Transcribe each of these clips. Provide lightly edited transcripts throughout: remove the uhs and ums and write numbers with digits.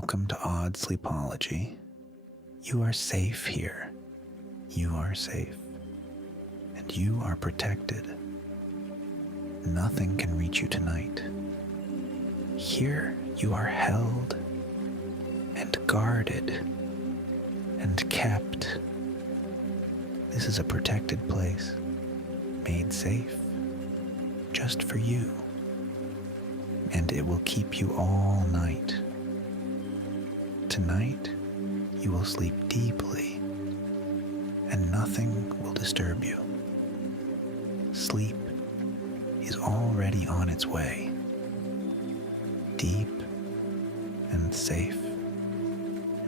Welcome to Oddsleepology. You are safe here. You are safe. And you are protected. Nothing can reach you tonight. Here you are held and guarded and kept. This is a protected place, made safe just for you. And it will keep you all night. Tonight, you will sleep deeply, and nothing will disturb you. Sleep is already on its way, deep and safe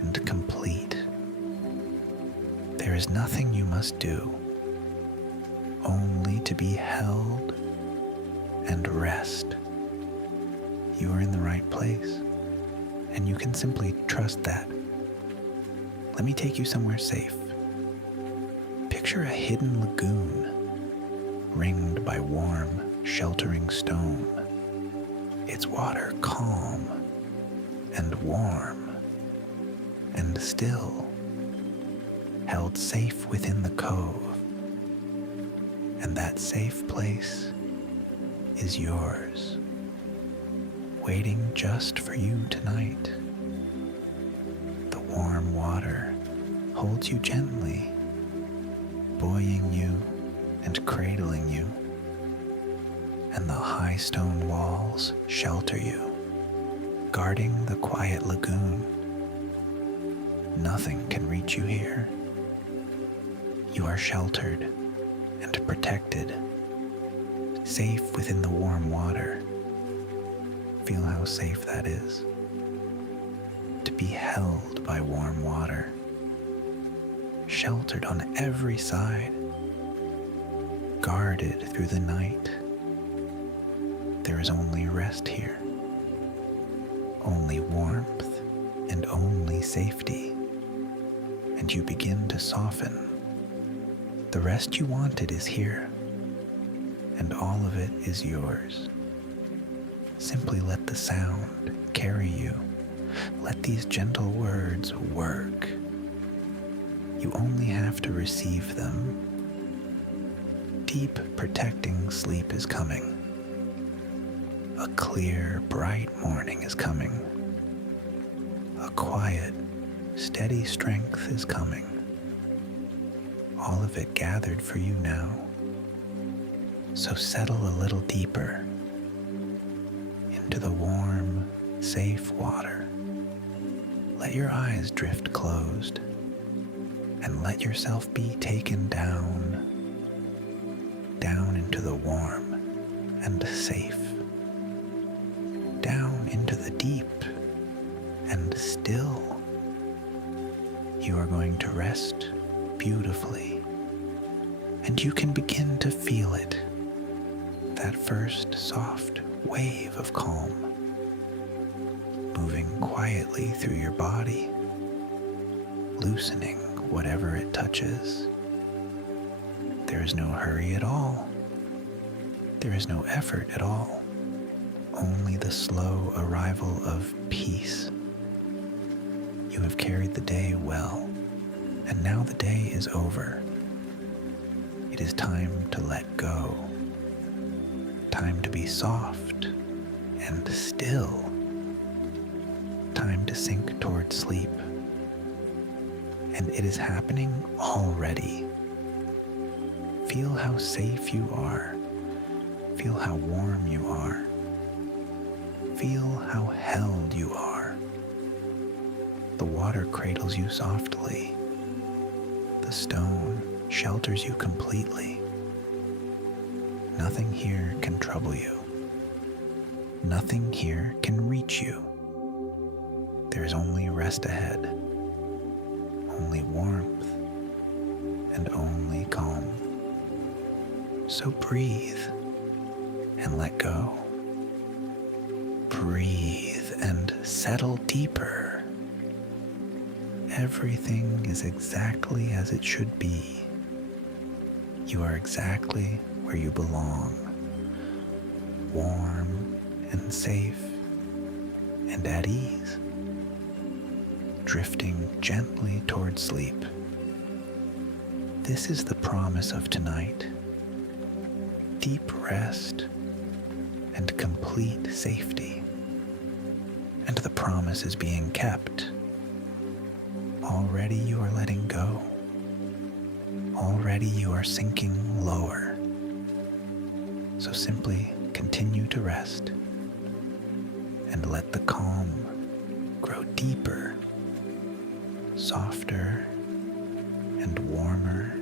and complete. There is nothing you must do, only to be held and rest. You are in the right place, and you can simply trust that. Let me take you somewhere safe. Picture a hidden lagoon, ringed by warm, sheltering stone. Its water calm and warm and still, held safe within the cove. And that safe place is yours, waiting just for you tonight. The warm water holds you gently, buoying you and cradling you, and the high stone walls shelter you, guarding the quiet lagoon. Nothing can reach you here. You are sheltered and protected, safe within the warm water. Feel how safe that is, to be held by warm water, sheltered on every side, guarded through the night. There is only rest here, only warmth and only safety, and you begin to soften. The rest you wanted is here, and all of it is yours. Simply let the sound carry you. Let these gentle words work. You only have to receive them. Deep, protecting sleep is coming. A clear, bright morning is coming. A quiet, steady strength is coming. All of it gathered for you now. So settle a little deeper into the warm, safe water. Let your eyes drift closed and let yourself be taken down into the warm and safe, down into the deep and still. You are going to rest beautifully, and you can begin to feel it, that first soft wave of calm, moving quietly through your body, loosening whatever it touches. There is no hurry at all. There is no effort at all. Only the slow arrival of peace. You have carried the day well, and now the day is over. It is time to let go. Time to be soft and still. Time to sink toward sleep. And it is happening already. Feel how safe you are. Feel how warm you are. Feel how held you are. The water cradles you softly. The stone shelters you completely. Nothing here can trouble you. Nothing here can reach you. There is only rest ahead, only warmth, and only calm. So breathe and let go. Breathe and settle deeper. Everything is exactly as it should be. You are exactly where you belong, warm and safe and at ease. drifting gently towards sleep. This is the promise of tonight: deep rest and complete safety. And the promise is being kept. Already you are letting go. Already you are sinking lower. So simply continue to rest and let the calm grow deeper, softer and warmer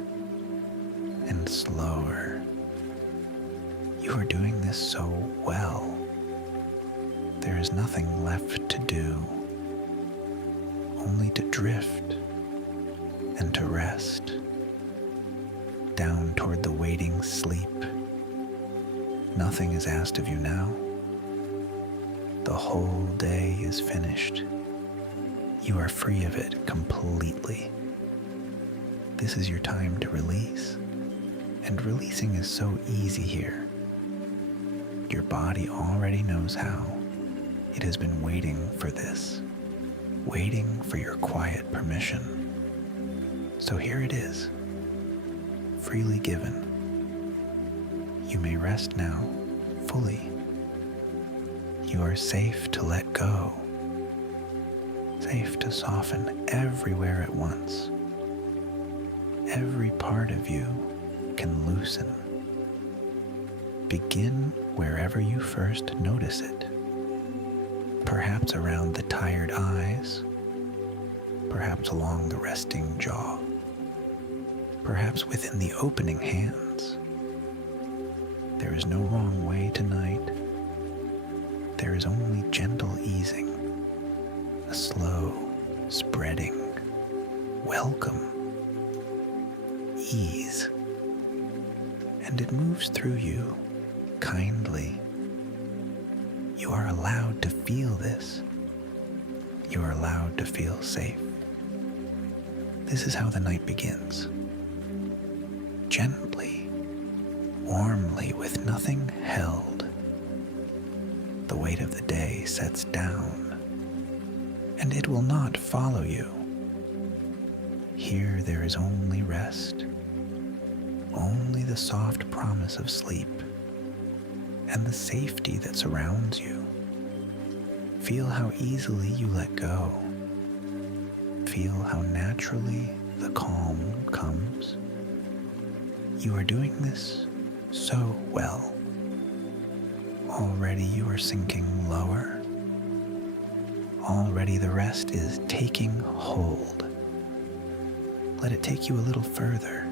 and slower. You are doing this so well. There is nothing left to do, only to drift and to rest down toward the waiting sleep. Nothing is asked of you now. The whole day is finished. You are free of it completely. This is your time to release, and releasing is so easy here. Your body already knows how. It has been waiting for this, waiting for your quiet permission. So here it is, freely given. You may rest now, fully. You are safe to let go, safe to soften everywhere at once. Every part of you can loosen. Begin wherever you first notice it. Perhaps around the tired eyes, perhaps along the resting jaw, perhaps within the opening hands. There is no wrong way tonight. There is only gentle easing, a slow spreading, welcome ease, and it moves through you kindly. You are allowed to feel this. You are allowed to feel safe. This is how the night begins. Gently, warmly, with nothing held. The weight of the day sets down, and it will not follow you. Here there is only rest, only the soft promise of sleep, and the safety that surrounds you. Feel how easily you let go. Feel how naturally the calm comes. You are doing this so well. Already you are sinking lower. Already the rest is taking hold. Let it take you a little further.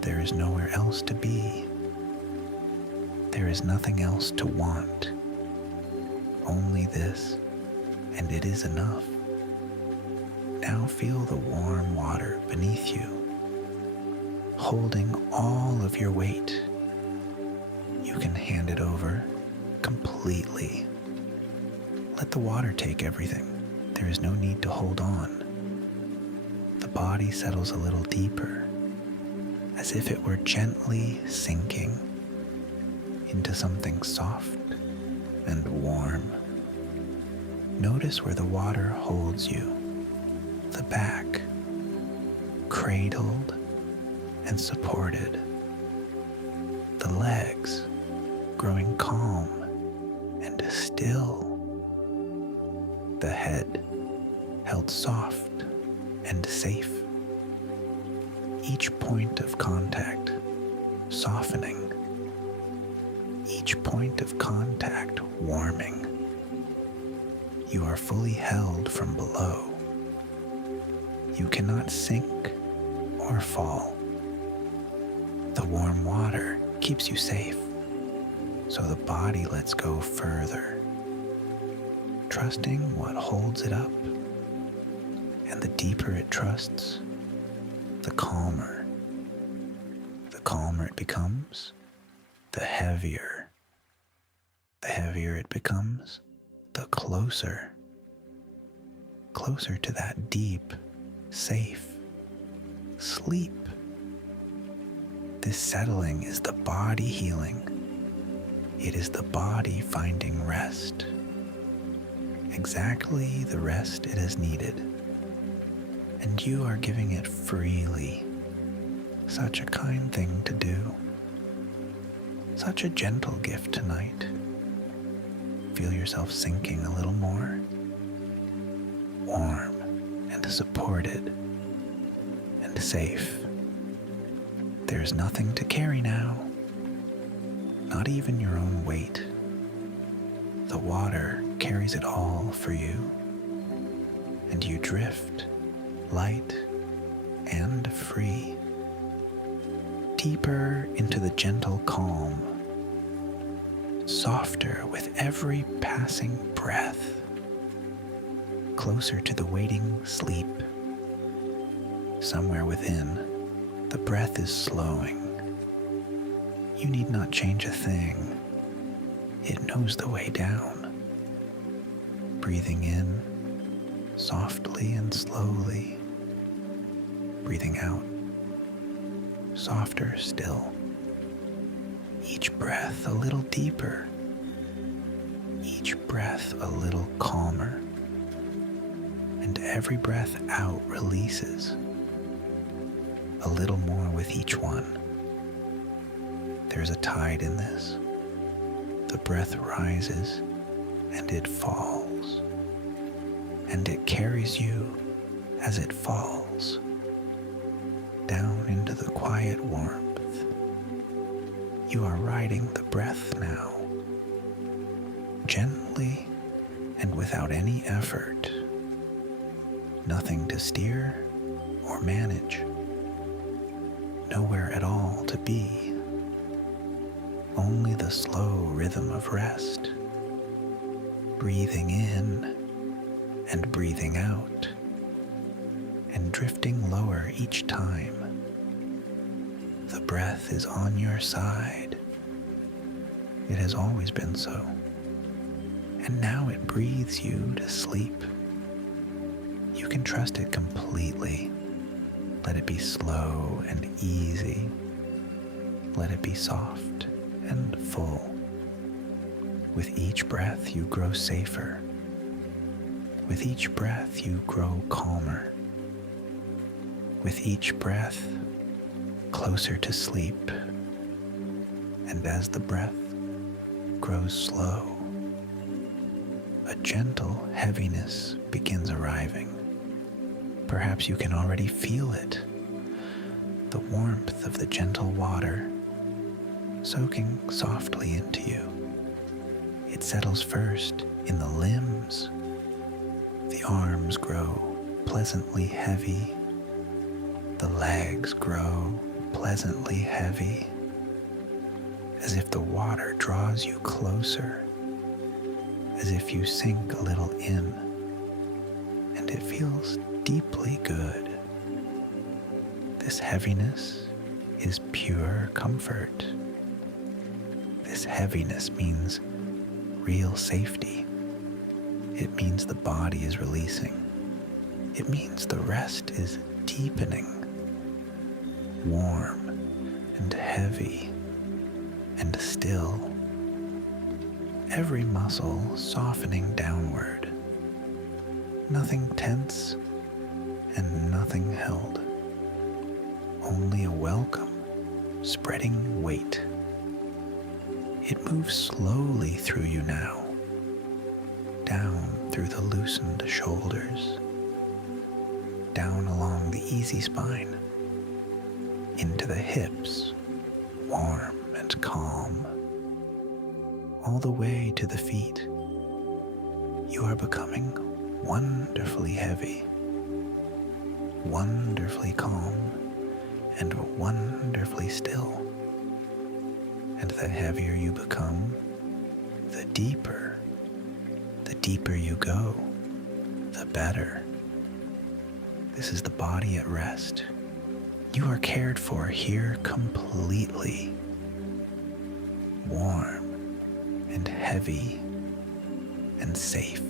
There is nowhere else to be. There is nothing else to want. Only this, and it is enough. Now feel the warm water beneath you, holding all of your weight. You can hand it over completely. Let the water take everything. There is no need to hold on. The body settles a little deeper, as if it were gently sinking into something soft and warm. Notice where the water holds you, the back, cradled and supported, the legs growing calm and still, the head held soft and safe, each point of contact softening, each point of contact warming. You are fully held from below. You cannot sink or fall. The warm water keeps you safe, so the body lets go further, trusting what holds it up. And the deeper it trusts, the calmer. The calmer it becomes, the heavier. The heavier it becomes, the closer to that deep, safe sleep. This settling is the body healing. It is the body finding rest. exactly the rest it has needed, and you are giving it freely. Such a kind thing to do. Such a gentle gift tonight. Feel yourself sinking a little more, warm and supported and safe. There's nothing to carry now, not even your own weight. The water carries it all for you, and you drift light and free, deeper into the gentle calm, softer with every passing breath, closer to the waiting sleep. Somewhere within, the breath is slowing. You need not change a thing. It knows the way down. Breathing in, softly and slowly. Breathing out, softer still. Each breath a little deeper. Each breath a little calmer. And every breath out releases. A little more with each one. There's a tide in this. The breath rises and it falls. And it carries you as it falls down into the quiet warmth. You are riding the breath now, gently and without any effort. Nothing to steer or manage. Nowhere at all to be. Only the slow rhythm of rest. Breathing in and breathing out, and drifting lower each time. The breath is on your side. It has always been so. And now it breathes you to sleep. You can trust it completely. Let it be slow and easy. Let it be soft and full. With each breath you grow safer. With each breath you grow calmer. With each breath closer to sleep. And as the breath grows slow, a gentle heaviness begins arriving. Perhaps you can already feel it, the warmth of the gentle water soaking softly into you. It settles first in the limbs. The arms grow pleasantly heavy. The legs grow pleasantly heavy, as if the water draws you closer, as if you sink a little in, and it feels deeply good. This heaviness is pure comfort. This heaviness means real safety. It means the body is releasing. It means the rest is deepening, warm and heavy and still. Every muscle softening downward. Nothing tense and nothing held. Only a welcome, spreading weight. It moves slowly through you now, down through the loosened shoulders, down along the easy spine, into the hips, warm and calm, all the way to the feet. You are becoming wonderfully heavy, wonderfully calm, and wonderfully still. And the heavier you become, the deeper you go, the better. This is the body at rest. You are cared for here completely, warm and heavy and safe,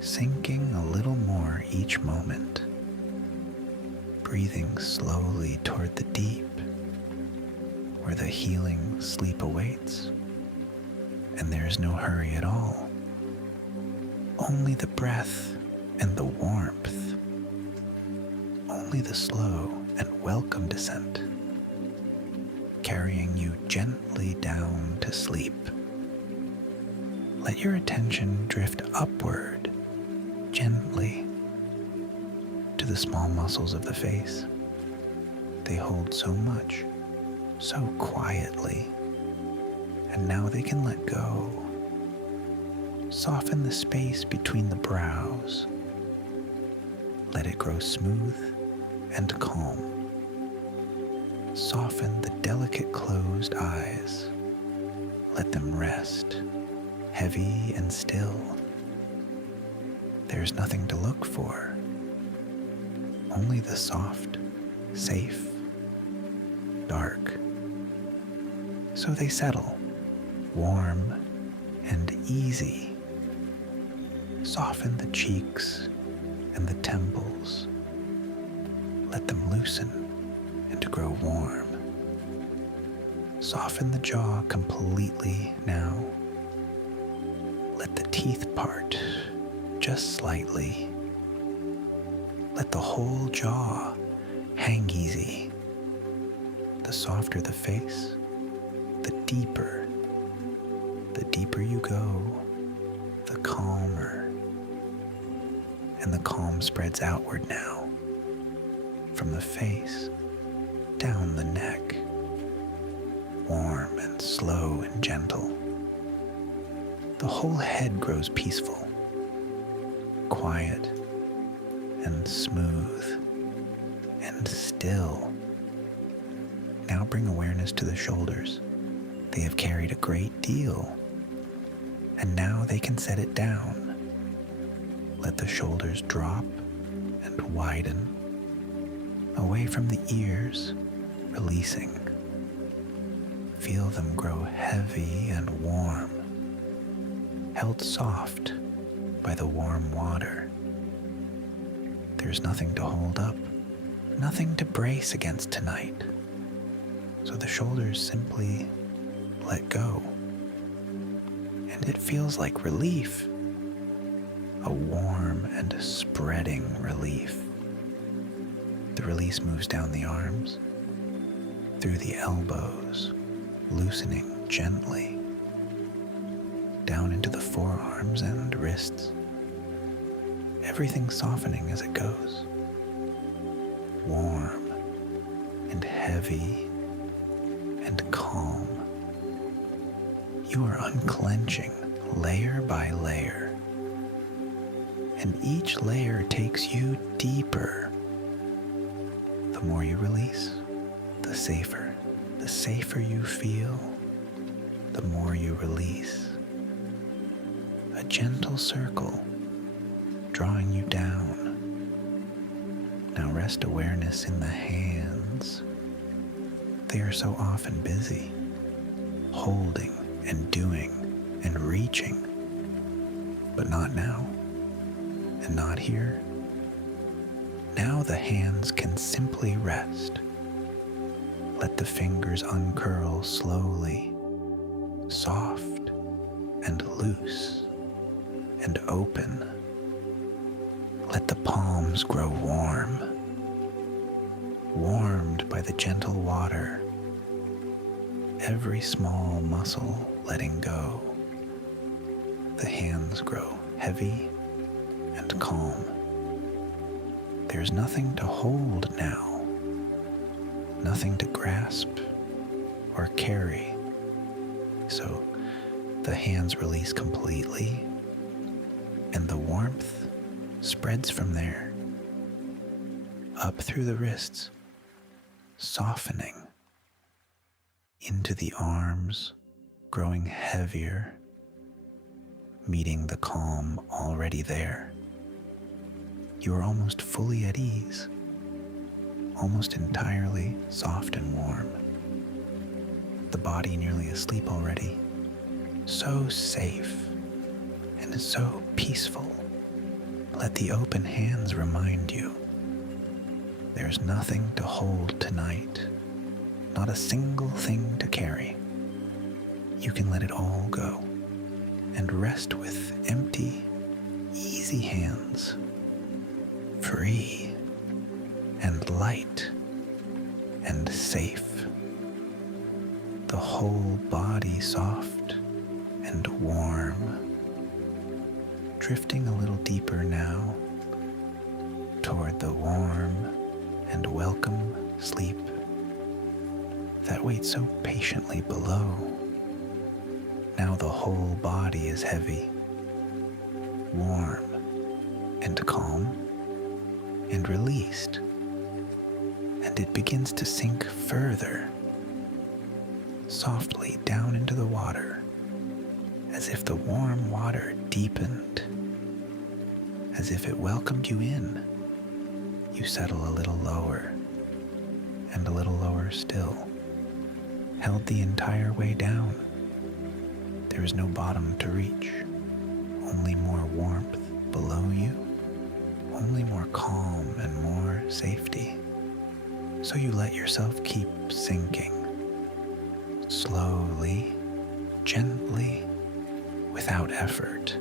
sinking a little more each moment, breathing slowly toward the deep, where the healing sleep awaits, and there is no hurry at all. Only the breath and the warmth. Only the slow and welcome descent, carrying you gently down to sleep. Let your attention drift upward, gently, to the small muscles of the face. They hold so much, so quietly, and now they can let go. Soften the space between the brows. Let it grow smooth and calm. Soften the delicate closed eyes. Let them rest, heavy and still. There's nothing to look for, only the soft, safe, dark. So they settle, warm and easy. Soften the cheeks and the temples. Let them loosen and grow warm. Soften the jaw completely now. Let the teeth part just slightly. Let the whole jaw hang easy. The softer the face, the deeper you go, the calmer. And the calm spreads outward now, from the face down the neck, warm and slow and gentle. The whole head grows peaceful, quiet and smooth and still. Now bring awareness to the shoulders. They have carried a great deal, and now they can set it down. Let the shoulders drop and widen, away from the ears, releasing. Feel them grow heavy and warm, held soft by the warm water. There's nothing to hold up, nothing to brace against tonight. So the shoulders simply let go. And it feels like relief, a warm and spreading relief. The release moves down the arms, through the elbows, loosening gently, down into the forearms and wrists. Everything softening as it goes. Warm and heavy and calm. You are unclenching layer by layer, and each layer takes you deeper. The more you release, the safer you feel, the more you release. A gentle circle drawing you down. Now rest awareness in the hands. They are so often busy, holding and doing and reaching, but not now, and not here. Now the hands can simply rest. Let the fingers uncurl slowly, soft and loose and open. Let the palms grow warm, warmed by the gentle water. Every small muscle letting go. The hands grow heavy and calm. There's nothing to hold now, nothing to grasp or carry. So the hands release completely, and the warmth spreads from there, up through the wrists, softening into the arms, growing heavier, meeting the calm already there. You are almost fully at ease, almost entirely soft and warm. The body nearly asleep already, so safe and so peaceful. Let the open hands remind you, there's nothing to hold tonight, not a single thing to carry. You can let it all go and rest with empty, easy hands, free and light and safe. The whole body soft and warm, drifting a little deeper now toward the warm and welcome sleep that waits so patiently below. Now the whole body is heavy, warm and calm and released, and it begins to sink further, softly down into the water, as if the warm water deepened, as if it welcomed you in. You settle a little lower, and a little lower still, held the entire way down. There is no bottom to reach, only more warmth below you, only more calm and more safety. So you let yourself keep sinking, slowly, gently, without effort.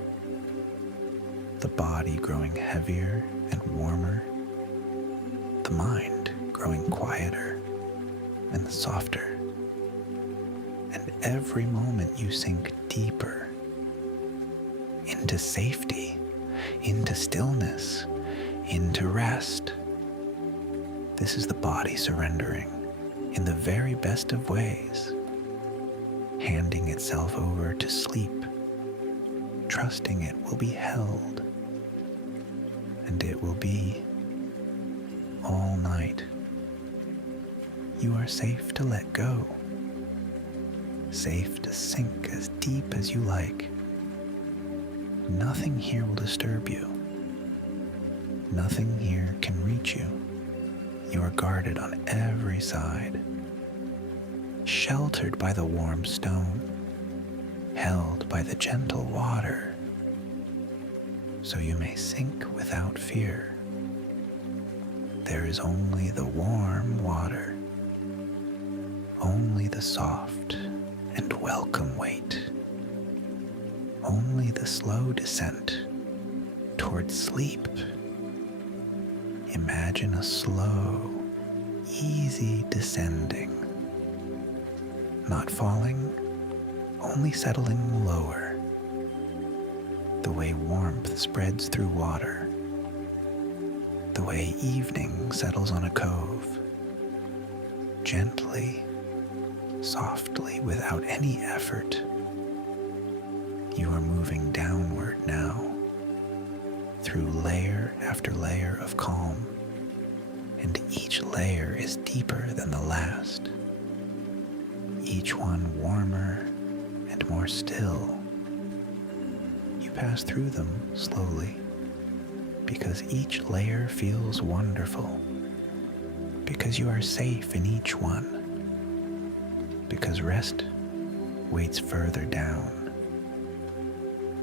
The body growing heavier and warmer, the mind growing quieter and softer. And every moment you sink deeper into safety, into stillness, into rest. This is the body surrendering in the very best of ways, handing itself over to sleep, trusting it will be held, and it will be all night. You are safe to let go, safe to sink as deep as you like. Nothing here will disturb you. Nothing here can reach you. You are guarded on every side, sheltered by the warm stone, held by the gentle water, so you may sink without fear. There is only the warm water, only the soft and welcome weight, only the slow descent toward sleep. Imagine a slow, easy descending, not falling, only settling lower, the way warmth spreads through water, the way evening settles on a cove, gently, softly, without any effort. You are moving downward now, through layer after layer of calm, and each layer is deeper than the last, each one warmer and more still. You pass through them slowly, because each layer feels wonderful, because you are safe in each one, because rest waits further down.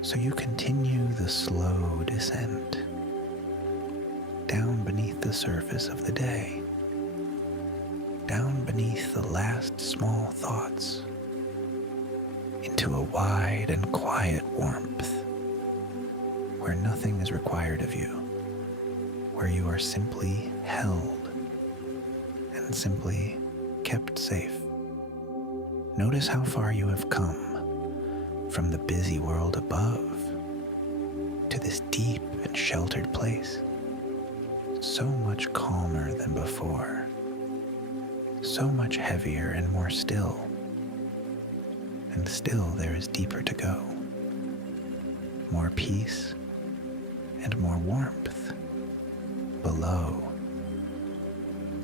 So you continue the slow descent, down beneath the surface of the day, down beneath the last small thoughts, into a wide and quiet warmth, where nothing is required of you, where you are simply held and simply kept safe. Notice how far you have come from the busy world above to this deep and sheltered place, so much calmer than before, so much heavier and more still, and still there is deeper to go, more peace and more warmth below.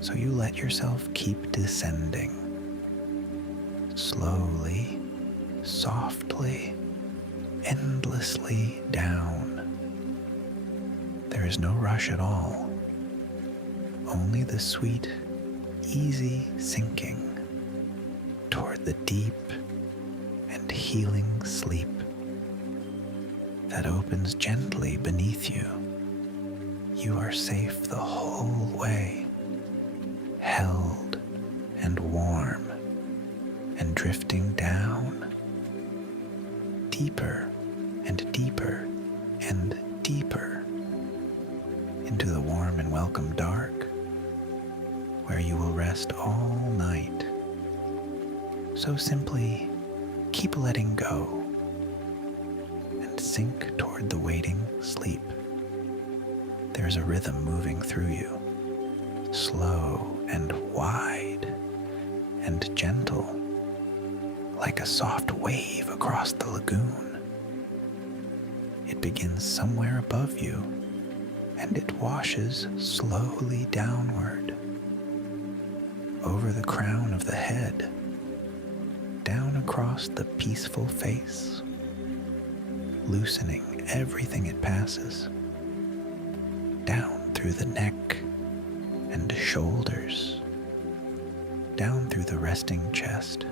So you let yourself keep descending, slowly, softly, endlessly down. There is no rush at all, only the sweet, easy sinking toward the deep and healing sleep that opens gently beneath you. You are safe the whole way, held and warm and drifting down, deeper and deeper and deeper into the warm and welcome dark, where you will rest all night. So simply keep letting go and sink toward the waiting sleep. There's a rhythm moving through you, slow and wide and gentle, like a soft wave across the lagoon. It begins somewhere above you, and it washes slowly downward, over the crown of the head, down across the peaceful face, loosening everything it passes, down through the neck and shoulders, down through the resting chest,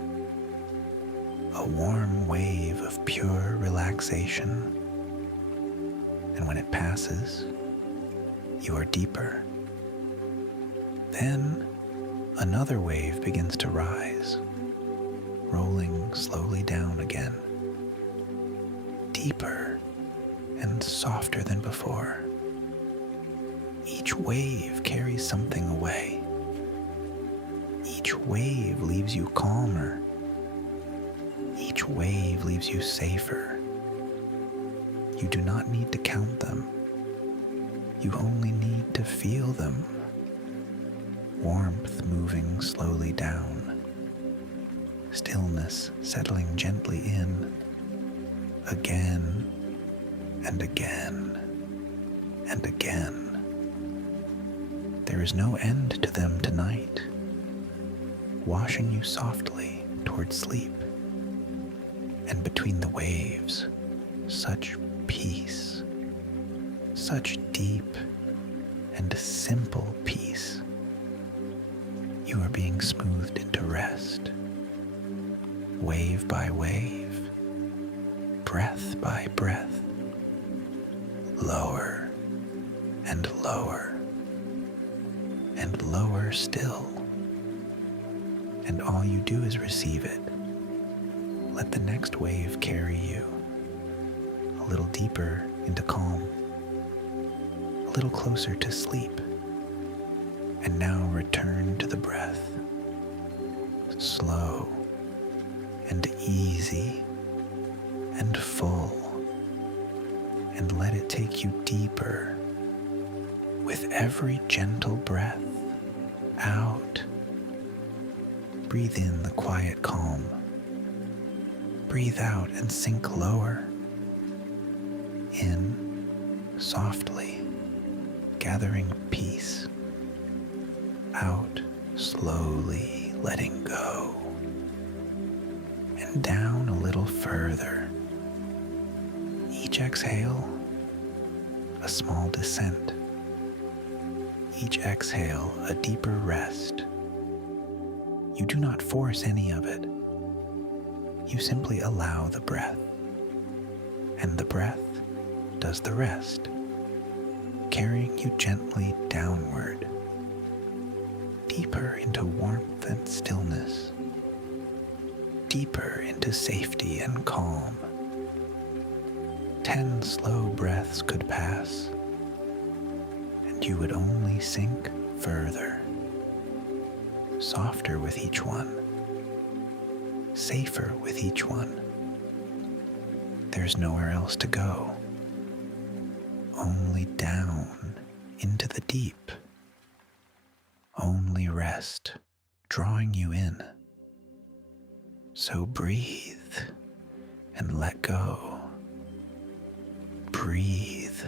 a warm wave of pure relaxation. And when it passes, you are deeper. Then another wave begins to rise, rolling slowly down again, deeper and softer than before. Each wave carries something away. Each wave leaves you calmer. Each wave leaves you safer. You do not need to count them. You only need to feel them. Warmth moving slowly down. Stillness settling gently in. Again and again and again. There is no end to them tonight, washing you softly toward sleep. And between the waves, such peace, such deep and simple peace. You are being smoothed into rest, wave by wave, breath by breath, lower and lower and lower still. And all you do is receive it. Let the next wave carry you a little deeper into calm, a little closer to sleep. And now return to the breath, slow and easy and full, and let it take you deeper with every gentle breath out. Breathe in the quiet calm. Breathe out and sink lower. In softly, gathering peace. Out slowly, letting go. And down a little further. Each exhale, a small descent. Each exhale, a deeper rest. You do not force any of it. You simply allow the breath, and the breath does the rest, carrying you gently downward, deeper into warmth and stillness, deeper into safety and calm. 10 slow breaths could pass, and you would only sink further, softer with each one, safer with each one. There's nowhere else to go, only down into the deep, only rest drawing you in. So breathe and let go. Breathe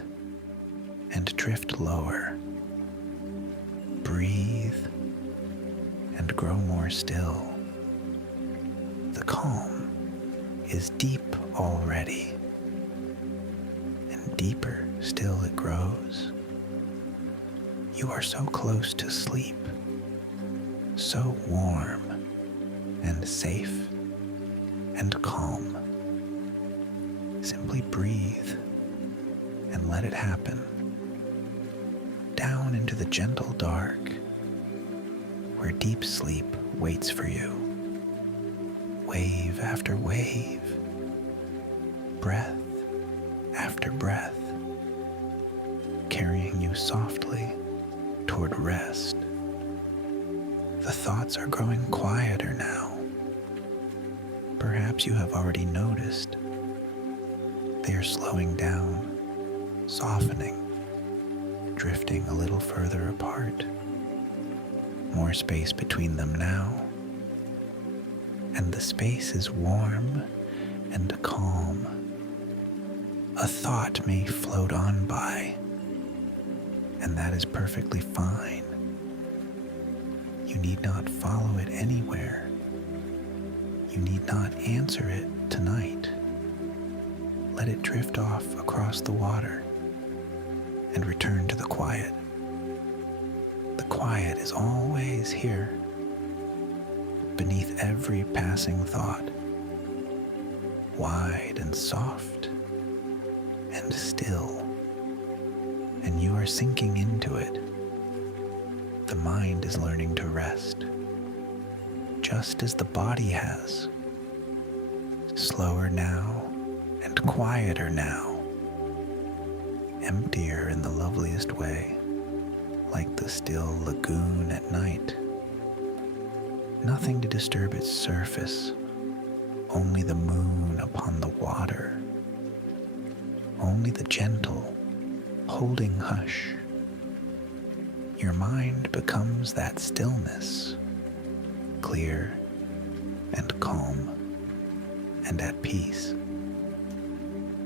and drift lower. Breathe and grow more still. The calm is deep already, and deeper still it grows. You are so close to sleep, so warm and safe and calm. Simply breathe and let it happen. Down into the gentle dark, where deep sleep waits for you. Wave after wave, breath after breath, you softly toward rest. The thoughts are growing quieter now. Perhaps you have already noticed they are slowing down, softening, drifting a little further apart. More space between them now, and the space is warm and calm. A thought may float on by, and that is perfectly fine. You need not follow it anywhere. You need not answer it tonight. Let it drift off across the water and return to the quiet. The quiet is always here, beneath every passing thought, wide and soft and still, and you are sinking into it. The mind is learning to rest, just as the body has. Slower now and quieter now, emptier in the loveliest way, like the still lagoon at night. Nothing to disturb its surface, only the moon upon the water, only the gentle, holding hush. Your mind becomes that stillness, clear and calm and at peace.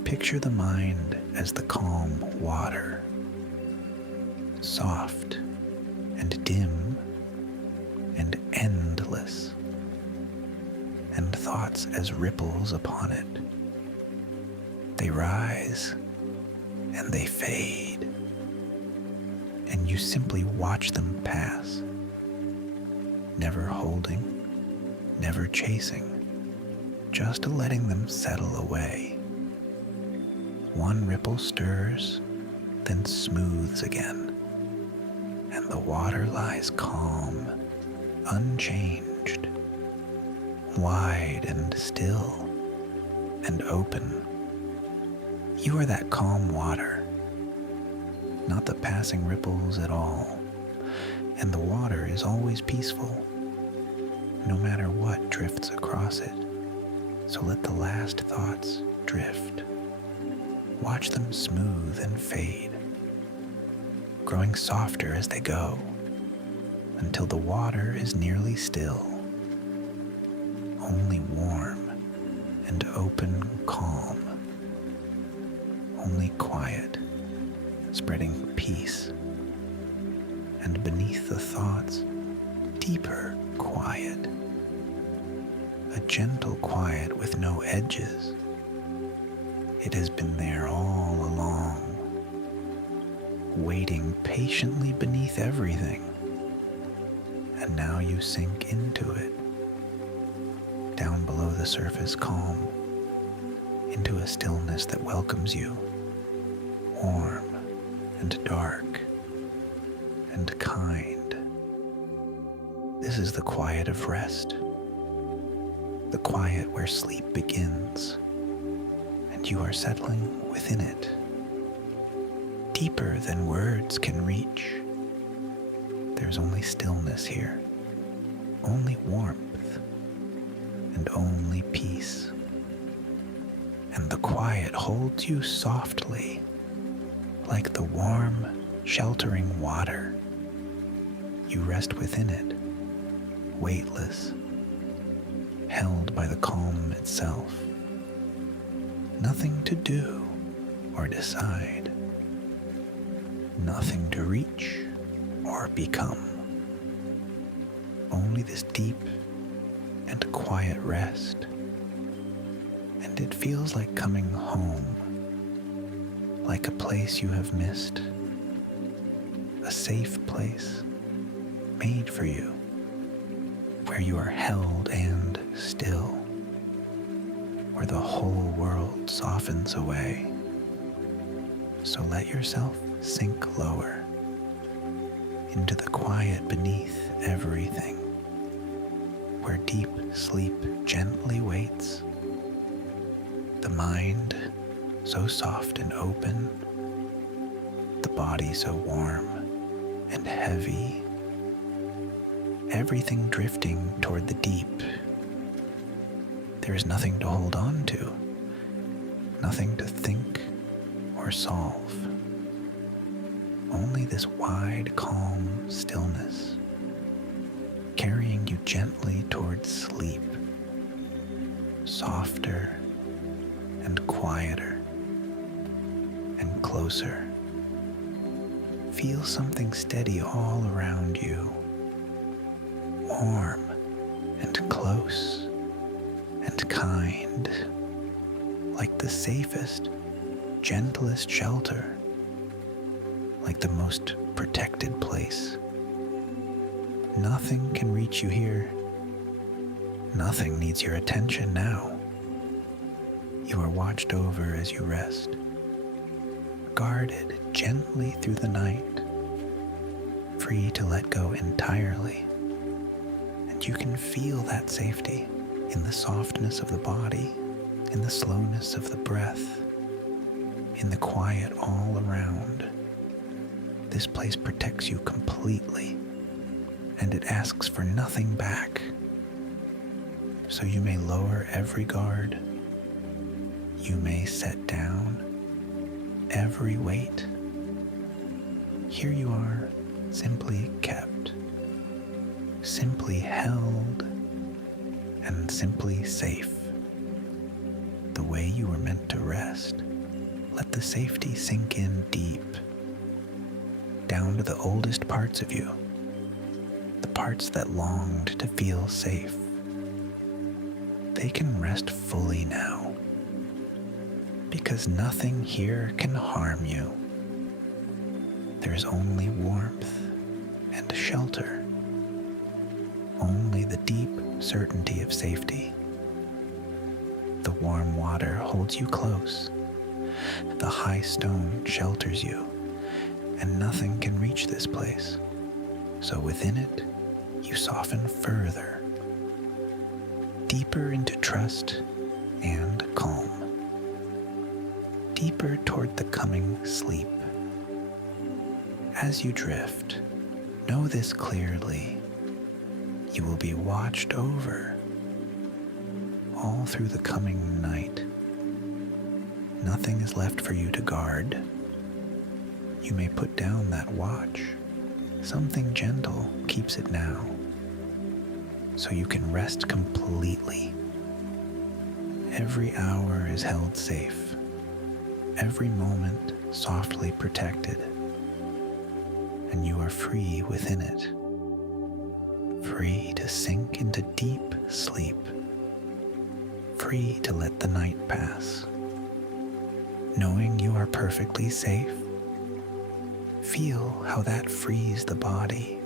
Picture the mind as the calm water, soft and dim and endless, and thoughts as ripples upon it. They rise and they fade, and you simply watch them pass, never holding, never chasing, just letting them settle away. One ripple stirs, then smooths again, and the water lies calm, unchanged, wide and still and open. You are that calm water, not the passing ripples at all, and the water is always peaceful, no matter what drifts across it. So let the last thoughts drift. Watch them smooth and fade, growing softer as they go, until the water is nearly still, only warm and open calm, only quiet, spreading peace, and beneath the thoughts, deeper quiet, a gentle quiet with no edges. It has been there all along, waiting patiently beneath everything, and now you sink into it, down below the surface calm, into a stillness that welcomes you, warm and dark and kind. This is the quiet of rest, the quiet where sleep begins, and you are settling within it, deeper than words can reach. There's only stillness here, only warmth, and only peace. And the quiet holds you softly, like the warm, sheltering water. You rest within it, weightless, held by the calm itself. Nothing to do or decide, nothing to reach or become. Only this deep and quiet rest, and it feels like coming home, like a place you have missed, a safe place made for you, where you are held and still, where the whole world softens away. So let yourself sink lower into the quiet beneath everything, where deep sleep gently waits, the mind so soft and open, the body so warm and heavy, everything drifting toward the deep. There is nothing to hold on to, nothing to think or solve. Only this wide, calm stillness, carrying you gently towards sleep, softer and quieter and closer. Feel something steady all around you, warm and close and kind, like the safest, gentlest shelter, like the most protected place. Nothing can reach you here. Nothing needs your attention now. You are watched over as you rest, guarded gently through the night, free to let go entirely. And you can feel that safety in the softness of the body, in the slowness of the breath, in the quiet all around. This place protects you completely, and it asks for nothing back. So you may lower every guard, you may set down every weight. Here you are, simply kept, simply held, and simply safe. The way you were meant to rest. Let the safety sink in deep, down to the oldest parts of you, the parts that longed to feel safe. They can rest fully now, because nothing here can harm you. There is only warmth and shelter, only the deep certainty of safety. The warm water holds you close, the high stone shelters you, and nothing can reach this place. So within it, you soften further, deeper into trust and calm, deeper toward the coming sleep. As you drift, know this clearly. You will be watched over all through the coming night. Nothing is left for you to guard. You may put down that watch. Something gentle keeps it now, so you can rest completely. Every hour is held safe, every moment softly protected, and you are free within it, free to sink into deep sleep, free to let the night pass. Knowing you are perfectly safe, feel how that frees the body,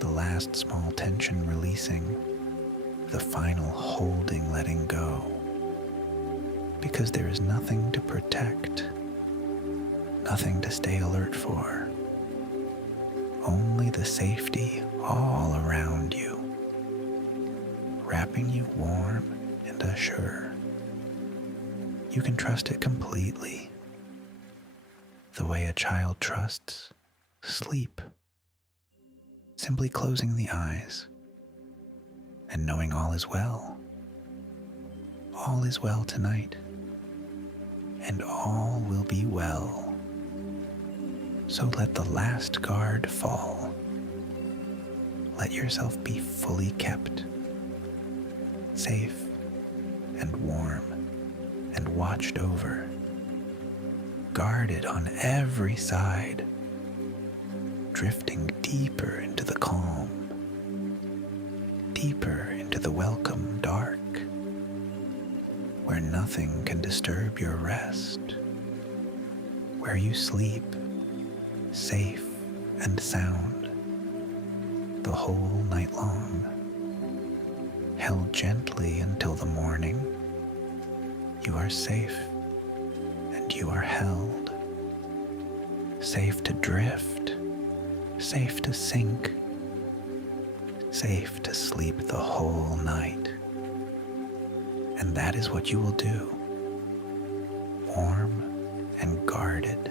the last small tension releasing, the final holding letting go, because there is nothing to protect, nothing to stay alert for, only the safety all around you, wrapping you warm and assured. You can trust it completely, the way a child trusts sleep, simply closing the eyes and knowing all is well. All is well tonight, and all will be well. So let the last guard fall. Let yourself be fully kept, safe and warm and watched over, guarded on every side, drifting deeper into the calm, deeper into the welcome dark, where nothing can disturb your rest, where you sleep safe and sound the whole night long, held gently until the morning. You are safe and you are held, safe to drift, safe to sink, safe to sleep the whole night. And that is what you will do, warm and guarded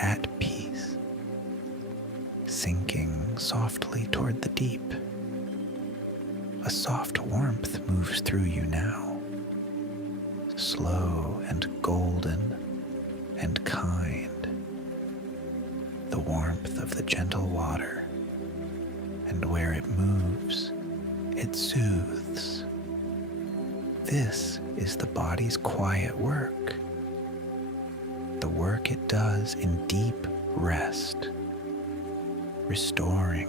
at peace, sinking softly toward the deep. A soft warmth moves through you now, slow and golden and kind. The warmth of the gentle water, and where it moves, it soothes. This is the body's quiet work, the work it does in deep rest, restoring,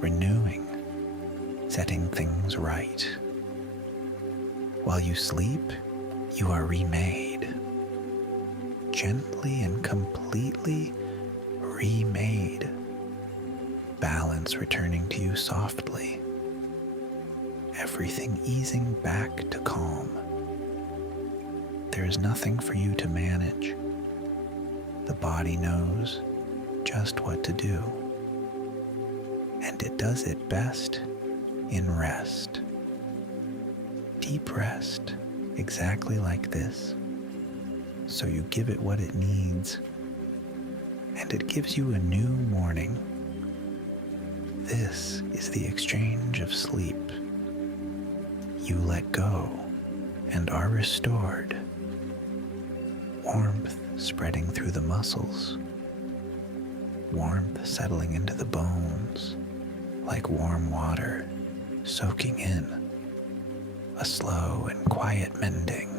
renewing, setting things right. While you sleep, you are remade, gently and completely remade, balance returning to you softly, everything easing back to calm. There is nothing for you to manage. The body knows just what to do, and it does it best in rest. Deep rest, exactly like this. So you give it what it needs, and it gives you a new morning. This is the exchange of sleep. You let go and are restored. Warmth spreading through the muscles. Warmth settling into the bones like warm water soaking in. A slow and quiet mending.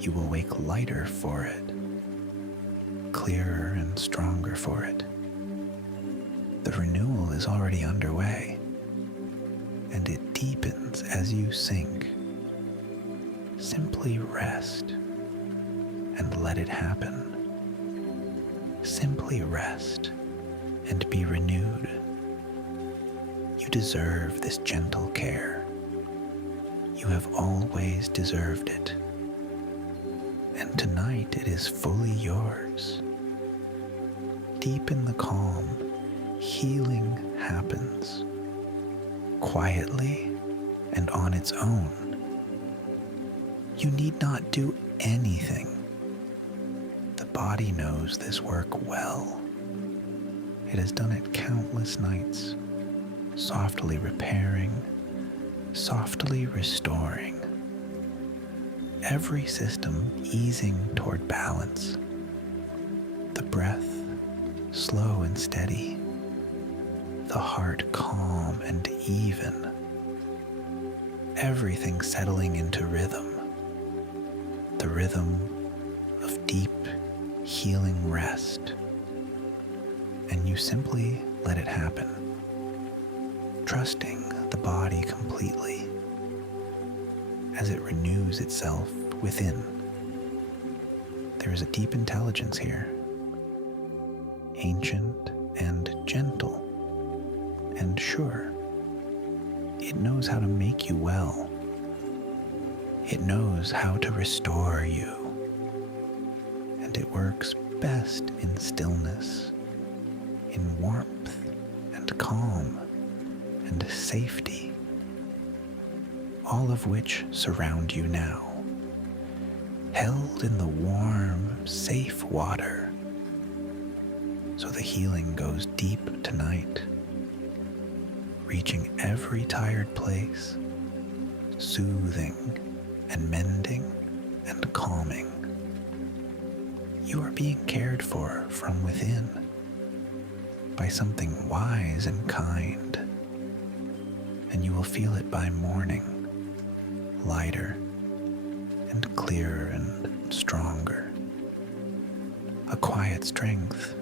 You will wake lighter for it, clearer and stronger for it. The renewal is already underway, and it deepens as you sink. Simply rest and let it happen. Simply rest and be renewed. You deserve this gentle care. You have always deserved it. And tonight it is fully yours. Deep in the calm, healing happens, quietly and on its own. You need not do anything. The body knows this work well. It has done it countless nights, softly repairing, softly restoring. Every system easing toward balance. The breath slow and steady. The heart calm and even. Everything settling into rhythm. The rhythm of deep, healing rest. And you simply let it happen, trusting the body completely as it renews itself within. There is a deep intelligence here, ancient and gentle and sure. It knows how to make you well. It knows how to restore you, and it works best in stillness, in warmth and calm and safety, all of which surround you now, held in the warm, safe water. So the healing goes deep tonight, reaching every tired place, soothing and mending and calming. You are being cared for from within by something wise and kind, and you will feel it by morning, lighter and clearer and stronger. A quiet strength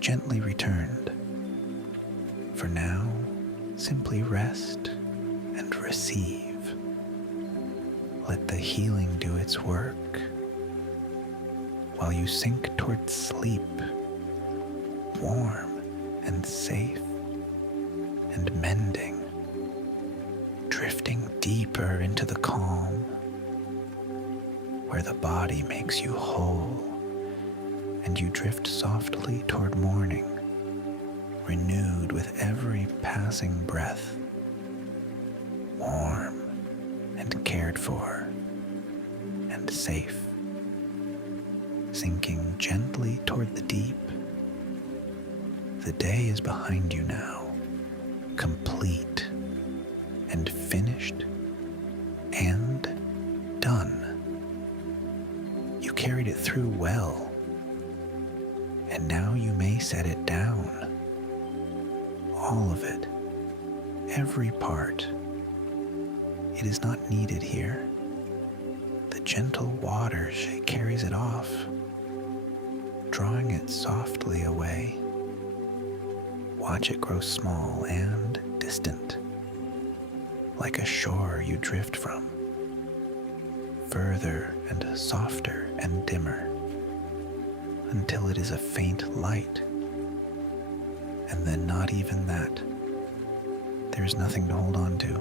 gently returned. For now, simply rest and receive. Let the healing do its work while you sink toward sleep, warm and safe and mending, drifting deeper into the calm where the body makes you whole, and you drift softly toward morning, renewed with every passing breath, warm and cared for and safe. sinking gently toward the deep. The day is behind you now, complete and finished and done. You carried it through well, and now you may set it down. All of it, every part. It is not needed here. The gentle water carries it off, drawing it softly away. Watch it grow small and distant, like a shore you drift from, further and softer and dimmer, until it is a faint light. And then not even that. There is nothing to hold on to,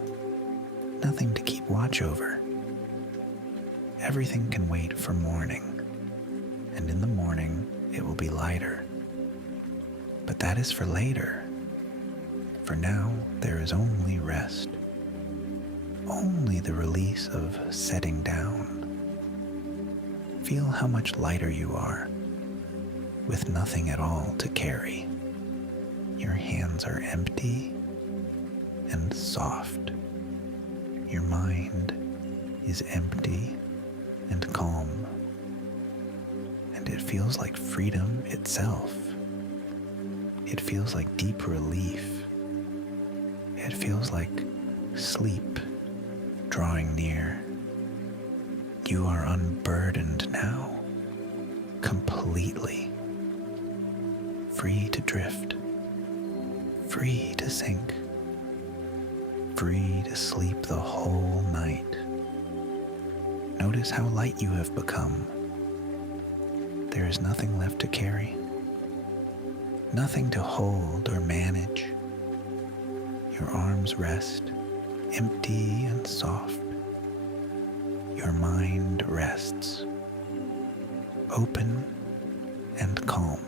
nothing to keep watch over. Everything can wait for morning, and in the morning it will be lighter. But that is for later. For now, there is only rest, only the release of setting down. Feel how much lighter you are, with nothing at all to carry. Your hands are empty and soft. Your mind is empty and calm. And it feels like freedom itself. It feels like deep relief. It feels like sleep drawing near. You are unburdened now, completely. Free to drift. Free to sink, free to sleep the whole night. Notice how light you have become. There is nothing left to carry, nothing to hold or manage. Your arms rest, empty and soft. Your mind rests, open and calm.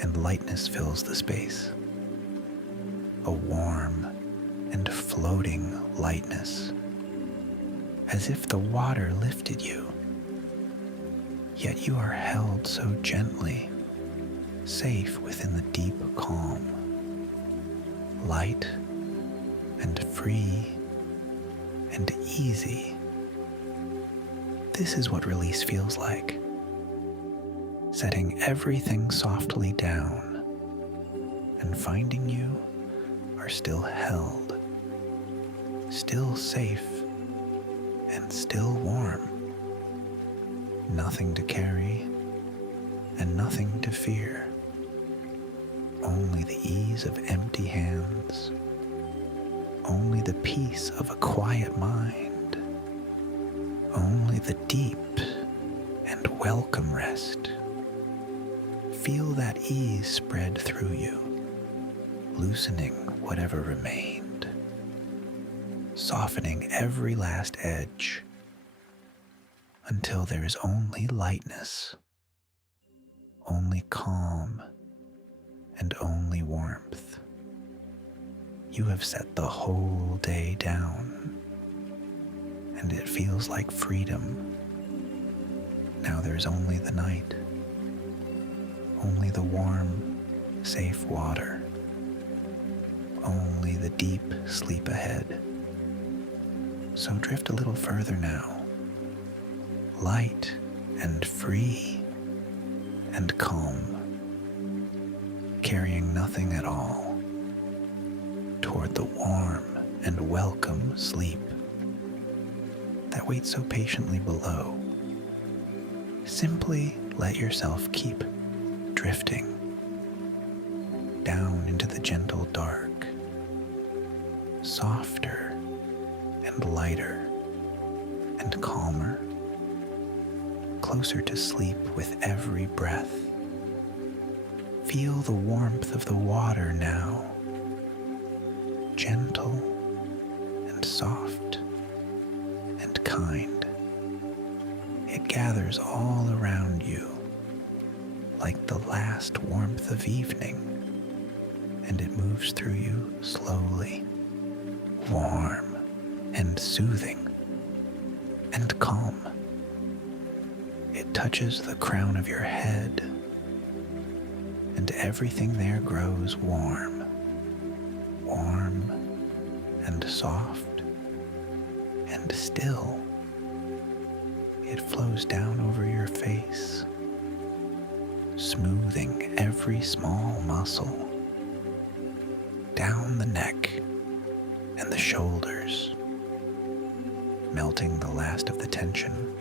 And lightness fills the space. A warm and floating lightness, as if the water lifted you. Yet you are held so gently, safe within the deep calm. Light and free and easy. This is what release feels like. Setting everything softly down and finding you are still held, still safe, and still warm. Nothing to carry and nothing to fear. Only the ease of empty hands, only the peace of a quiet mind, only the deep and welcome rest. Feel that ease spread through you, loosening whatever remained, softening every last edge, until there is only lightness, only calm, and only warmth. You have set the whole day down, and it feels like freedom. Now there's only the night. Only the warm, safe water. Only the deep sleep ahead. So drift a little further now, light and free and calm, carrying nothing at all, toward the warm and welcome sleep that waits so patiently below. Simply let yourself keep drifting down into the gentle dark, softer and lighter and calmer, closer to sleep with every breath. Feel the warmth of the water now, gentle and soft and kind. It gathers all around you like the last warmth of evening, and it moves through you slowly, warm and soothing and calm. It touches the crown of your head, and everything there grows warm, warm and soft and still. It flows down over your face, smoothing every small muscle, down the neck and the shoulders, melting the last of the tension.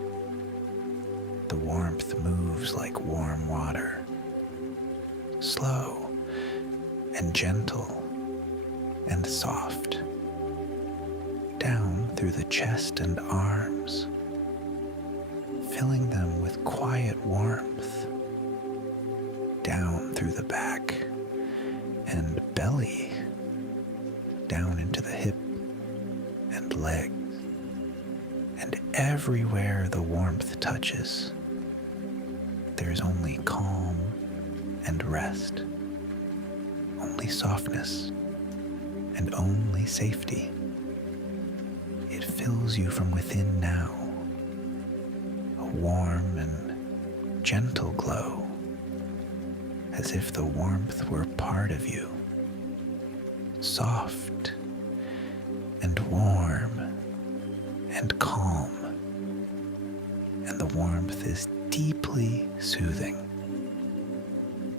The warmth moves like warm water, slow and gentle and soft, down through the chest and arms, filling them with quiet warmth, down through the back and belly, down into the hip and legs, and everywhere the warmth touches, there's only calm and rest, only softness and only safety. It fills you from within now, a warm and gentle glow, as if the warmth were part of you, soft and warm and calm, and the warmth is deeply soothing.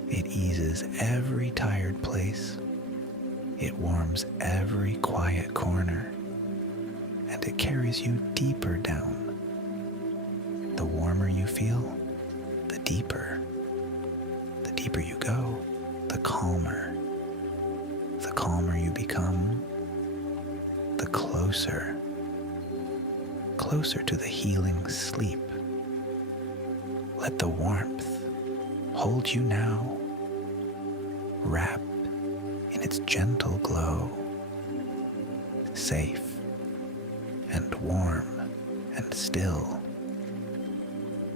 It eases every tired place, it warms every quiet corner, and it carries you deeper down. The warmer you feel, the deeper. The deeper you go, the calmer. The calmer you become, the closer to the healing sleep. Let the warmth hold you now, wrapped in its gentle glow, safe and warm and still.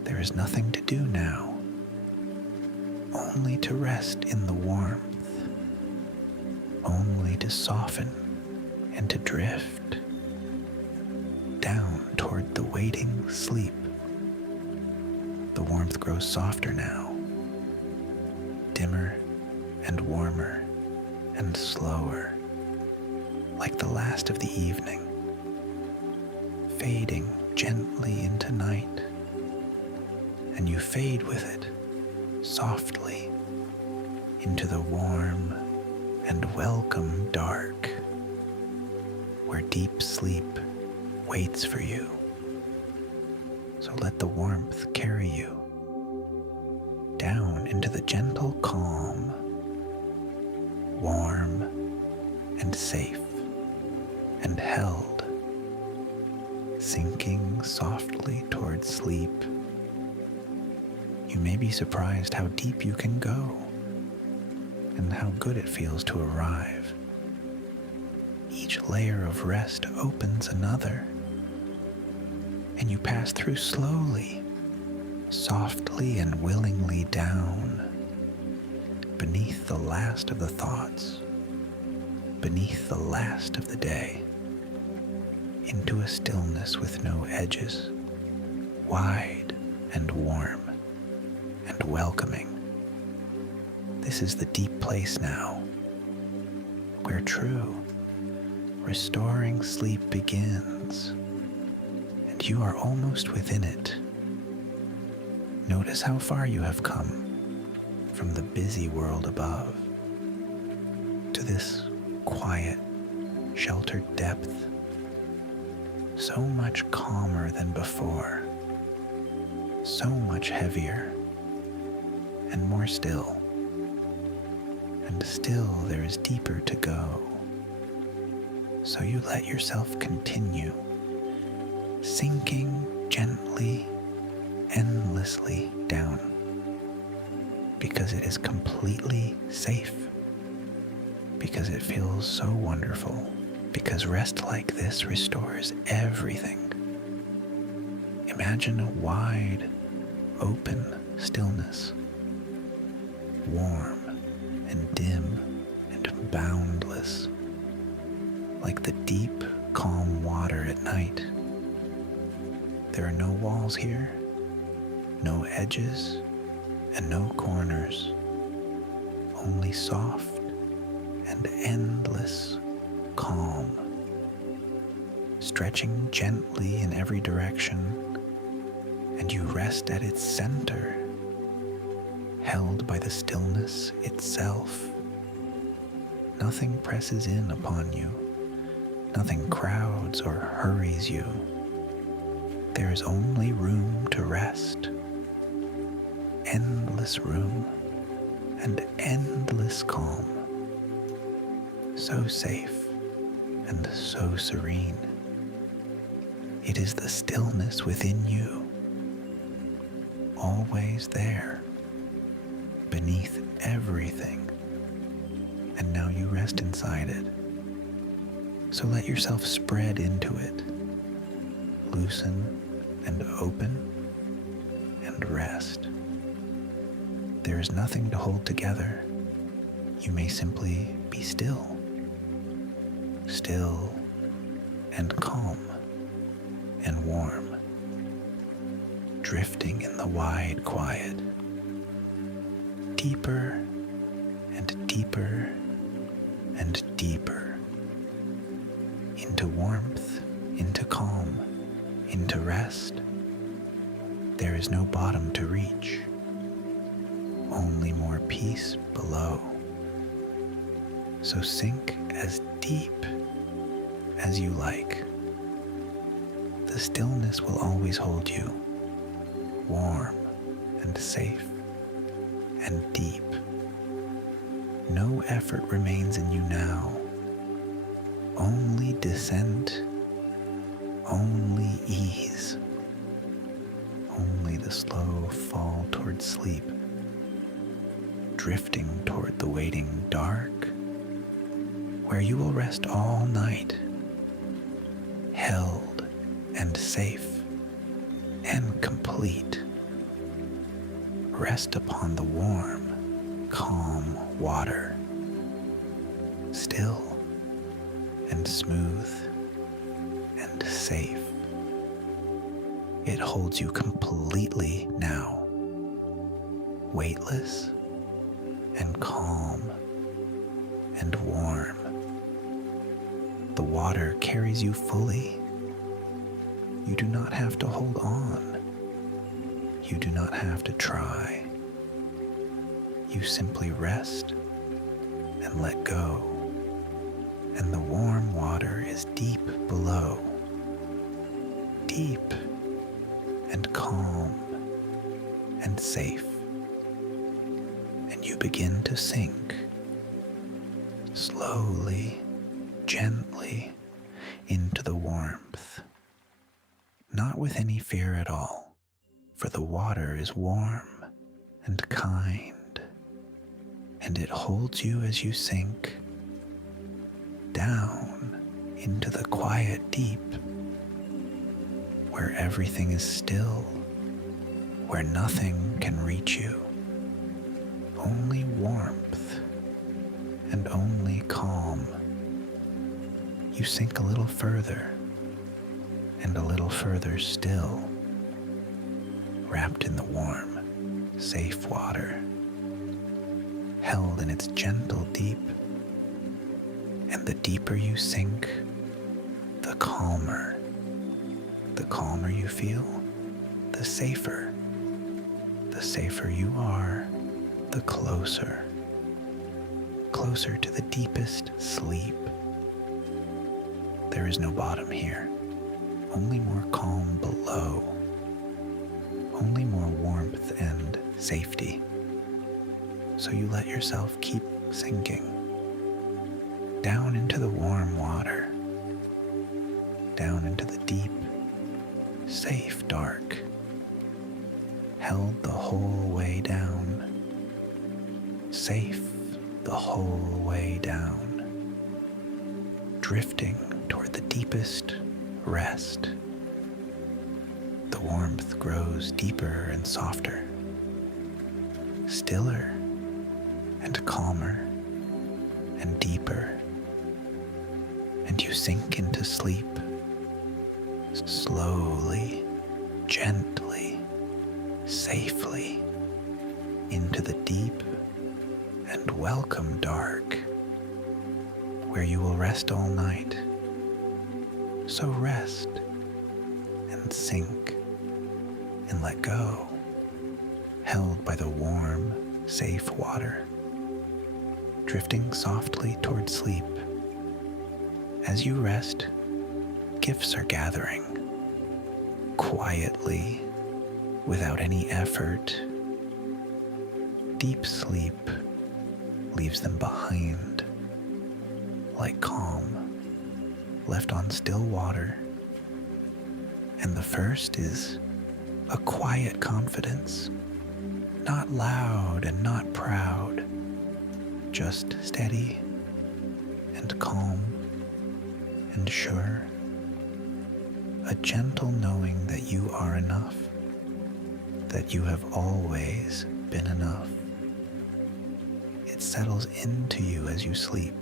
There is nothing to do now, only to rest in the warmth, only to soften and to drift down toward the waiting sleep. The warmth grows softer now, dimmer and warmer and slower, like the last of the evening, fading gently into night, and you fade with it softly into the warm and welcome dark, where deep sleep waits for you. So let the warmth carry you down into the gentle calm, warm and safe and held, sinking softly towards sleep. You may be surprised how deep you can go and how good it feels to arrive. Each layer of rest opens another, and you pass through slowly, softly and willingly down, beneath the last of the thoughts, beneath the last of the day, into a stillness with no edges, wide and warm and welcoming. This is the deep place now, where true, restoring sleep begins, and you are almost within it. Notice how far you have come from the busy world above to this quiet, sheltered depth, so much calmer than before, so much heavier and more still. And still there is deeper to go. So you let yourself continue, sinking gently, endlessly down, because it is completely safe, because it feels so wonderful, because rest like this restores everything. Imagine a wide, open stillness, warm and dim and boundless, like the deep, calm water at night. There are no walls here, No edges and no corners, only soft and endless calm, stretching gently in every direction, and you rest at its center, held by the stillness itself. Nothing presses in upon you, nothing crowds or hurries you. There is only room to rest, endless room and endless calm, so safe and so serene. It is the stillness within you, always there, beneath everything, and now you rest inside it. So let yourself spread into it, loosen and open and rest. There is nothing to hold together. You may simply be still, still and calm and warm, drifting in the wide quiet, deeper and deeper and deeper, into warmth, into calm, into rest. There is no bottom to reach, only more peace below. So sink as deep as you like. The stillness will always hold you, warm and safe and deep. No effort remains in you now, only descent, only ease, only the slow fall toward sleep, drifting toward the waiting dark, where you will rest all night, held and safe and complete. Rest upon the warm, calm water, still and smooth and safe. It holds you completely now, weightless and calm and warm. The water carries you fully. You do not have to hold on. You do not have to try. You simply rest and let go, and the warm water is deep below, deep and calm and safe, and you begin to sink slowly, gently into the warmth, not with any fear at all, for the water is warm and kind, and it holds you as you sink down into the quiet deep, where everything is still, where nothing can reach you, only warmth and only calm. You sink a little further and a little further still, wrapped in the warm, safe water, held in its gentle deep. And the deeper you sink, the calmer. The calmer you feel, the safer. The safer you are, the closer. Closer to the deepest sleep. There is no bottom here, only more calm below, only more warmth and safety. So you let yourself keep sinking down into the warm water, down into the deep, safe dark, held the whole way down, safe the whole way down, drifting toward the deepest rest. The warmth grows deeper and softer, stiller and calmer and deeper, and you sink into sleep, slowly, gently, safely into the deep and welcome dark, where you will rest all night. So rest and sink and let go, held by the warm, safe water, drifting softly toward sleep. As you rest, gifts are gathering, quietly, without any effort. Deep sleep leaves them behind, like calm, left on still water. And the first is a quiet confidence, not loud and not proud, just steady and calm and sure. A gentle knowing that you are enough, that you have always been enough. It settles into you as you sleep,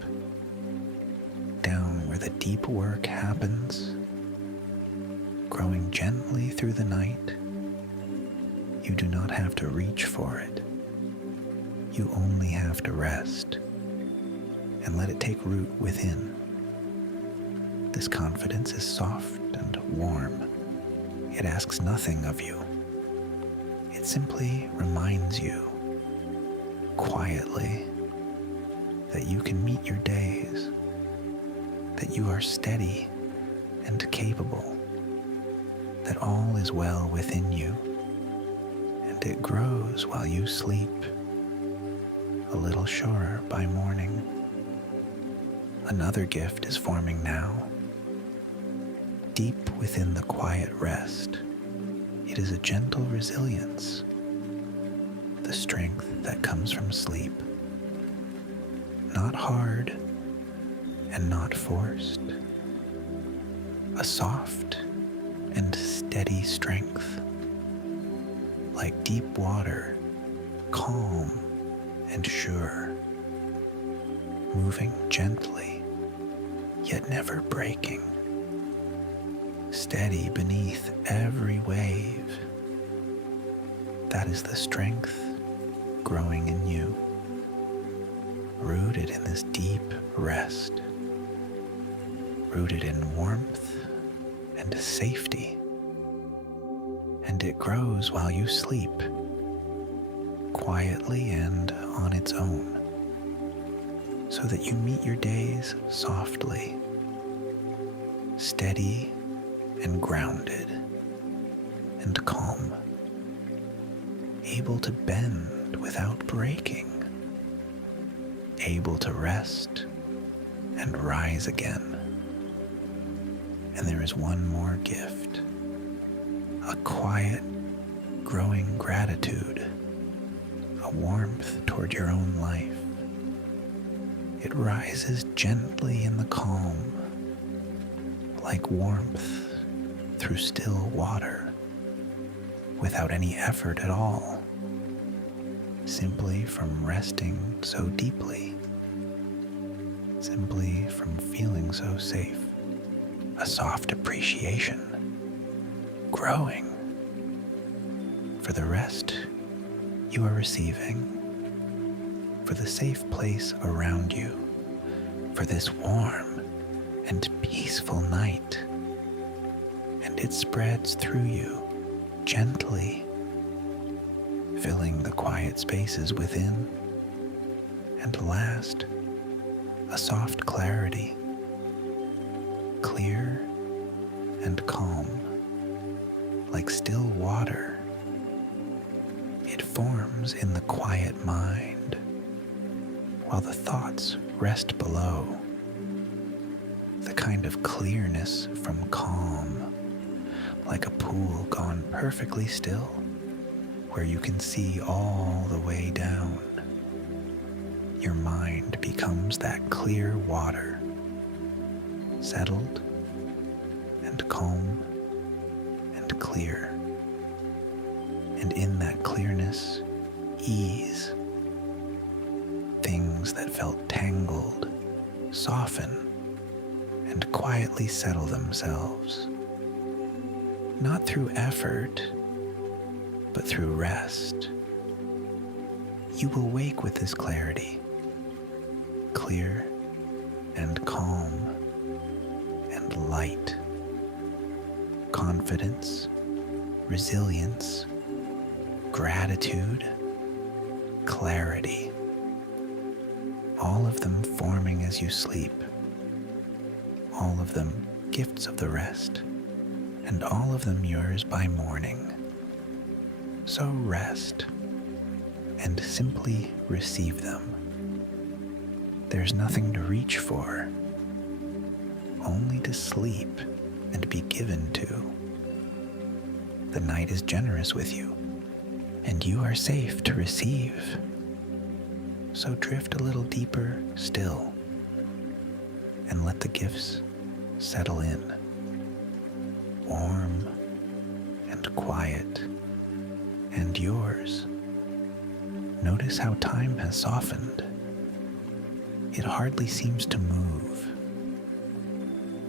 down where the deep work happens, growing gently through the night. You do not have to reach for it. You only have to rest and let it take root within. This confidence is soft and warm. It asks nothing of you. It simply reminds you, quietly, that you can meet your days, that you are steady and capable, that all is well within you, and it grows while you sleep, a little surer by morning. Another gift is forming now. Deep within the quiet rest, it is a gentle resilience, the strength that comes from sleep, not hard and not forced, a soft and steady strength, like deep water, calm and sure, moving gently, yet never breaking, steady beneath every wave. That is the strength growing in you, rooted in this deep rest, rooted in warmth and safety. And it grows while you sleep, quietly and on its own, so that you meet your days softly, steady and grounded and calm, able to bend without breaking, able to rest and rise again. And there is one more gift, a quiet, growing gratitude, a warmth toward your own life. It rises gently in the calm, like warmth through still water, without any effort at all, simply from resting so deeply, simply from feeling so safe. A soft appreciation, growing for the rest you are receiving, for the safe place around you, for this warm and peaceful night. And it spreads through you gently, filling the quiet spaces within. And last, a soft clarity, clear and calm, like still water. It forms in the quiet mind, while the thoughts rest below. The kind of clearness from calm, like a pool gone perfectly still, where you can see all the way down. Your mind becomes that clear water, settled and calm and clear. And in that clearness, ease. Things that felt tangled soften and quietly settle themselves. Not through effort, But through rest, you will wake with this clarity, clear and calm and light, confidence, resilience, gratitude, clarity, all of them forming as you sleep, all of them gifts of the rest, and all of them yours by morning. So rest and simply receive them. There's nothing to reach for, only to sleep and be given to. The night is generous with you, and you are safe to receive. So drift a little deeper still, and let the gifts settle in, warm and quiet, and yours. Notice how time has softened. It hardly seems to move.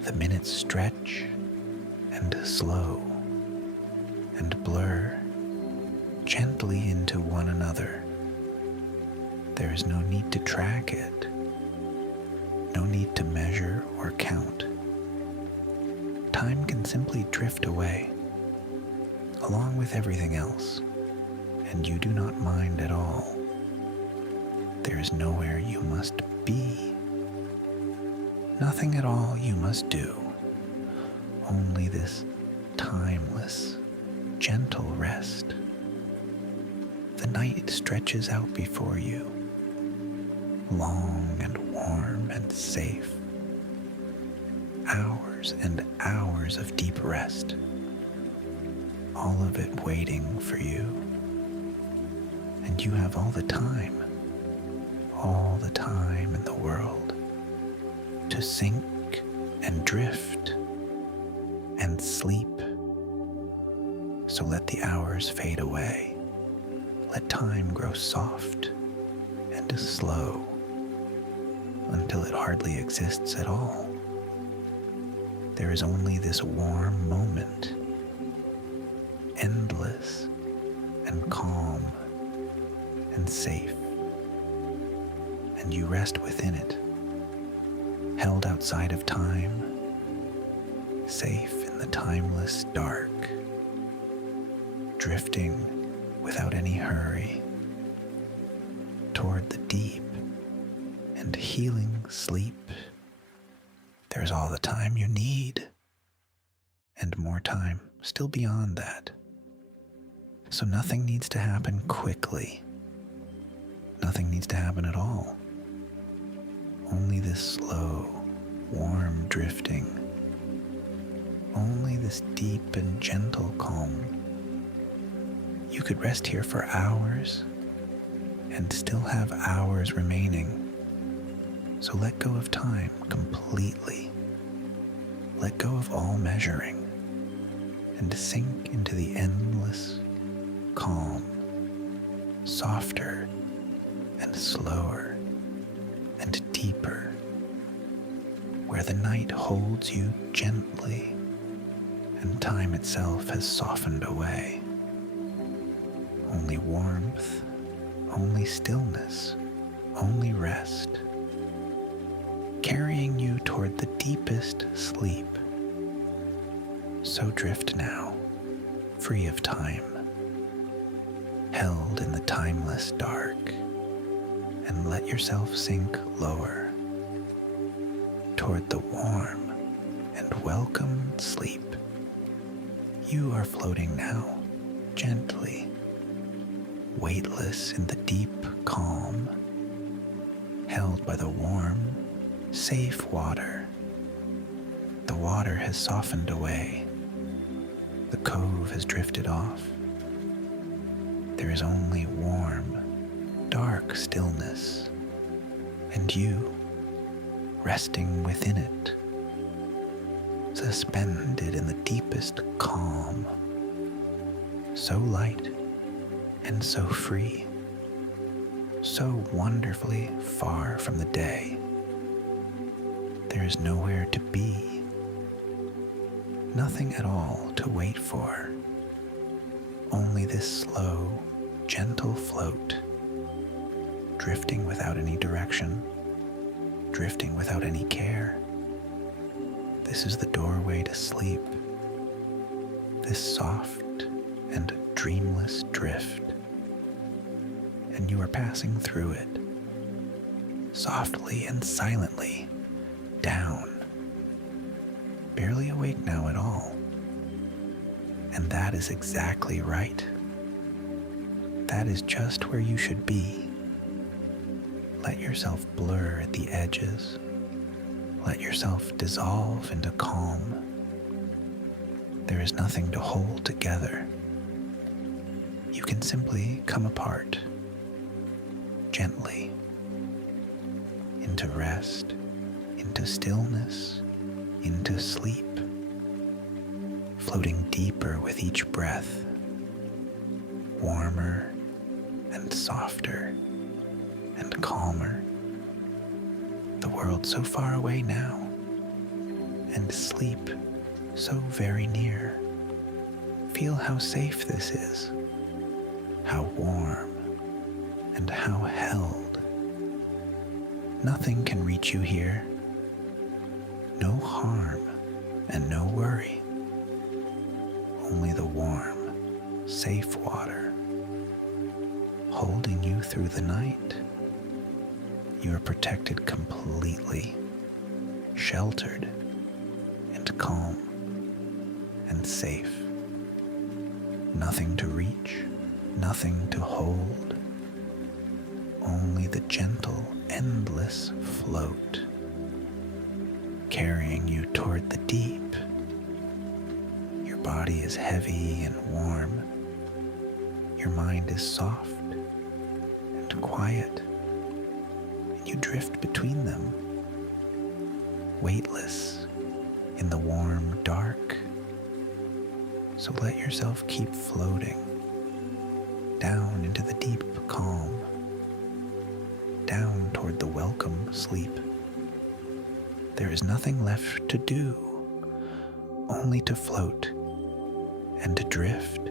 The minutes stretch and slow and blur gently into one another. There is no need to track it, no need to measure or count. Time can simply drift away, along with everything else, and you do not mind at all. There is nowhere you must be, nothing at all you must do, only this timeless, gentle rest. The night stretches out before you, long and warm and safe. Hours and hours of deep rest, all of it waiting for you. And you have all the time in the world to sink and drift and sleep. So let the hours fade away. Let time grow soft and slow until it hardly exists at all. There is only this warm moment, endless and calm and safe, and you rest within it, held outside of time, safe in the timeless dark, drifting without any hurry toward the deep and healing sleep. There's all the time you need, and more time still beyond that. So nothing needs to happen quickly. Nothing needs to happen at all. Only this slow, warm drifting. Only this deep and gentle calm. You could rest here for hours and still have hours remaining. So let go of time completely. Let go of all measuring and sink into the endless calm, softer and slower and deeper, where the night holds you gently and time itself has softened away. Only warmth, only stillness, only rest, carrying you toward the deepest sleep. So drift now, free of time, held in the timeless dark, and let yourself sink lower toward the warm and welcome sleep. You are floating now, gently, weightless in the deep calm, held by the warm, safe water. The water has softened away. The cove has drifted off. There is only warm, dark stillness, and you resting within it, suspended in the deepest calm, so light and so free, so wonderfully far from the day. There is nowhere to be, nothing at all to wait for, Only this slow, gentle float, drifting without any direction, drifting without any care. This is the doorway to sleep, this soft and dreamless drift. And you are passing through it, softly and silently, down, barely awake now at all. And that is exactly right. That is just where you should be. Let yourself blur at the edges. Let yourself dissolve into calm. There is nothing to hold together. You can simply come apart, gently, into rest, into stillness, into sleep, floating deeper with each breath, warmer and softer and calmer. The world so far away now, and sleep so very near. Feel how safe this is, how warm and how held. Nothing can reach you here. No harm and no worry. Only the warm, safe water, holding you through the night. You are protected completely, sheltered and calm and safe. Nothing to reach, nothing to hold. Only the gentle, endless float, carrying you toward the deep. Your body is heavy and warm. Your mind is soft and quiet, and you drift between them, weightless in the warm dark. So let yourself keep floating down into the deep calm, down toward the welcome sleep. There is nothing left to do, only to float and to drift,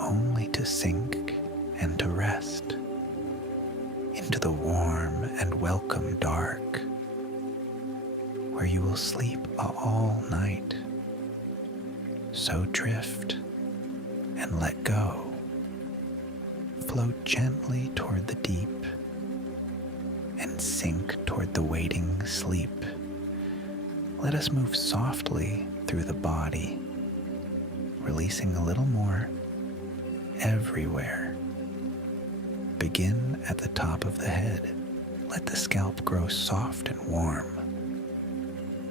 only to sink and to rest into the warm and welcome dark, where you will sleep all night. So drift and let go. Float gently toward the deep and sink toward the waiting sleep. Let us move softly through the body, releasing a little more everywhere. Begin at the top of the head. Let the scalp grow soft and warm.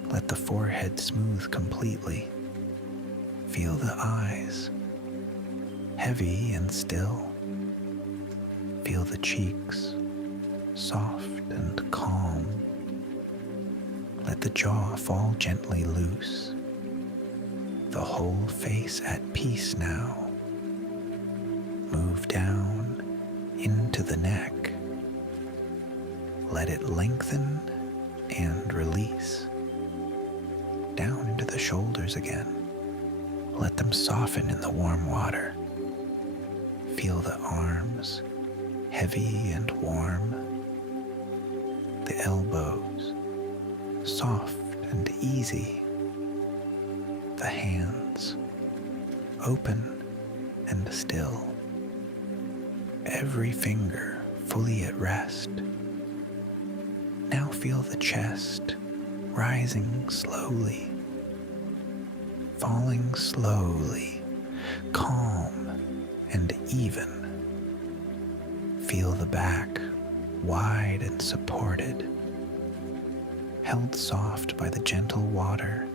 Let the forehead smooth completely. Feel the eyes, heavy and still. Feel the cheeks, soft and calm. Let the jaw fall gently loose. The whole face at peace now. Move down into the neck. Let it lengthen and release. Down into the shoulders again. Let them soften in the warm water. Feel the arms, heavy and warm. The elbows, soft and easy. The hands, open and still. Every finger fully at rest. Now feel the chest rising slowly, falling slowly, calm and even. Feel the back wide and supported, held soft by the gentle water.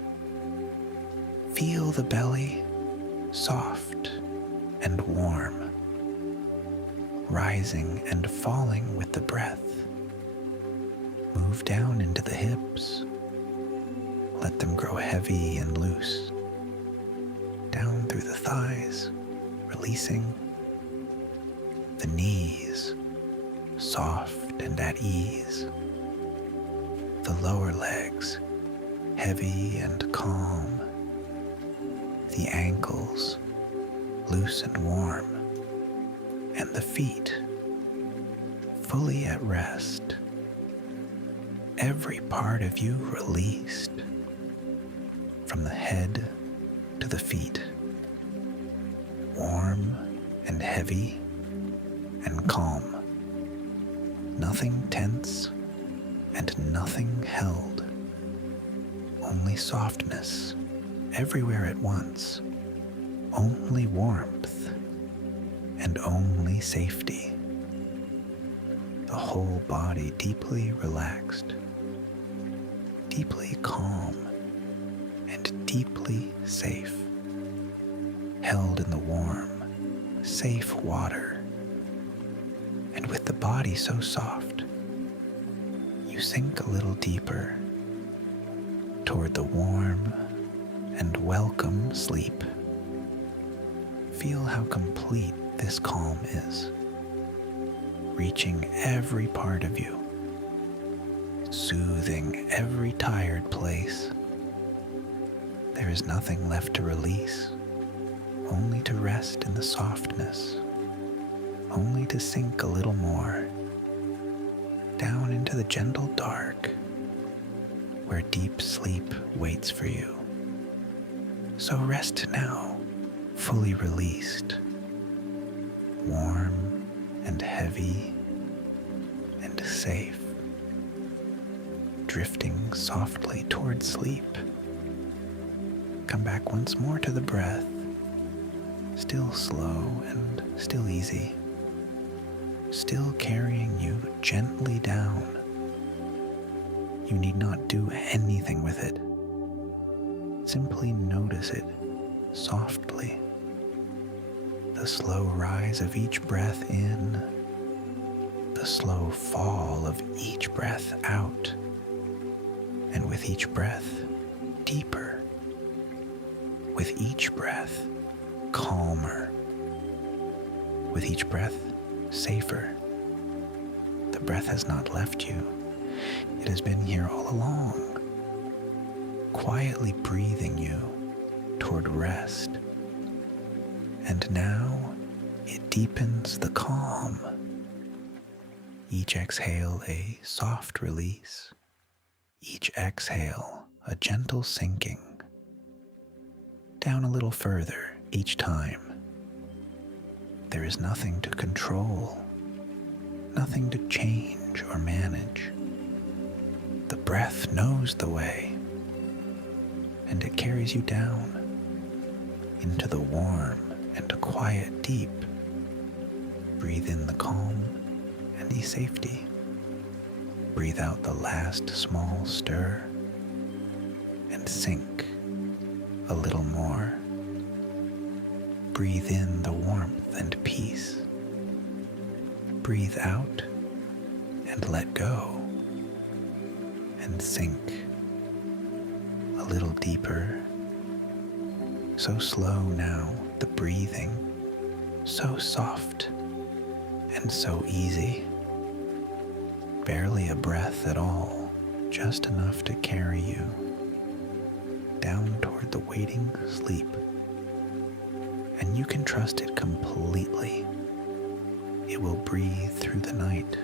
Feel the belly soft and warm, rising and falling with the breath. Move down into the hips. Let them grow heavy and loose. Down through the thighs, releasing. The knees, soft and at ease. The lower legs, heavy and calm. The ankles, loose and warm, and the feet fully at rest. Every part of you released, from the head to the feet, warm and heavy and calm. Nothing tense and nothing held. Only softness everywhere at once. Only warmth and only safety. The whole body deeply relaxed, deeply calm, and deeply safe. Held in the warm, safe water. And with the body so soft, you sink a little deeper toward the warm and welcome sleep. Feel how complete this calm is, reaching every part of you, soothing every tired place. There is nothing left to release, only to rest in the softness, only to sink a little more, down into the gentle dark, where deep sleep waits for you. So rest now, fully released, warm and heavy and safe, drifting softly toward sleep. Come back once more to the breath, still slow and still easy, still carrying you gently down. You need not do anything with it. Simply notice it softly. The slow rise of each breath in, the slow fall of each breath out, and with each breath, deeper. With each breath, calmer. With each breath, safer. The breath has not left you. It has been here all along, quietly breathing you toward rest. And now it deepens the calm. Each exhale a soft release. Each exhale a gentle sinking. Down a little further each time. There is nothing to control, nothing to change or manage. The breath knows the way, and it carries you down into the warm and quiet deep. Breathe in the calm and the safety. Breathe out the last small stir and sink a little more. Breathe in the warmth and peace. Breathe out and let go. And sink a little deeper. So slow now, the breathing, so soft and so easy. Barely a breath at all, just enough to carry you down toward the waiting sleep. And you can trust it completely. It will breathe through the night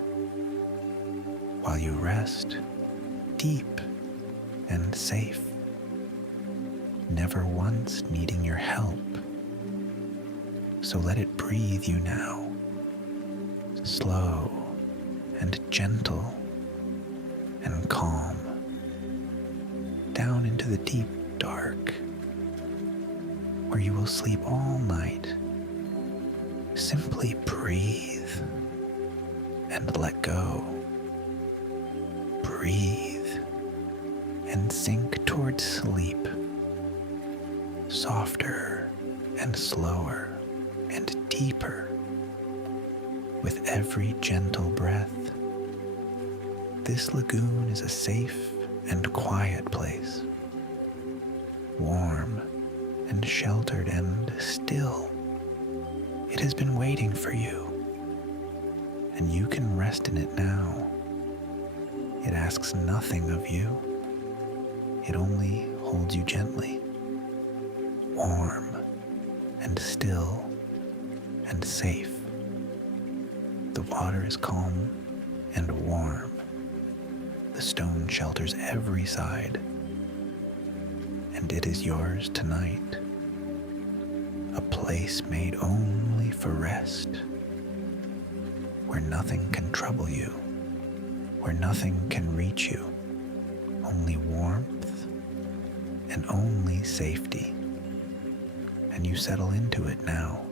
while you rest, deep and safe, never once needing your help. So let it breathe you now, slow and gentle and calm, down into the deep dark, where you will sleep all night. Simply breathe and let go. Breathe and sink towards sleep, softer and slower and deeper with every gentle breath. This lagoon is a safe and quiet place, warm and sheltered and still. It has been waiting for you, and you can rest in it now. It asks nothing of you. It only holds you gently, warm and still, and safe. The water is calm and warm. The stone shelters every side, and it is yours tonight. A place made only for rest, where nothing can trouble you, where nothing can reach you, only warmth and only safety. And you settle into it now,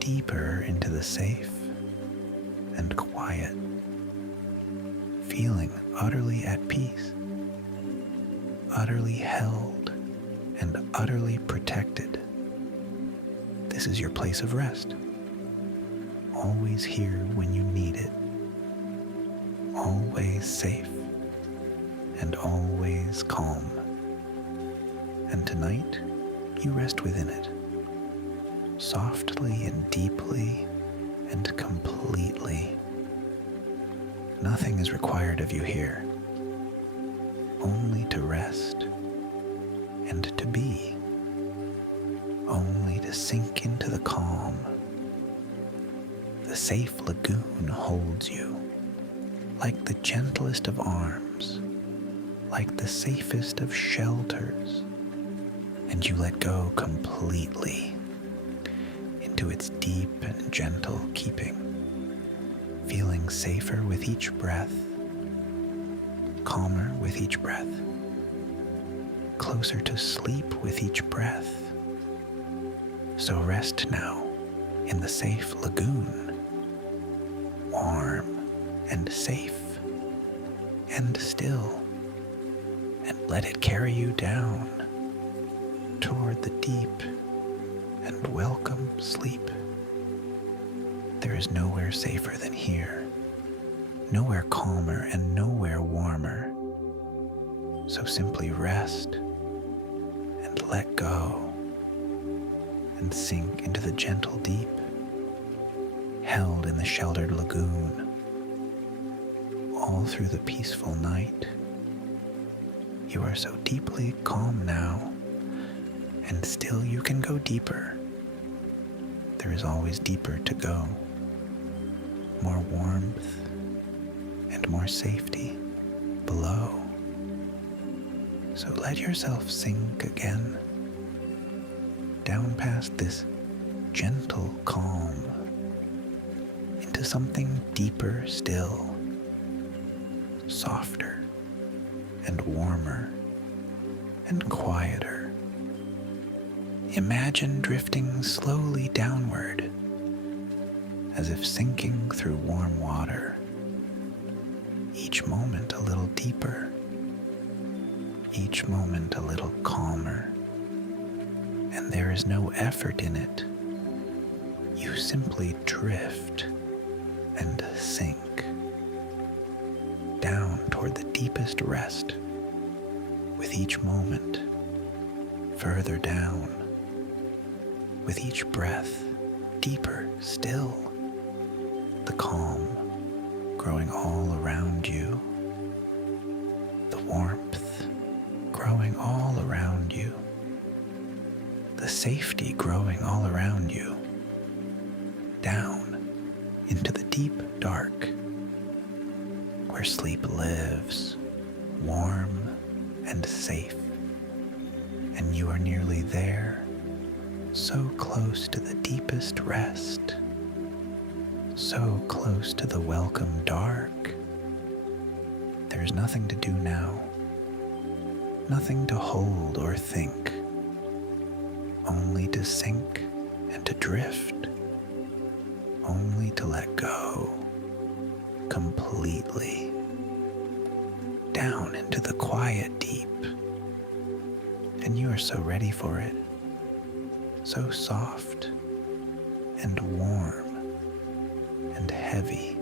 deeper into the safe and quiet, feeling utterly at peace, utterly held and utterly protected. This is your place of rest, always here when you need it, always safe and always calm. And tonight, you rest within it, softly and deeply and completely. Nothing is required of you here, only to rest and to be, only to sink into the calm. The safe lagoon holds you, like the gentlest of arms, like the safest of shelters, and you let go completely into its deep and gentle keeping, feeling safer with each breath, calmer with each breath, closer to sleep with each breath. So rest now in the safe lagoon, warm and safe and still, and let it carry you down toward the deep and welcome sleep. There is nowhere safer than here, nowhere calmer and nowhere warmer. So simply rest and let go and sink into the gentle deep, held in the sheltered lagoon, all through the peaceful night. You are so deeply calm now, and still you can go deeper. There is always deeper to go, more warmth and more safety below. So let yourself sink again, down past this gentle calm, into something deeper still, softer and warmer and quieter. Imagine drifting slowly downward, as if sinking through warm water, each moment a little deeper, each moment a little calmer, and there is no effort in it. You simply drift and sink down toward the deepest rest with each moment, further down, with each breath, deeper still, the calm growing all around you, the warmth growing all around you, the safety growing all around you, down into the deep dark, where sleep lives, warm and safe, and you are nearly there, so close to the deepest rest, so close to the welcome dark. There's nothing to do now, nothing to hold or think, only to sink and to drift, only to let go completely, down into the quiet deep. And you are so ready for it, so soft and warm and heavy,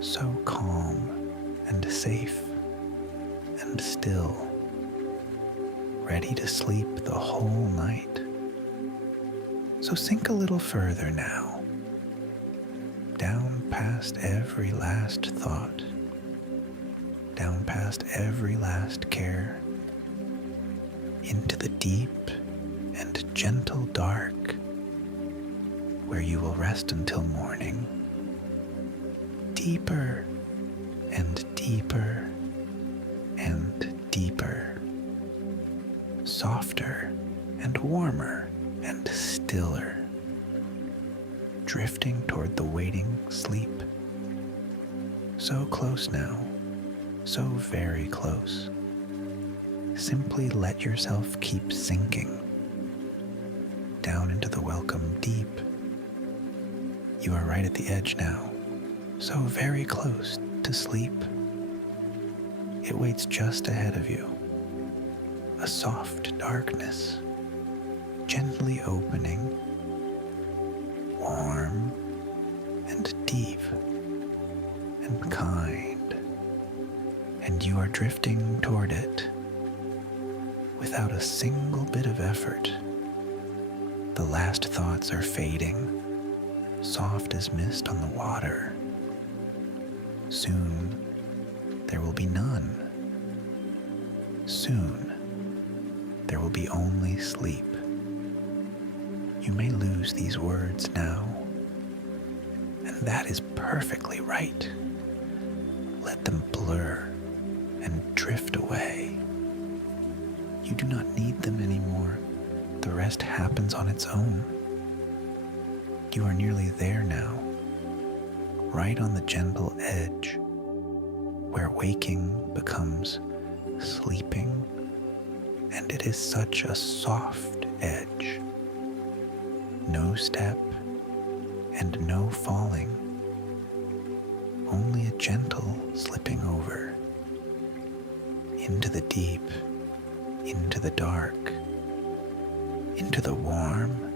so calm and safe and still, ready to sleep the whole night. So sink a little further now, down past every last thought, down past every last care, into the deep and gentle dark where you will rest until morning. Deeper and deeper and deeper. Softer and warmer and stiller. Drifting toward the waiting sleep. So close now, so very close. Simply let yourself keep sinking down into the welcome deep. You are right at the edge now, so very close to sleep. It waits just ahead of you, a soft darkness, gently opening, warm and deep and kind, and you are drifting toward it without a single bit of effort. The last thoughts are fading, soft as mist on the water. Soon there will be none. Soon there will be only sleep. You may lose these words now, and that is perfectly right. Let them blur and drift away. You do not need them anymore. The rest happens on its own. You are nearly there now, right on the gentle edge, where waking becomes sleeping, and it is such a soft edge. No step and no falling, only a gentle slipping over, into the deep, into the dark, into the warm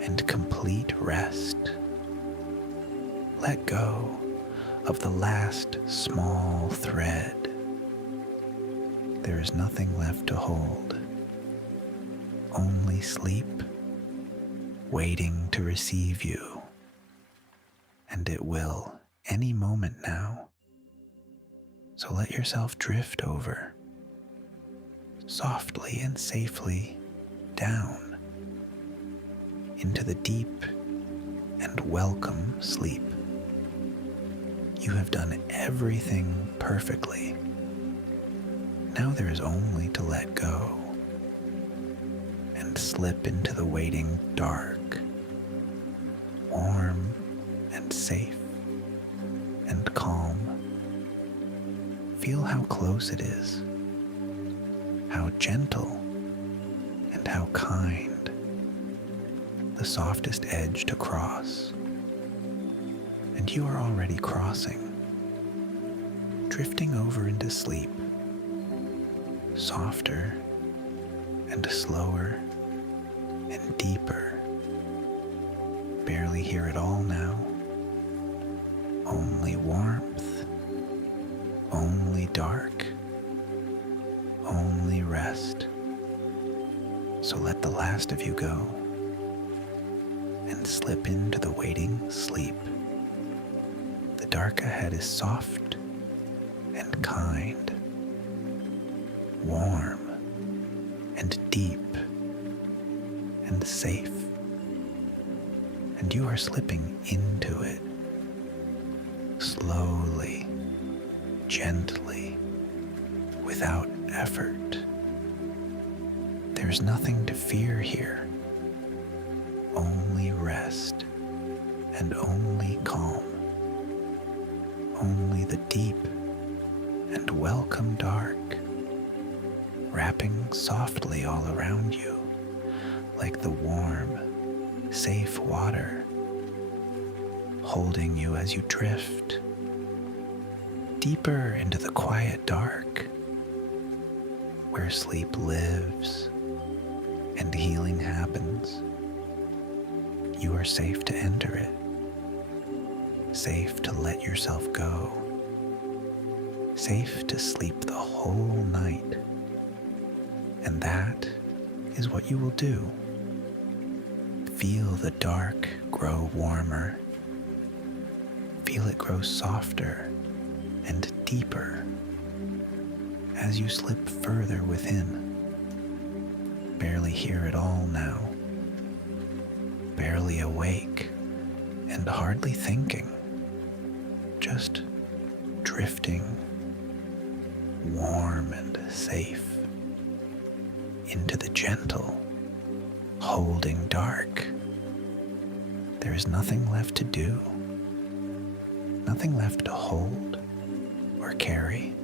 and complete rest. Let go of the last small thread. There is nothing left to hold, only sleep waiting to receive you, and it will any moment now. So let yourself drift over, softly and safely down into the deep and welcome sleep. You have done everything perfectly. Now there is only to let go and slip into the waiting dark, warm and safe and calm. Feel how close it is, how gentle and how kind, the softest edge to cross. And you are already crossing, drifting over into sleep, softer and slower and deeper. Barely hear it all now. Only warmth, only dark, only rest. So let the last of you go and slip into the waiting sleep. The dark ahead is soft and kind, warm and deep and safe, and you are slipping into it, slowly, gently, without effort. There's nothing to fear here, only rest and only calm, only the deep and welcome dark, wrapping softly all around you like the warm, safe water, holding you as you drift deeper into the quiet dark, where sleep lives and healing happens. You are safe to enter it, safe to let yourself go, safe to sleep the whole night. And that is what you will do. Feel the dark grow warmer. Feel it grow softer and deeper as you slip further within. Barely hear it all now. Barely awake and hardly thinking, just drifting warm and safe into the gentle, holding dark. There is nothing left to do, nothing left to hold or carry,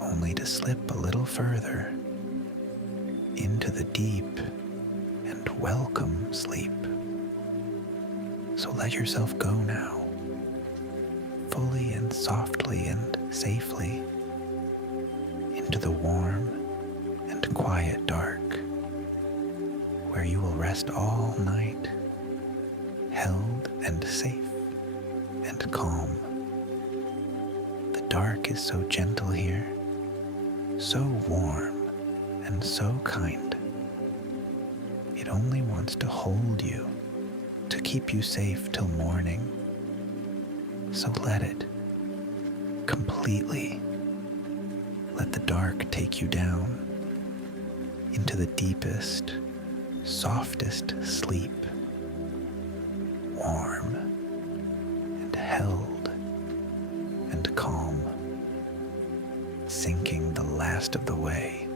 only to slip a little further into the deep and welcome sleep. So let yourself go now, fully and softly and safely, into the warm and quiet dark, where you will rest all night, held and safe and calm. The dark is so gentle here, so warm and so kind. It only wants to hold you, to keep you safe till morning. So let it completely. Let the dark take you down into the deepest, softest sleep, warm and held and calm, sinking the last of the way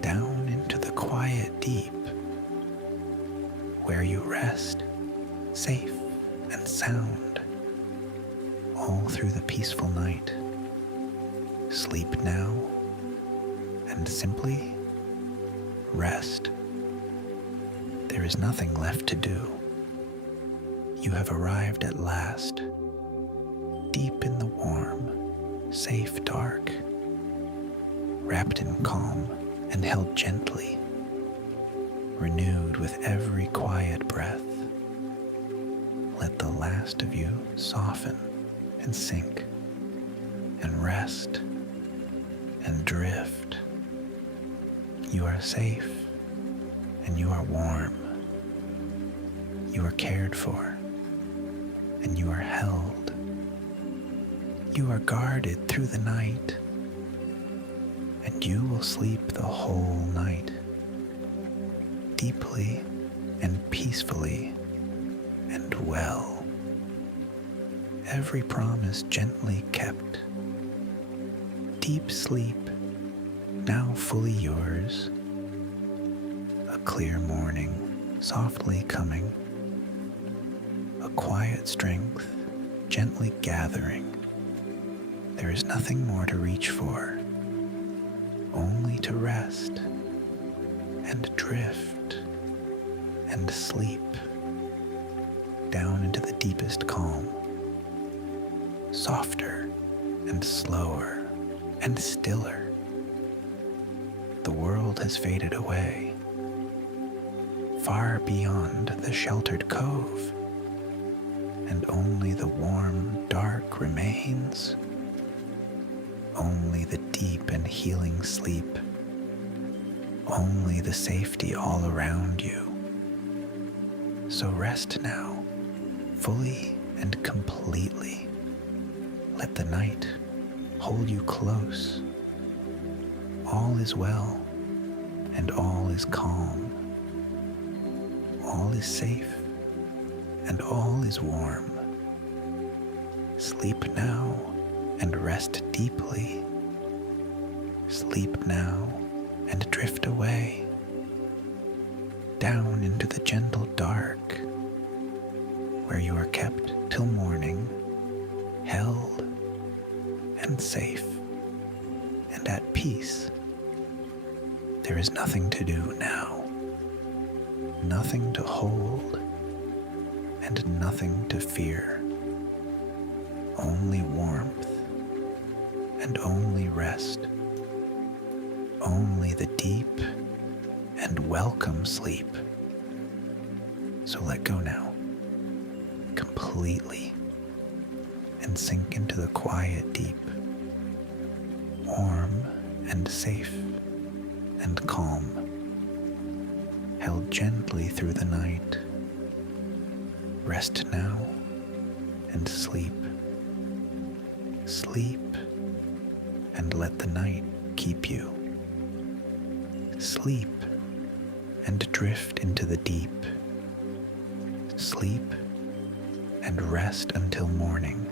down into the quiet deep, where you rest safe and sound all through the peaceful night. Sleep now and simply rest. There is nothing left to do. You have arrived at last, deep in the warm, safe dark, wrapped in calm and held gently, renewed with every quiet breath. Let the last of you soften and sink and rest and drift. You are safe and you are warm. You are cared for and you are held. You are guarded through the night, and you will sleep the whole night, deeply and peacefully and well. Every promise gently kept. Deep sleep, now fully yours. A clear morning softly coming. A quiet strength gently gathering. There is nothing more to reach for, only to rest and drift and sleep down into the deepest calm, softer and slower and stiller. The world has faded away, far beyond the sheltered cove, and only the warm dark remains, only the deep and healing sleep, only the safety all around you. So rest now, fully and completely. Let the night hold you close. All is well, and all is calm. All is safe, and all is warm. Sleep now and rest deeply. Sleep now and drift away, down into the gentle dark, where you are kept till morning, held and safe and at peace. There is nothing to do now, nothing to hold and nothing to fear, only warmth and only rest, only the deep and welcome sleep. So let go now, completely, and sink into the quiet deep, warm and safe and calm, held gently through the night. Rest now and sleep. Sleep and let the night keep you. Sleep and drift into the deep. sleep and rest until morning.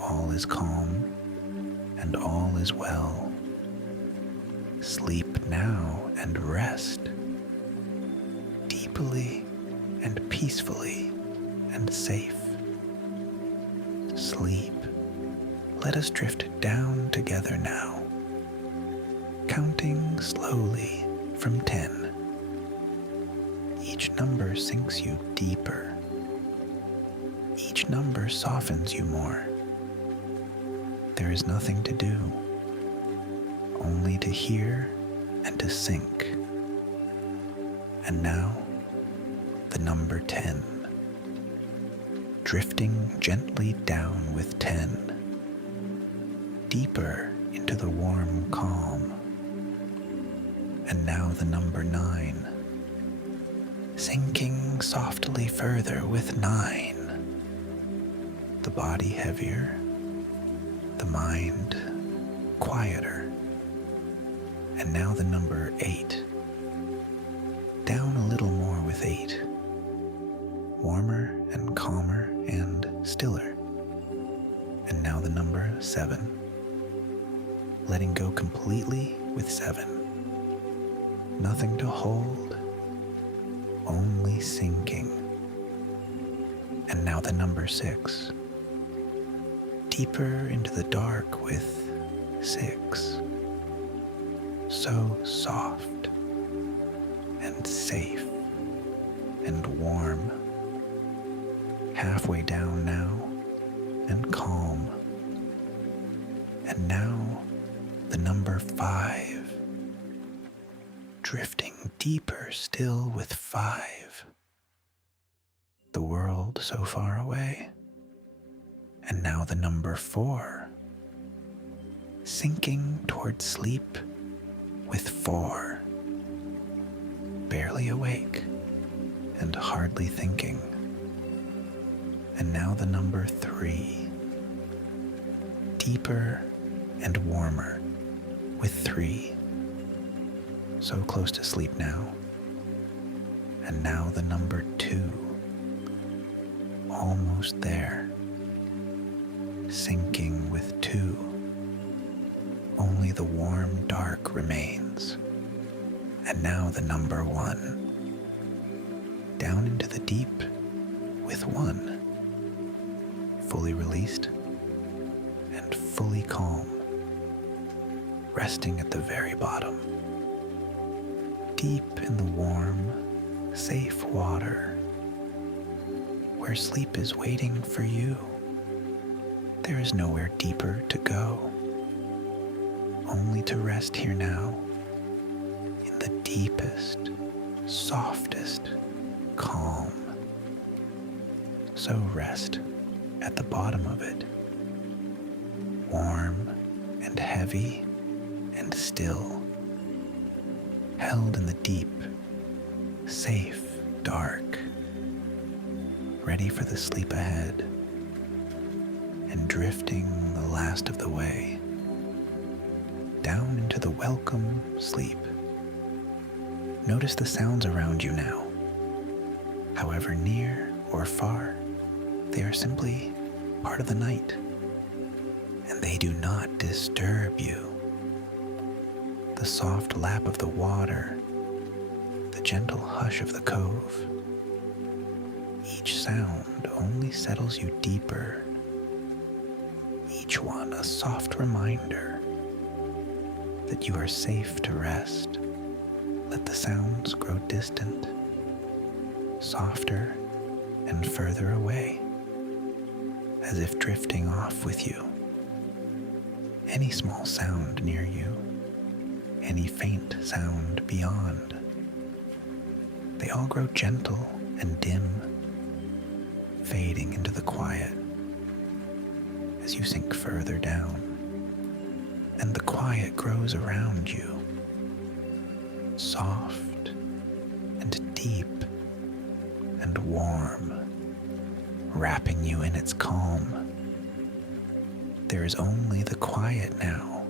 All is calm and all is well. Sleep now and rest deeply and peacefully and safe. Sleep. Let us drift down together now, counting slowly from 10. Each number sinks you deeper. Each number softens you more. There is nothing to do, only to hear and to sink. And now, the number 10. Drifting gently down with 10. Deeper into the warm calm. And now the number 9. Sinking softly further with 9. The body heavier, the mind quieter. And now the number 8. Down a little more with 8. Warmer and calmer and stiller. And now the number 7. Letting go completely with 7. Nothing to hold, only sinking. And now the number 6. Deeper into the dark with 6. So soft and safe and warm. Halfway down now and calm. And now the number 5. Drifting deeper still with 5. The world so far away. And now the number 4. Sinking toward sleep with 4. Barely awake and hardly thinking. And now the number 3. Deeper and warmer with 3. So close to sleep now. And now the number 2. Almost there. Sinking with 2. Only the warm dark remains. And now the number 1. Down into the deep with 1. Fully released and fully calm. Resting at the very bottom. Deep in the warm, safe water. Where sleep is waiting for you. There is nowhere deeper to go, only to rest here now, in the deepest, softest calm. So rest at the bottom of it, warm and heavy and still, held in the deep, safe, dark, ready for the sleep ahead. And drifting the last of the way, down into the welcome sleep. Notice the sounds around you now. However near or far, they are simply part of the night, and they do not disturb you. The soft lap of the water, the gentle hush of the cove, each sound only settles you deeper. Each one a soft reminder that you are safe to rest. Let the sounds grow distant, softer and further away, as if drifting off with you. Any small sound near you, any faint sound beyond, they all grow gentle and dim, fading into the quiet. As you sink further down, and the quiet grows around you, soft and deep and warm, wrapping you in its calm. There is only the quiet now,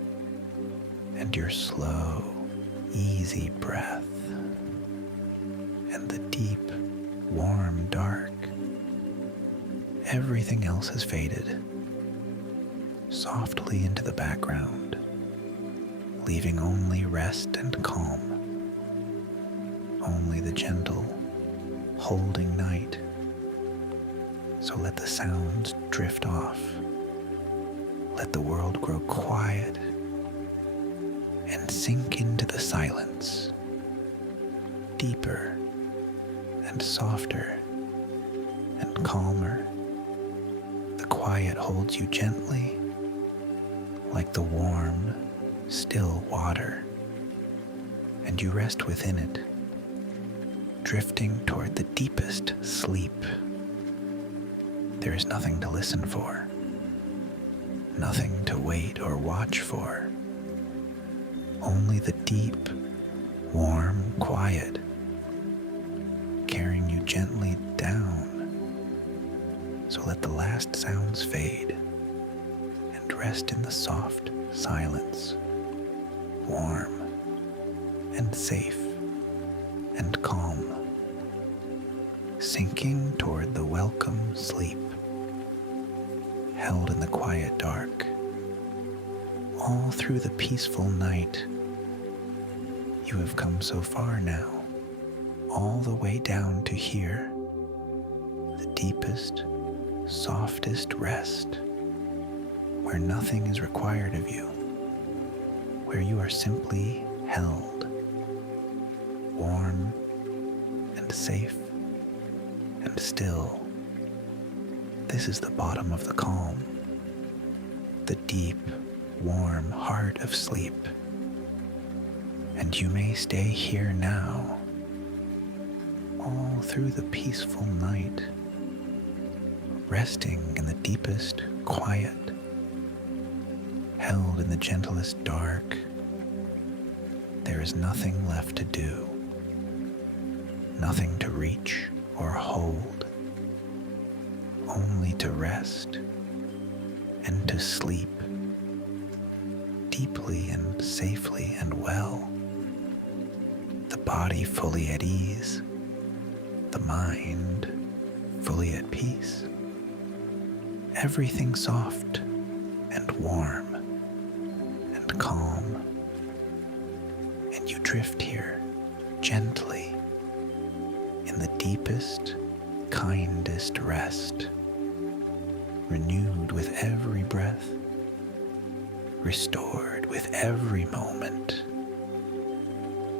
and your slow, easy breath, and the deep, warm dark. Everything else has faded softly into the background, leaving only rest and calm, only the gentle, holding night. So let the sounds drift off. Let the world grow quiet and sink into the silence, deeper and softer and calmer. The quiet holds you gently, like the warm, still water, and you rest within it, drifting toward the deepest sleep. There is nothing to listen for, nothing to wait or watch for, only the deep, warm quiet, carrying you gently down. So let the last sounds fade and rest in the soft silence, warm and safe and calm, sinking toward the welcome sleep, held in the quiet dark. All through the peaceful night, you have come so far now, all the way down to here, the deepest, softest rest, where nothing is required of you, where you are simply held, warm and safe and still. This is the bottom of the calm, the deep, warm heart of sleep. And you may stay here now, all through the peaceful night, resting in the deepest quiet, held in the gentlest dark. There is nothing left to do, nothing to reach or hold, only to rest and to sleep deeply and safely and well. The body fully at ease, the mind fully at peace, everything soft and warm and calm, and you drift here gently in the deepest, kindest rest, renewed with every breath, restored with every moment,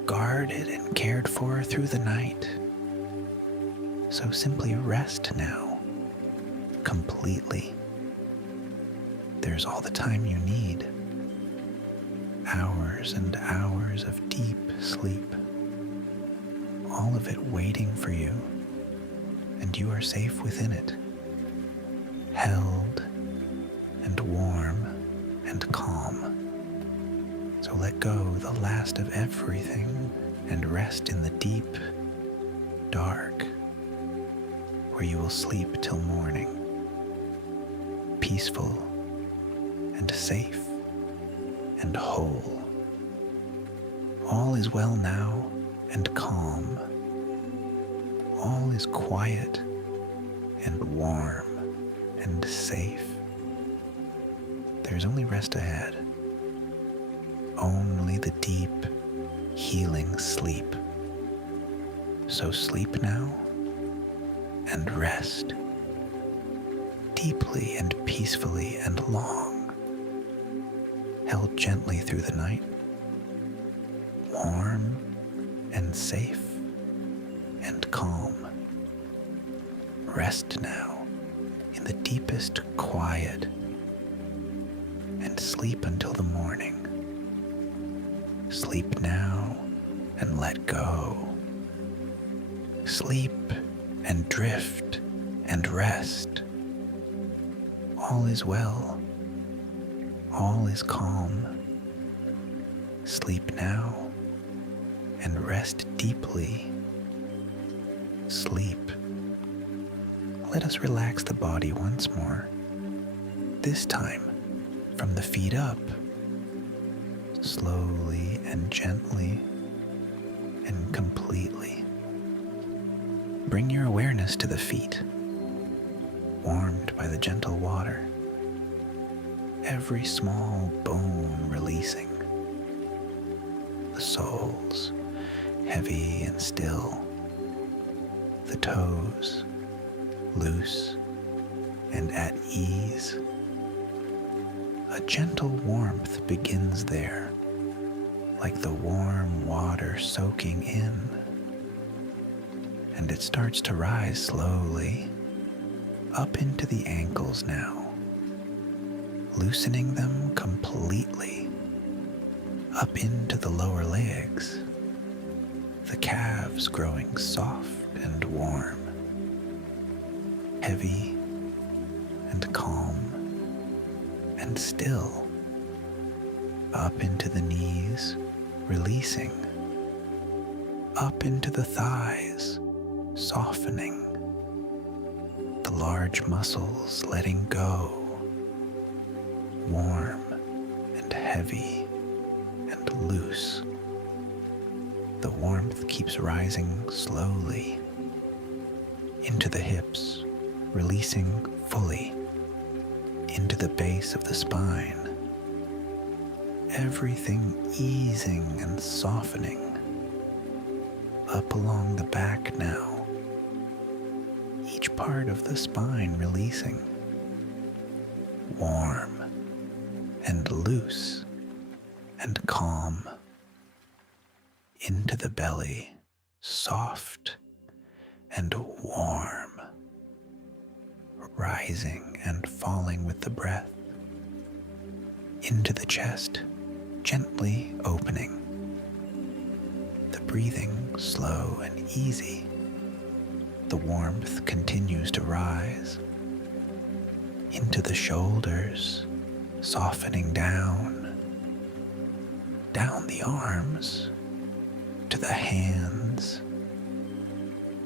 guarded and cared for through the night. So simply rest now, completely. There's all the time you need, hours and hours of deep sleep, all of it waiting for you, and you are safe within it, held and warm and calm. So let go the last of everything and rest in the deep, dark, where you will sleep till morning, peaceful and safe and whole. All is well now and calm. All is quiet and warm and safe. There's only rest ahead, only the deep, healing sleep. So sleep now and rest deeply and peacefully and long, held gently through the night, warm and safe and calm. Rest now in the deepest quiet and sleep until the morning. Sleep now and let go. Sleep and drift and rest. All is well. All is calm. Sleep now and rest deeply. Sleep. Let us relax the body once more, this time from the feet up, slowly and gently and completely. Bring your awareness to the feet, warmed by the gentle water, every small bone releasing, the soles heavy and still, the toes loose and at ease. A gentle warmth begins there, like the warm water soaking in, and it starts to rise slowly up into the ankles now, loosening them completely, up into the lower legs, the calves growing soft and warm, heavy and calm and still, up into the knees, releasing, up into the thighs, softening, the large muscles letting go, warm and heavy and loose. The warmth keeps rising slowly into the hips, releasing fully into the base of the spine, everything easing and softening up along the back now, each part of the spine releasing, warm and loose and calm, into the belly, soft and warm, rising and falling with the breath, into the chest, gently opening, the breathing slow and easy. The warmth continues to rise into the shoulders, softening down the arms, to the hands,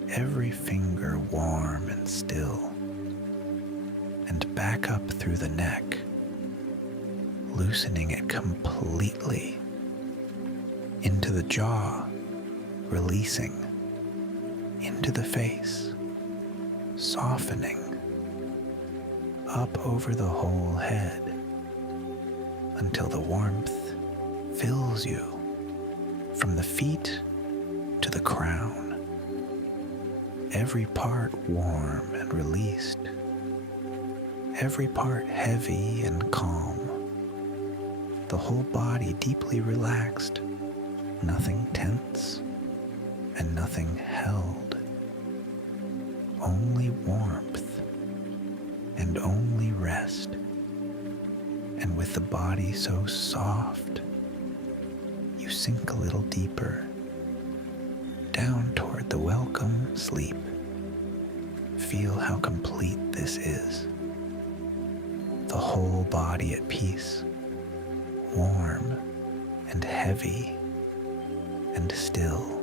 every finger warm and still, and back up through the neck, loosening it completely, into the jaw, releasing, into the face, softening, up over the whole head, until the warmth fills you from the feet to the crown, every part warm and released, every part heavy and calm, the whole body deeply relaxed, nothing tense and nothing held, only warmth and only rest. And with the body so soft, you sink a little deeper, down toward the welcome sleep. Feel how complete this is. The whole body at peace, warm and heavy and still.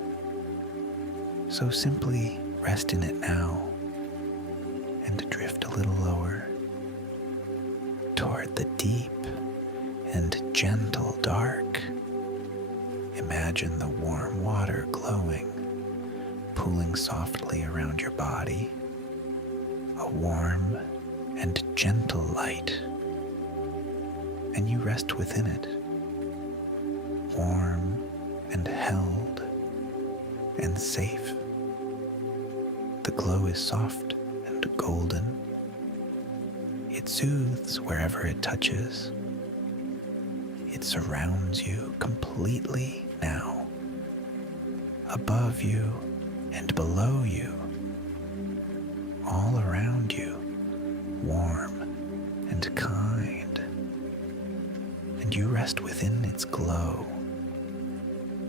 So simply rest in it now and drift a little lower toward the deep and gentle dark. Imagine the warm water glowing, pooling softly around your body, a warm and gentle light, and you rest within it, warm and held and safe. The glow is soft and golden. It soothes wherever it touches. It surrounds you completely now, above you and below you, all around you, warm and kind, and you rest within its glow,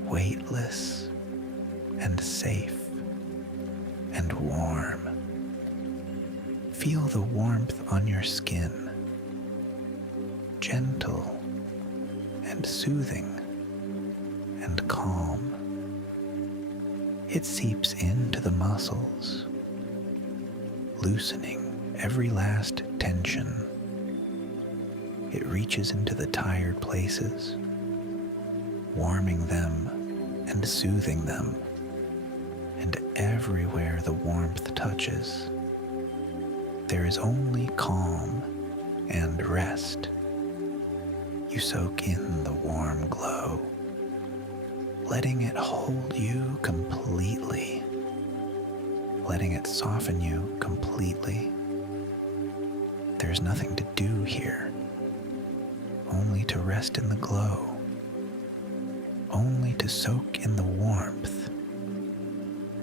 weightless and safe and warm. Feel the warmth on your skin, gentle and soothing and calm. It seeps into the muscles, loosening every last tension. It reaches into the tired places, warming them and soothing them, and everywhere the warmth touches, there is only calm and rest. You soak in the warm glow, letting it hold you completely, letting it soften you completely. There's nothing to do here, only to rest in the glow, only to soak in the warmth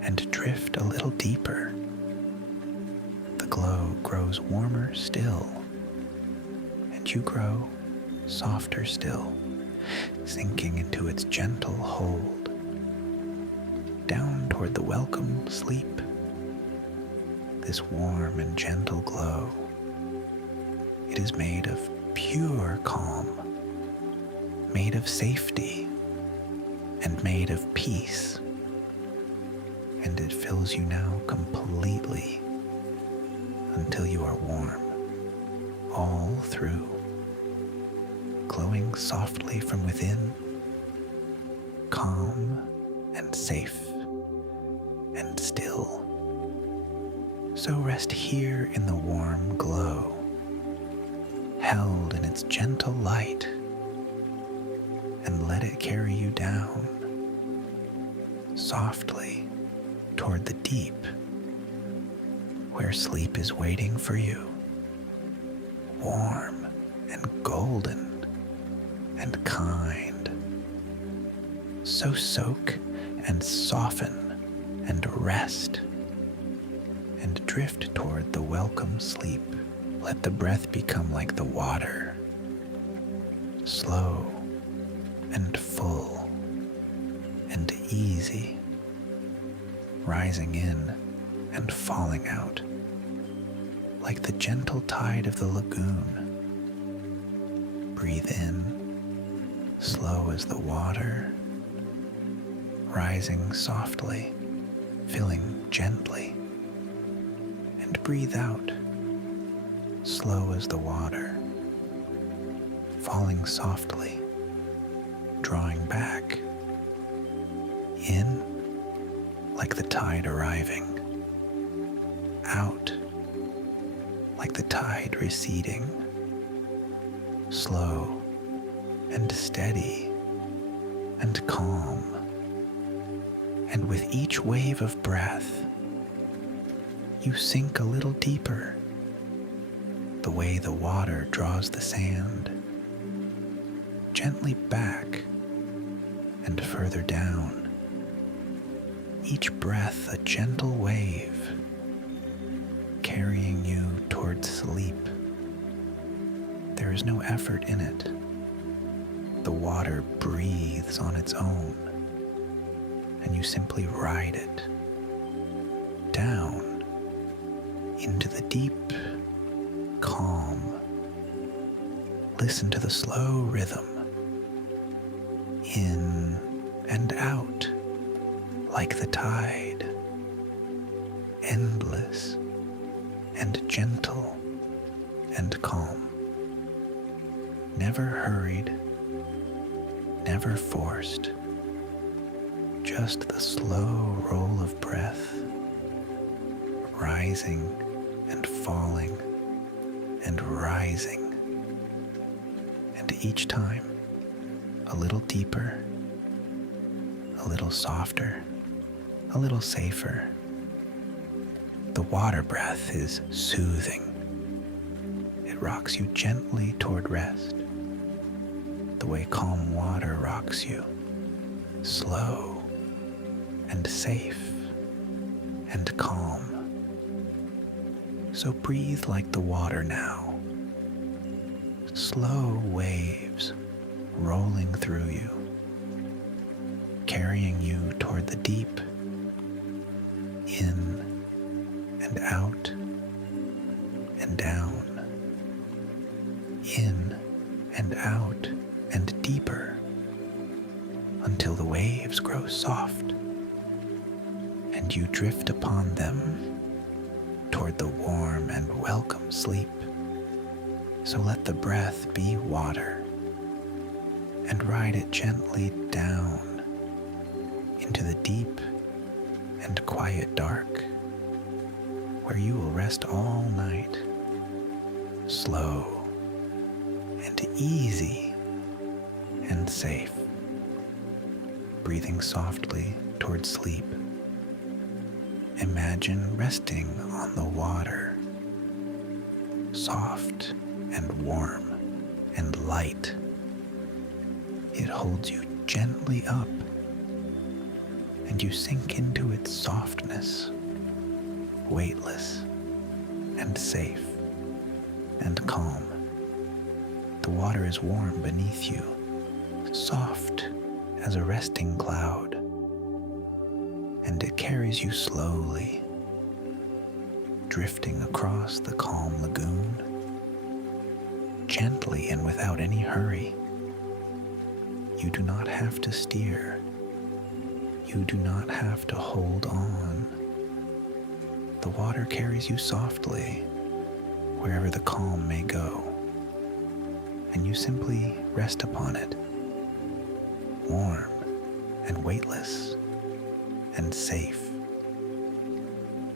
and drift a little deeper. The glow grows warmer still, and you grow softer still, sinking into its gentle hold, down toward the welcome sleep. This warm and gentle glow, it is made of pure calm, made of safety, and made of peace, and it fills you now completely until you are warm all through, glowing softly from within, calm and safe and still. So rest here in the warm glow, held in its gentle light, and let it carry you down softly toward the deep, where sleep is waiting for you, warm and golden and kind. So soak and soften and rest and drift toward the welcome sleep. Let the breath become like the water, slow and full and easy, rising in and falling out like the gentle tide of the lagoon. Breathe in, slow as the water, rising softly, filling gently, and breathe out, slow as the water, falling softly, drawing back, in like the tide arriving, out like the tide receding, slow and steady and calm. And with each wave of breath, you sink a little deeper, the way the water draws the sand, gently back and further down. Each breath a gentle wave, carrying you towards sleep. There is no effort in it. The water breathes on its own, and you simply ride it down into the deep calm. Listen to the slow rhythm, in and out like the tide, endless and gentle and calm. Never hurried, never forced, just the slow roll of breath, rising and falling and rising, and each time a little deeper, a little softer, a little safer. The water breath is soothing. It rocks you gently toward rest, the way calm water rocks you, slow and safe and calm. So breathe like the water now, slow waves rolling through you, carrying you toward the deep, in and out and down, in and out and deeper, until the waves grow soft and you drift upon them toward the warm and welcome sleep. So let the breath be water and ride it gently down into the deep and quiet dark, where you will rest all night, slow and easy and safe, breathing softly toward sleep. Imagine resting on the water, soft and warm and light. It holds you gently up, and you sink into its softness, weightless and safe and calm. The water is warm beneath you, soft as a resting cloud, and it carries you slowly, drifting across the calm lagoon, gently and without any hurry. You do not have to steer. You do not have to hold on. The water carries you softly wherever the calm may go, and you simply rest upon it, warm and weightless and safe.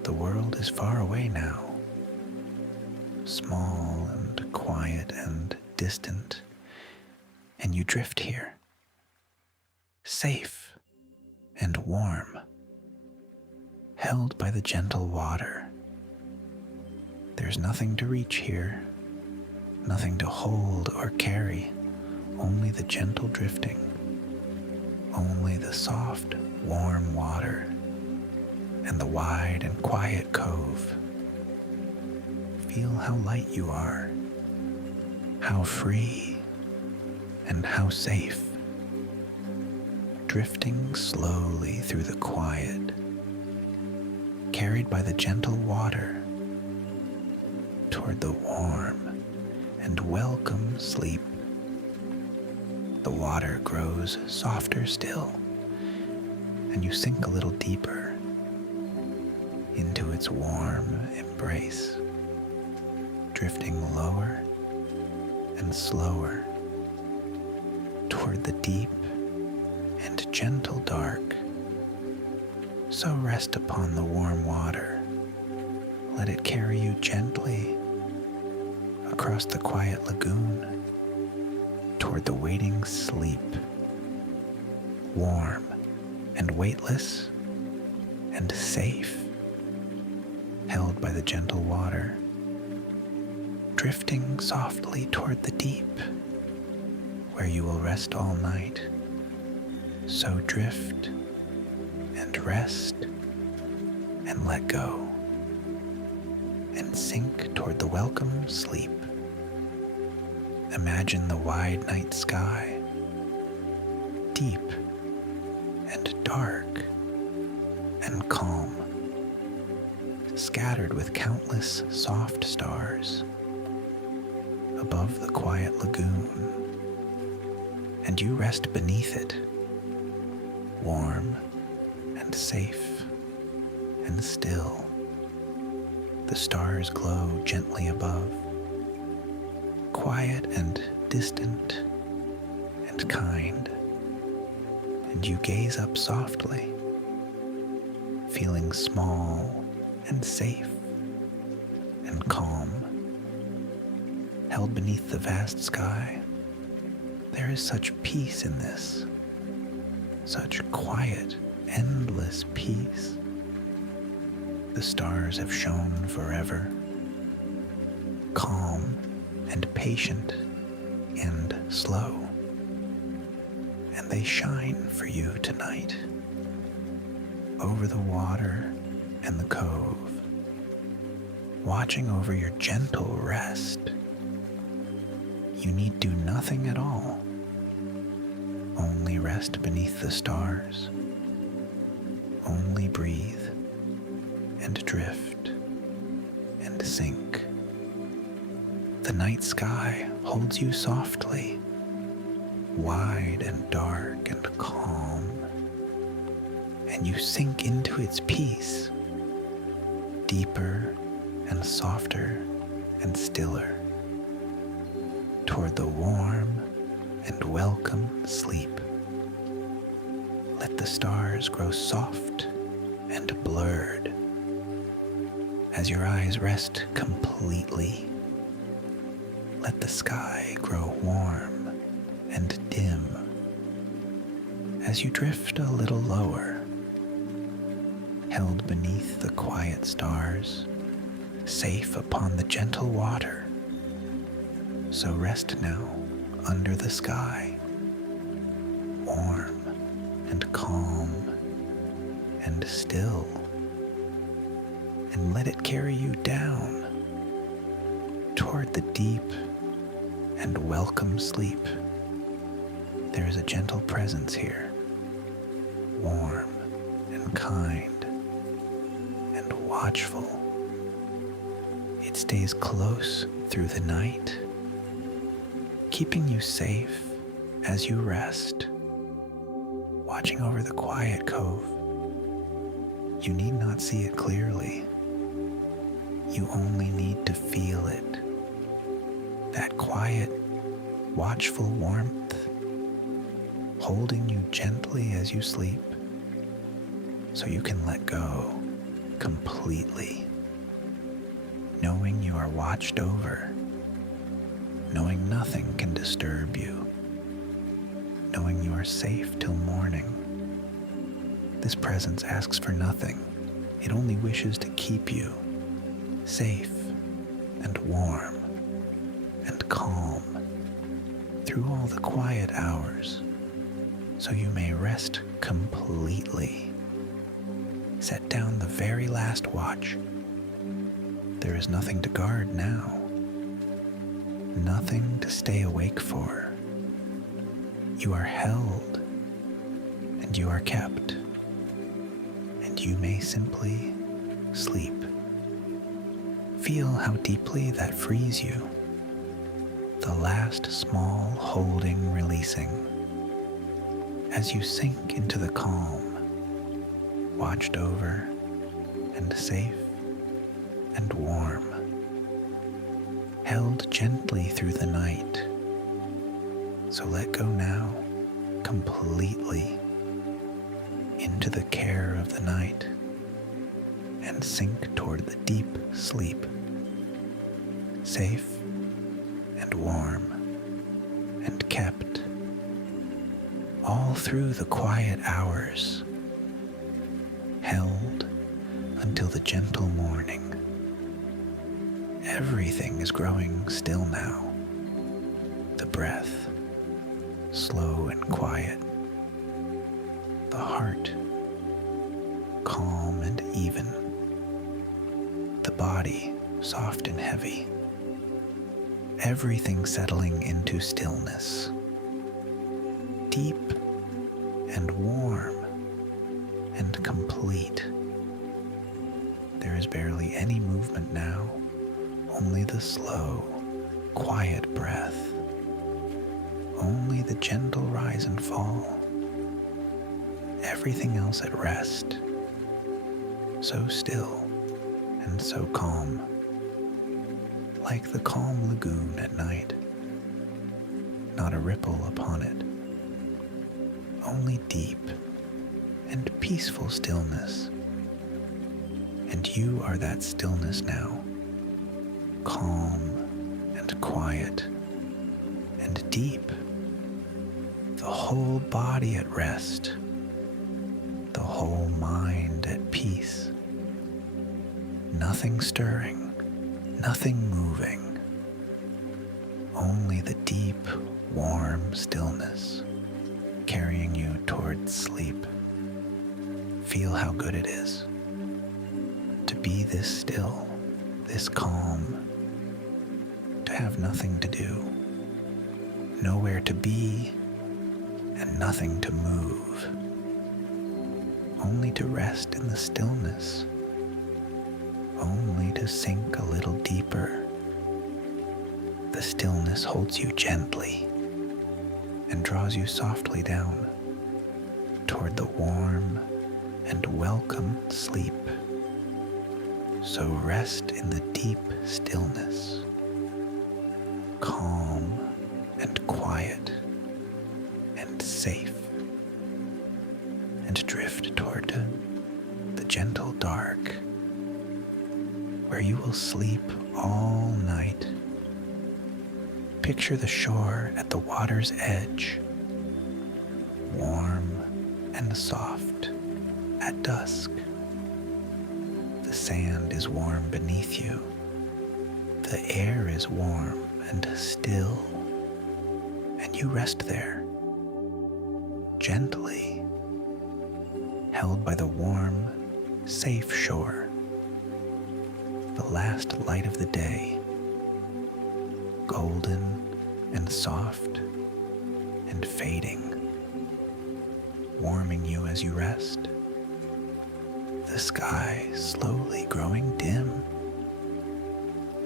The world is far away now, small and quiet and distant, and you drift here, safe and warm, held by the gentle water. There's nothing to reach here, nothing to hold or carry, only the gentle drifting, only the soft, warm water, and the wide and quiet cove. Feel how light you are, how free, and how safe, drifting slowly through the quiet, carried by the gentle water toward the warm and welcome sleep. The water grows softer still, and you sink a little deeper into its warm embrace, drifting lower and slower toward the deep and gentle dark. So rest upon the warm water. Let it carry you gently across the quiet lagoon toward the waiting sleep, warm and weightless and safe, held by the gentle water, drifting softly toward the deep, where you will rest all night. So drift and rest and let go, and sink toward the welcome sleep. Imagine the wide night sky, deep and dark and calm, scattered with countless soft stars above the quiet lagoon, and you rest beneath it, warm and safe and still. The stars glow gently above, quiet and distant and kind, and you gaze up softly, feeling small and safe and calm. Held beneath the vast sky, there is such peace in this, such quiet, endless peace. The stars have shone forever, calm and patient and slow, and they shine for you tonight, over the water and the cove, watching over your gentle rest. You need do nothing at all, only rest beneath the stars, only breathe and drift and sink. The night sky holds you softly, wide and dark and calm, and you sink into its peace, deeper and softer and stiller, toward the warm and welcome sleep. Let the stars grow soft and blurred. As your eyes rest completely, let the sky grow warm and dim as you drift a little lower, held beneath the quiet stars, safe upon the gentle water. So rest now under the sky, warm and calm and still, and let it carry you down toward the deep and welcome sleep. There is a gentle presence here, warm and kind and watchful. It stays close through the night, keeping you safe as you rest, watching over the quiet cove. You need not see it clearly. You only need to feel it. That quiet, watchful warmth, holding you gently as you sleep, so you can let go completely, knowing you are watched over, knowing nothing can disturb you, knowing you are safe till morning. This presence asks for nothing. It only wishes to keep you safe and warm and calm through all the quiet hours, so you may rest completely. Set down the very last watch. There is nothing to guard now, nothing to stay awake for. You are held and you are kept, and you may simply sleep. Feel how deeply that frees you. The last small holding releasing as you sink into the calm, watched over and safe and warm, held gently through the night. So let go now completely into the care of the night and sink toward the deep sleep, safe and warm and kept, all through the quiet hours, held until the gentle morning. Everything is growing still now. The breath, slow and quiet. The heart, calm and even. The body, soft and heavy. Everything settling into stillness. Deep and warm and complete. There is barely any movement now, only the slow, quiet breath, only the gentle rise and fall. Everything else at rest, so still and so calm, like the calm lagoon at night. Not a ripple upon it, only deep and peaceful stillness. And you are that stillness now, calm and quiet and deep, the whole body at rest, the whole mind at peace. Nothing stirring, nothing moving, only the deep, warm stillness carrying you towards sleep. Feel how good it is to be this still, this calm, to have nothing to do, nowhere to be, and nothing to move, only to rest in the stillness, only to sink a little deeper. The stillness holds you gently and draws you softly down toward the warm and welcome sleep. So rest in the deep stillness, calm and quiet and safe, and drift toward the gentle dark, where you will sleep all night. Picture the shore at the water's edge, warm and soft at dusk. The sand is warm beneath you. The air is warm and still, and you rest there, gently, held by the warm, safe shore. The last light of the day, golden and soft and fading, warming you as you rest. The sky slowly growing dim,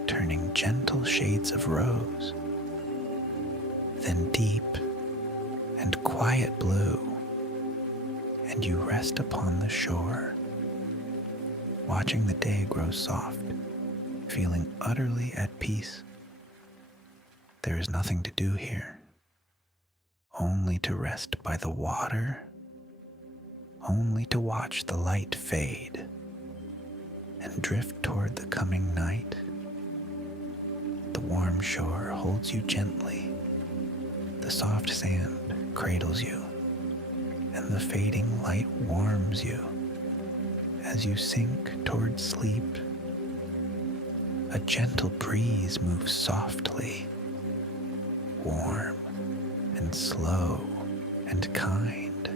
turning gentle shades of rose, then deep and quiet blue, and you rest upon the shore, watching the day grow soft, feeling utterly at peace. There is nothing to do here, only to rest by the water, only to watch the light fade and drift toward the coming night. The warm shore holds you gently, the soft sand cradles you, and the fading light warms you as you sink toward sleep. A gentle breeze moves softly, warm and slow and kind,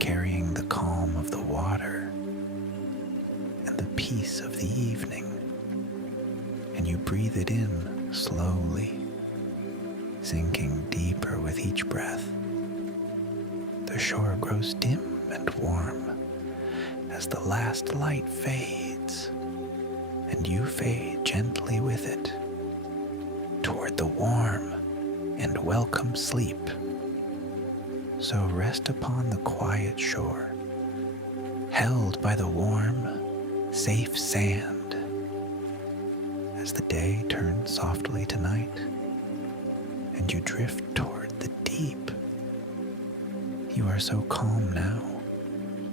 carrying the calm of the water and the peace of the evening, and you breathe it in slowly, sinking deeper with each breath. The shore grows dim and warm as the last light fades, and you fade gently with it toward the warm and welcome sleep. So rest upon the quiet shore, held by the warm, safe sand, as the day turns softly to night, and you drift toward the deep. You are so calm now,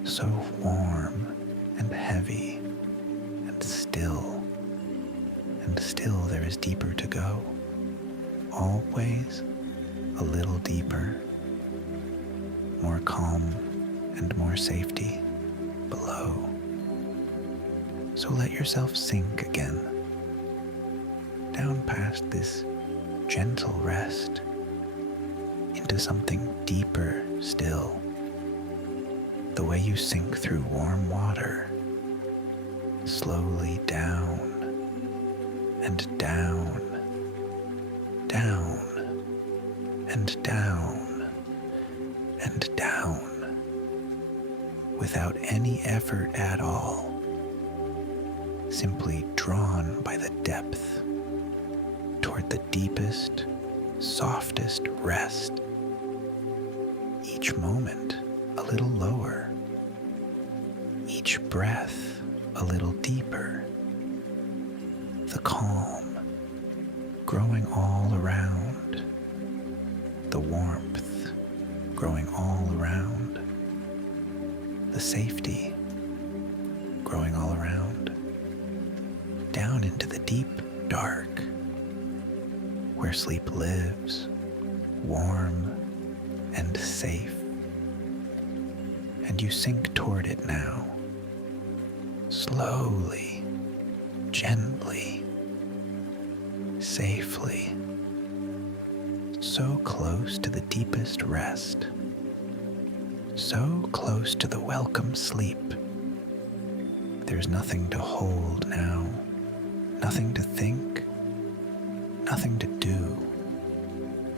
so warm and heavy, and still there is deeper to go, always a little deeper, more calm and more safety below. So let yourself sink again, down past this gentle rest, into something deeper still, the way you sink through warm water, slowly down and down, down and down and down, without any effort at all, simply drawn by the depth toward the deepest, softest rest. Each moment a little lower, each breath a little deeper, the calm growing all around, the warmth growing all around, the safety growing all around, down into the deep dark, where sleep lives, warm and safe. And you sink toward it now, slowly, gently, safely, so close to the deepest rest, so close to the welcome sleep. There's nothing to hold now, nothing to think, nothing to do,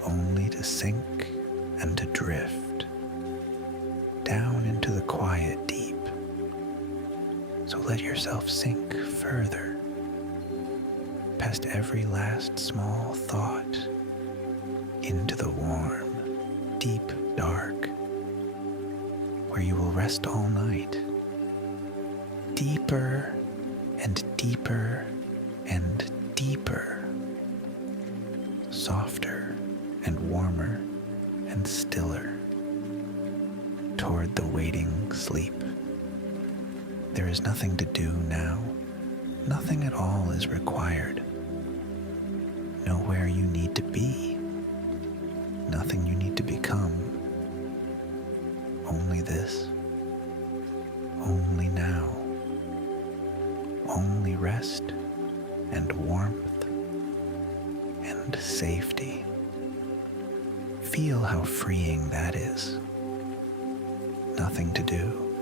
only to sink and to drift down into the quiet deep. So let yourself sink further, past every last small thought, into the warm, deep dark, where you will rest all night, deeper and deeper and deeper, softer and warmer and stiller, toward the waiting sleep. There is nothing to do now. Nothing at all is required. Nowhere you need to be. Nothing you need to become. Only this. Only now. Only rest and warmth and safety. Feel how freeing that is. Nothing to do,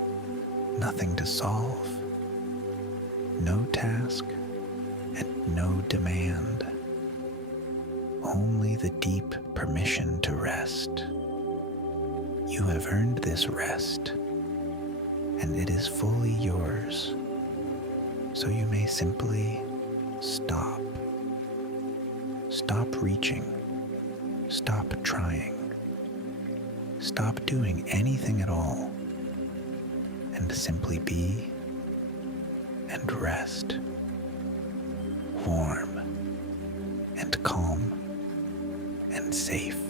nothing to solve, no task and no demand. Only the deep permission to rest. You have earned this rest, and it is fully yours. So you may simply stop. Stop reaching. Stop trying. Stop doing anything at all, and simply be and rest. Warm and calm and safe.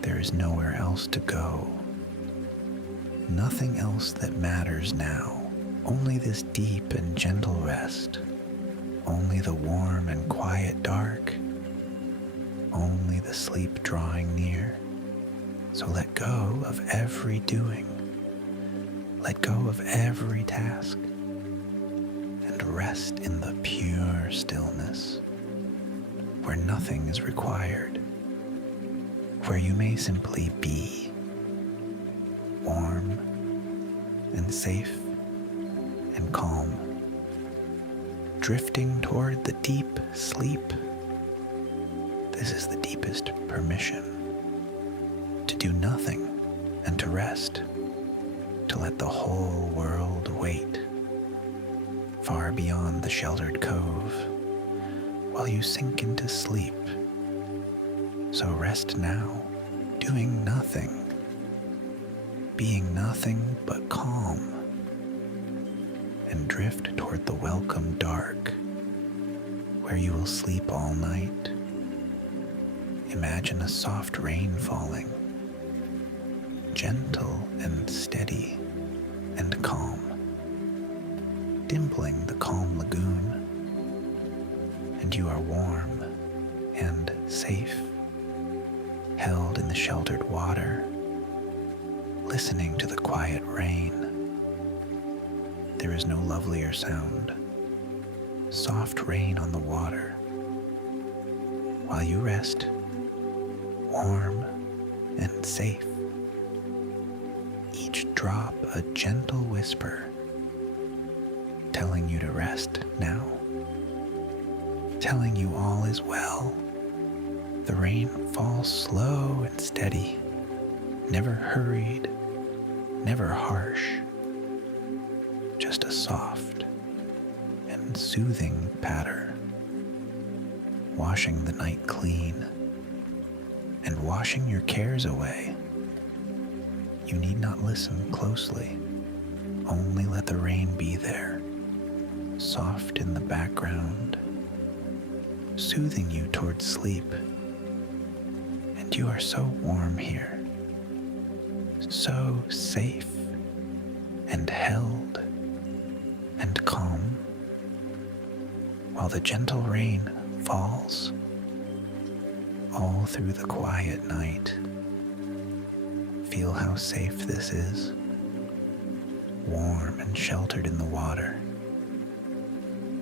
There is nowhere else to go. Nothing else that matters now. Only this deep and gentle rest. Only the warm and quiet dark. Only the sleep drawing near. So let go of every doing. Let go of every task. And rest in the pure stillness, where nothing is required. Where you may simply be, warm and safe and calm, drifting toward the deep sleep. This is the deepest permission to do nothing and to rest, to let the whole world wait, far beyond the sheltered cove, while you sink into sleep. So rest now, doing nothing, being nothing but calm, and drift toward the welcome dark, where you will sleep all night. Imagine a soft rain falling, gentle and steady and calm, dimpling the calm lagoon, and you are warm and safe, held in the sheltered water, listening to the quiet rain. There is no lovelier sound. Soft rain on the water. While you rest, warm and safe. Each drop a gentle whisper, telling you to rest now. Telling you all is well. The rain falls slow and steady, never hurried, never harsh. Just a soft and soothing patter, washing the night clean and washing your cares away. You need not listen closely, only let the rain be there, soft in the background, soothing you toward sleep. And you are so warm here, so safe and held and calm, while the gentle rain falls all through the quiet night. Feel how safe this is, warm and sheltered in the water.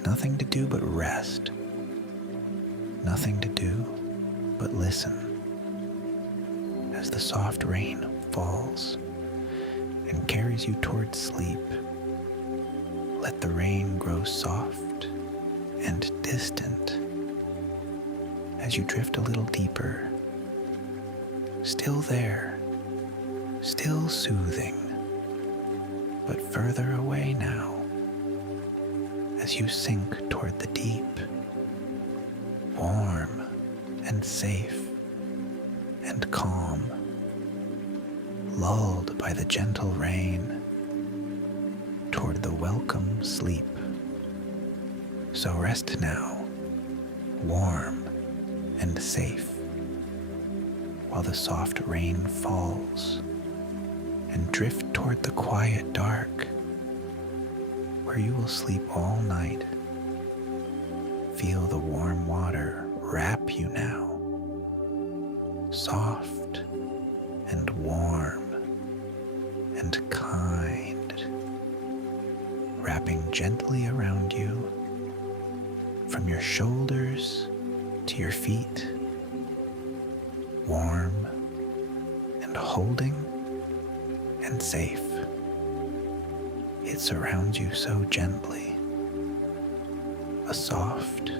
Nothing to do but rest, nothing to do but listen as the soft rain falls and carries you toward sleep. Let the rain grow soft and distant as you drift a little deeper, still there, still soothing, but further away now as you sink toward the deep, warm and safe and calm, lulled by the gentle rain toward the welcome sleep. So rest now, warm and safe, while the soft rain falls, and drift toward the quiet dark, where you will sleep all night. Feel the warm water wrap you now, soft and warm and kind, wrapping gently around you from your shoulders to your feet, warm and holding and safe. It surrounds you so gently, a soft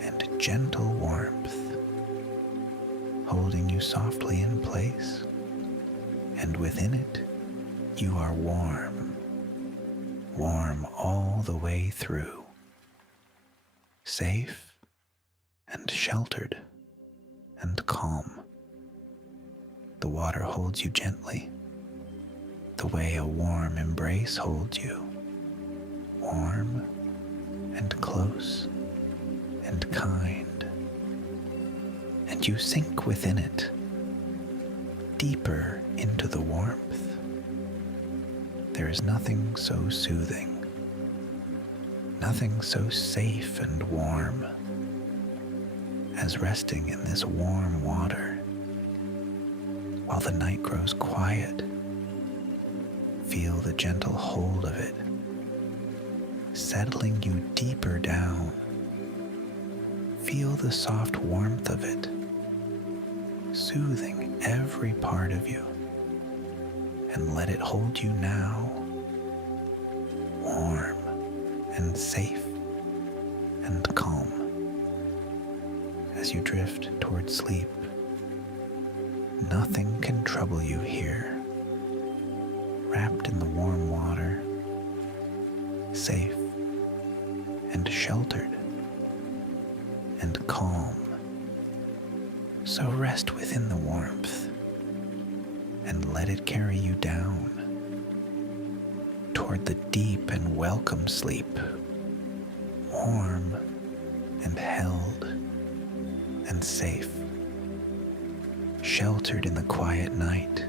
and gentle warmth, holding you softly in place, and within it you are warm, warm all the way through, safe and sheltered and calm. The water holds you gently, the way a warm embrace holds you, warm and close and kind. And you sink within it, deeper into the warmth. There is nothing so soothing, nothing so safe and warm as resting in this warm water while the night grows quiet. Feel the gentle hold of it, settling you deeper down. Feel the soft warmth of it, soothing every part of you, and let it hold you now, warm and safe and calm. As you drift toward sleep, nothing can trouble you here. Wrapped in the warm water, safe and sheltered and calm. So rest within the warmth and let it carry you down toward the deep and welcome sleep, warm and held and safe, sheltered in the quiet night,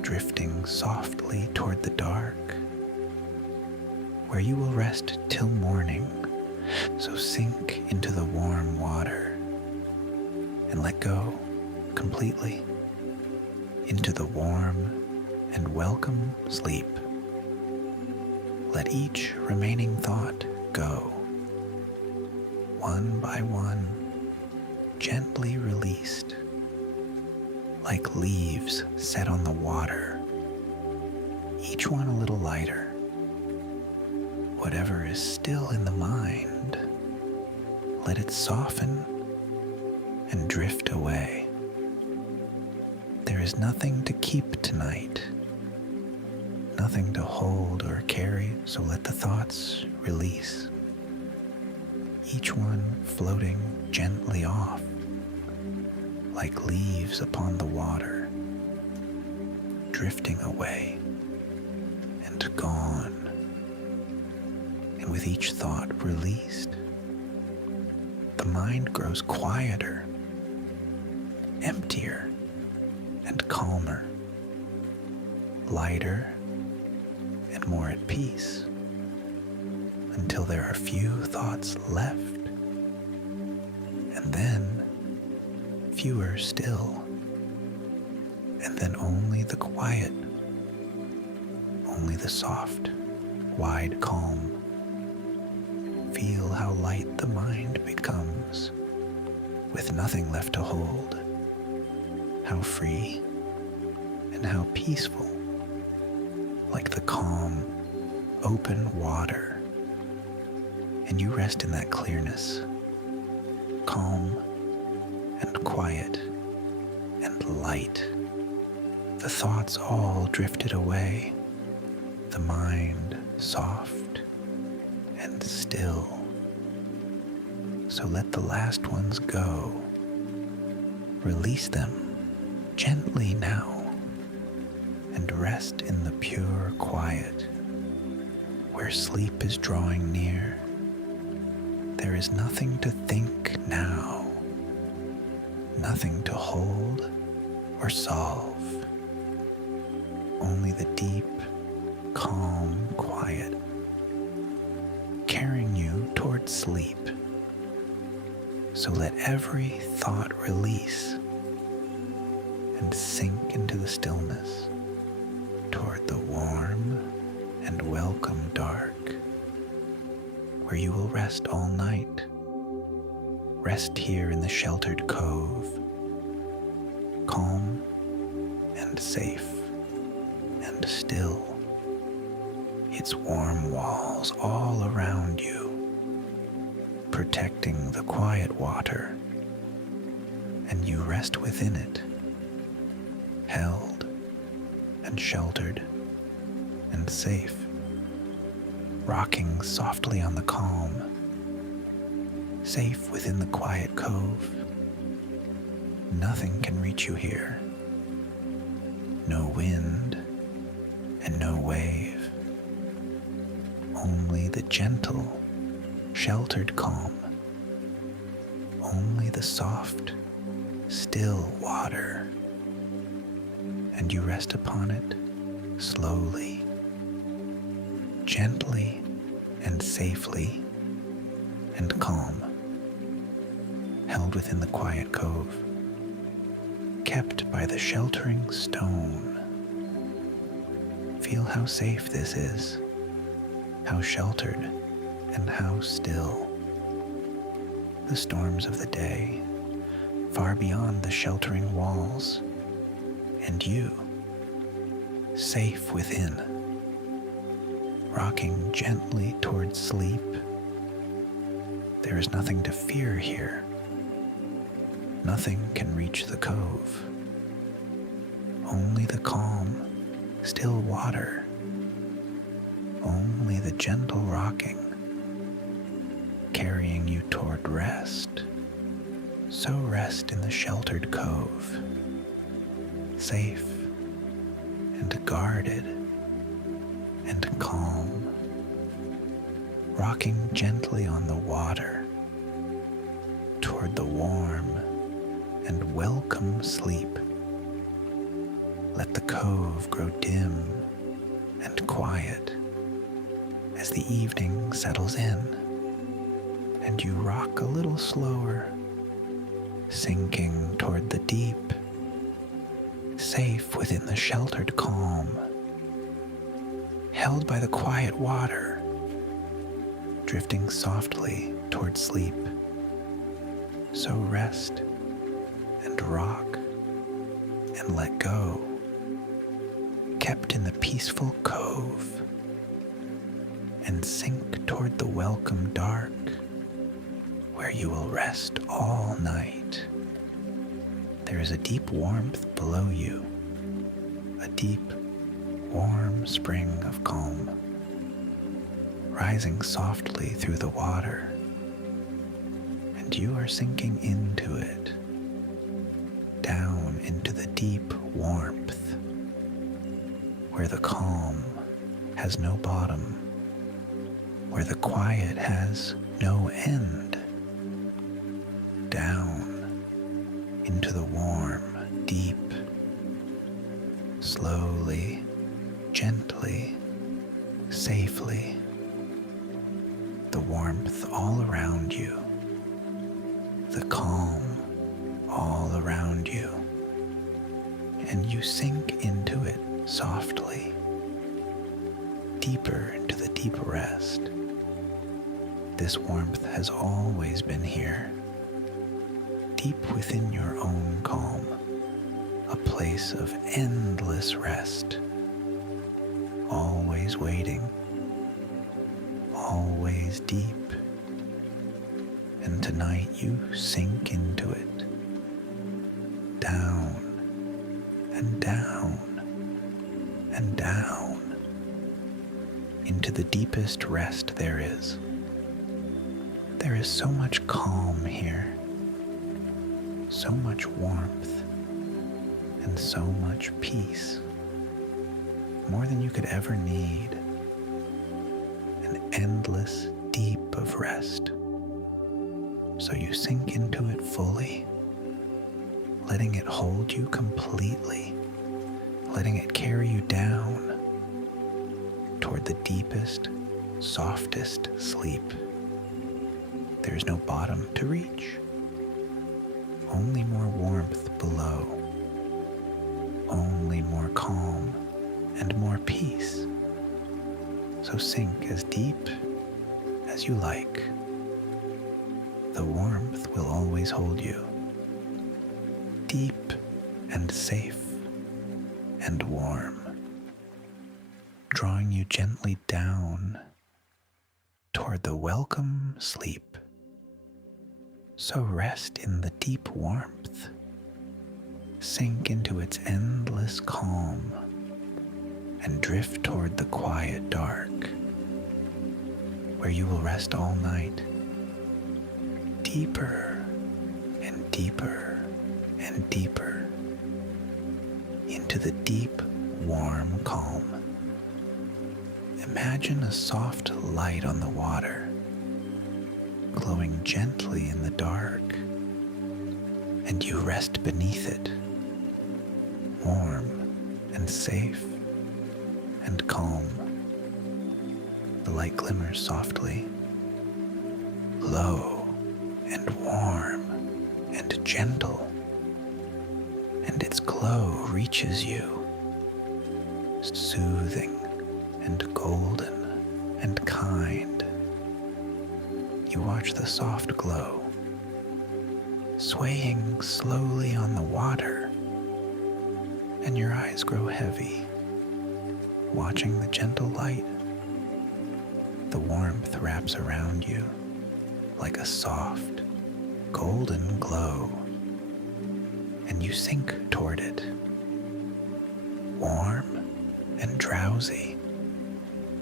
drifting softly toward the dark, where you will rest till morning. So sink into the warm water and let go completely into the warm and welcome sleep. Let each remaining thought go, one by one, gently released, like leaves set on the water, each one a little lighter. Whatever is still in the mind, let it soften and drift away. There is nothing to keep tonight, nothing to hold or carry, so let the thoughts release, each one floating gently off, like leaves upon the water, drifting away and gone. And with each thought released, the mind grows quieter, emptier, and calmer, lighter and more at peace, until there are few thoughts left, and then fewer still, and then only the quiet, only the soft, wide calm. Feel how light the mind becomes, with nothing left to hold, how free and how peaceful, like the calm, open water. And you rest in that clearness, calm and quiet and light. The thoughts all drifted away, the mind soft and still. So let the last ones go. Release them gently now and rest in the pure quiet where sleep is drawing near. There is nothing to think now, nothing to hold or solve, only the deep calm quiet, carrying you towards sleep. So let every thought release and sink into the stillness toward the warm and welcome dark, where you will rest all night. Rest here in the sheltered cove, calm and safe and still, its warm walls all around you, protecting the quiet water, and you rest within it, held and sheltered and safe, rocking softly on the calm, safe within the quiet cove. Nothing can reach you here. No wind and no wave. Only the gentle, sheltered calm. Only the soft, still water. And you rest upon it slowly, gently and safely and calm, held within the quiet cove, kept by the sheltering stone. Feel how safe this is, how sheltered and how still. The storms of the day, far beyond the sheltering walls, and you, safe within, rocking gently towards sleep. There is nothing to fear here. Nothing can reach the cove. Only the calm, still water. Only the gentle rocking, carrying you toward rest. So rest in the sheltered cove, safe and guarded and calm, rocking gently on the water toward the warm and welcome sleep. Let the cove grow dim and quiet as the evening settles in, and you rock a little slower, sinking toward the deep, safe within the sheltered calm, held by the quiet water, drifting softly toward sleep. So rest and rock and let go, kept in the peaceful cove, and sink toward the welcome dark, where you will rest all night. There is a deep warmth below you, a deep, warm spring of calm, rising softly through the water, and you are sinking into it, down into the deep warmth, where the calm has no bottom, where the quiet has no end, down into the warm, deep, slowly, gently, safely, the warmth all around you, the calm all around you, and you sink into it softly, deeper into the deep rest. This warmth has always been here, deep within your own calm, a place of endless rest, always waiting, always deep. And tonight you sink into it, down and down and down, into the deepest rest there is. There is so much calm here, so much warmth, and so much peace, more than you could ever need, an endless deep of rest. So you sink into it fully, letting it hold you completely, letting it carry you down, toward the deepest, softest sleep. There is no bottom to reach, only more warmth below, only more calm and more peace. So sink as deep as you like. The warmth will always hold you, deep and safe and warm, drawing you gently down toward the welcome sleep. So rest in the deep warmth, sink into its endless calm, and drift toward the quiet dark, where you will rest all night, deeper and deeper and deeper into the deep, warm calm. Imagine a soft light on the water, glowing gently in the dark, and you rest beneath it, warm and safe and calm. The light glimmers softly, low and warm and gentle, and its glow reaches you, soothing and golden and kind. You watch the soft glow, swaying slowly on the water, and your eyes grow heavy, watching the gentle light. The warmth wraps around you like a soft, golden glow, and you sink toward it, warm and drowsy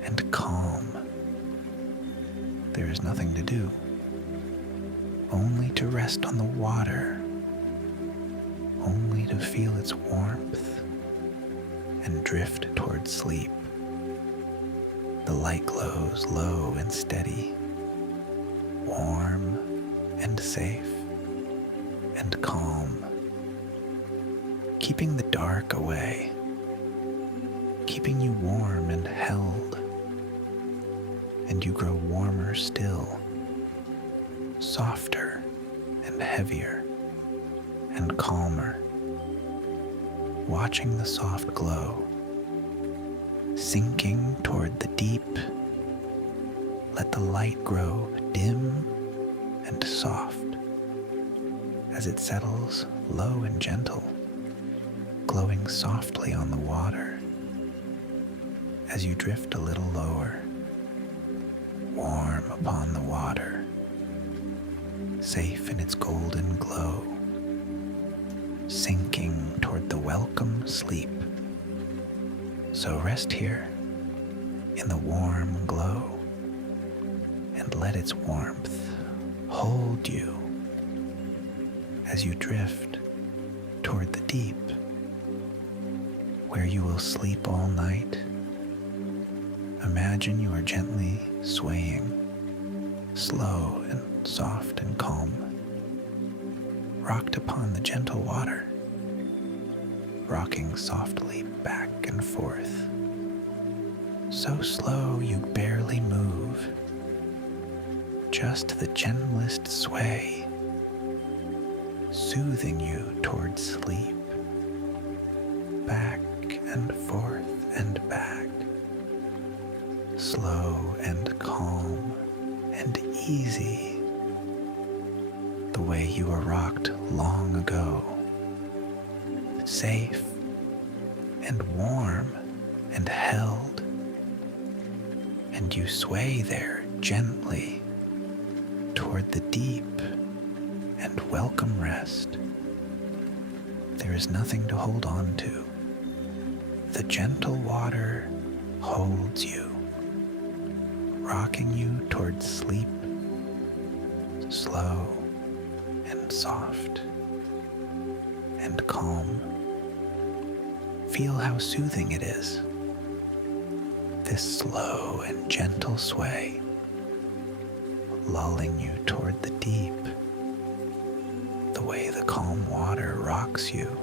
and calm. There is nothing to do, only to rest on the water, only to feel its warmth and drift toward sleep. The light glows low and steady, warm and safe and calm, keeping the dark away, keeping you warm and held. And you grow warmer still, softer and heavier and calmer, watching the soft glow, sinking toward the deep. Let the light grow dim and soft as it settles low and gentle, glowing softly on the water as you drift a little lower, warm upon the water, safe in its golden glow, sinking toward the welcome sleep. So rest here in the warm glow and let its warmth hold you as you drift toward the deep, where you will sleep all night. Imagine you are gently swaying, slow and soft and calm, rocked upon the gentle water, rocking softly back and forth, so slow you barely move, just the gentlest sway, soothing you toward sleep, back and forth and back, slow and calm and easy, the way you were rocked long ago, safe and warm and held, and you sway there gently toward the deep and welcome rest. There is nothing to hold on to. The gentle water holds you, rocking you toward sleep, slow and soft and calm. Feel how soothing it is, this slow and gentle sway, lulling you toward the deep, the way the calm water rocks you,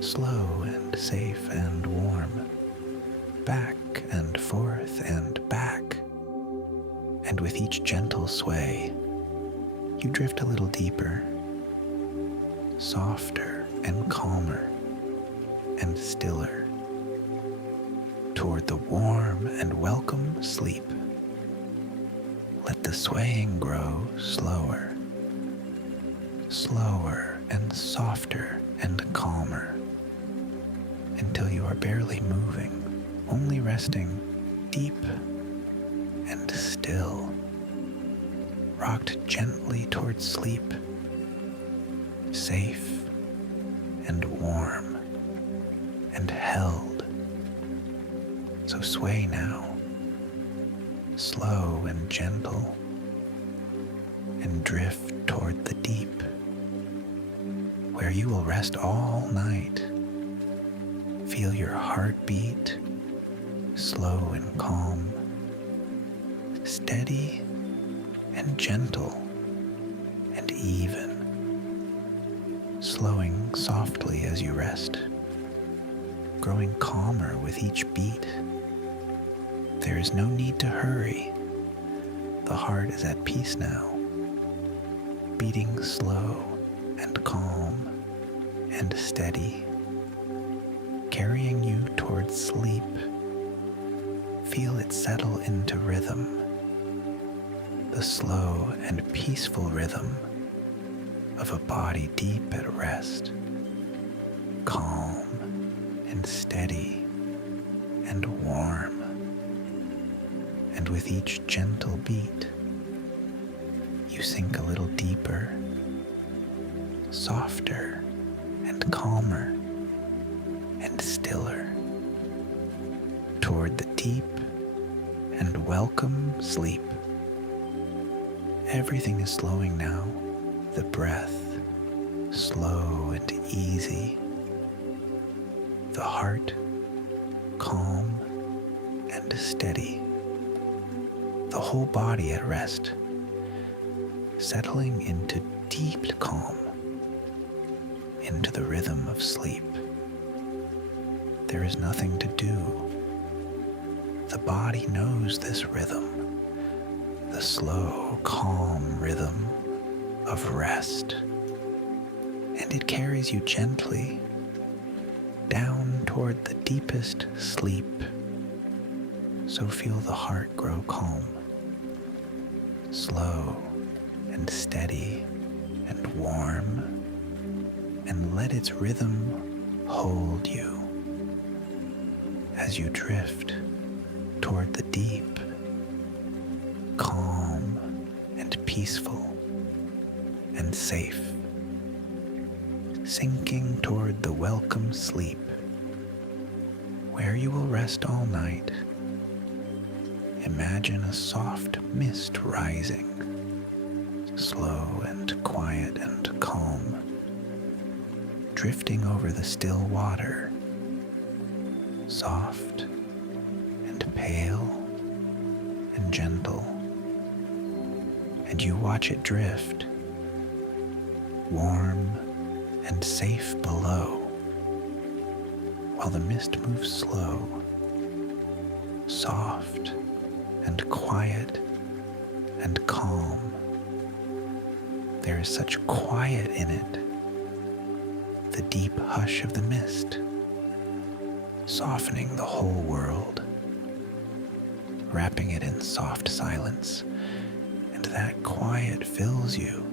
slow and safe and warm, back and forth and back. And with each gentle sway, you drift a little deeper, softer and calmer and stiller, toward the warm and welcome sleep. Let the swaying grow slower, slower and softer and calmer, until you are barely moving, only resting deep and still, rocked gently towards sleep, safe and warm and held. So sway now, slow and gentle, and drift toward the deep, where you will rest all night. Feel your heartbeat, slow and calm, steady and gentle and even, slowing softly as you rest, growing calmer with each beat. There is no need to hurry. The heart is at peace now, beating slow and calm and steady, carrying you towards sleep. Feel it settle into rhythm, the slow and peaceful rhythm of a body deep at rest, calm and steady and warm. And with each gentle beat, you sink a little deeper, softer and calmer and stiller, toward the deep and welcome sleep. Everything is slowing now, the breath slow and easy, the heart calm and steady, the whole body at rest, settling into deep calm, into the rhythm of sleep. There is nothing to do. The body knows this rhythm, the slow, calm rhythm of rest, and it carries you gently down toward the deepest sleep. So feel the heart grow calm, slow and steady and warm, and let its rhythm hold you as you drift toward the deep, calm and peaceful and safe, sinking toward the welcome sleep, where you will rest all night. Imagine a soft mist rising, slow and quiet and calm, drifting over the still water, soft and pale and gentle, and you watch it drift, warm and safe below, while the mist moves slow, soft and quiet and calm. There is such quiet in it, the deep hush of the mist, softening the whole world, wrapping it in soft silence, and that quiet fills you,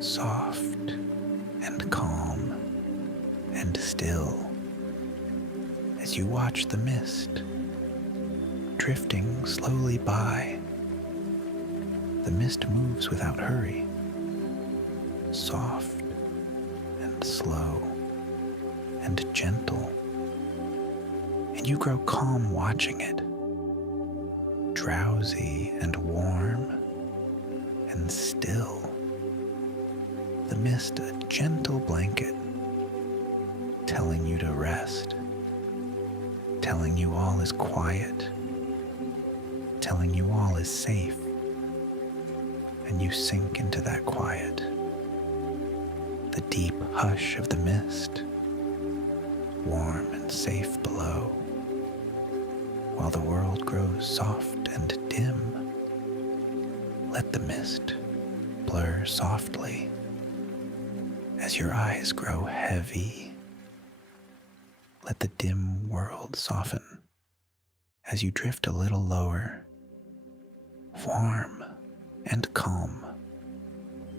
soft and calm and still, as you watch the mist drifting slowly by. The mist moves without hurry, soft and slow and gentle, and you grow calm watching it, drowsy and warm and still. The mist a gentle blanket, telling you to rest, telling you all is quiet, telling you all is safe, and you sink into that quiet, the deep hush of the mist, warm and safe below, while the world grows soft and dim. Let the mist blur softly as your eyes grow heavy. Let the dim world soften as you drift a little lower, warm and calm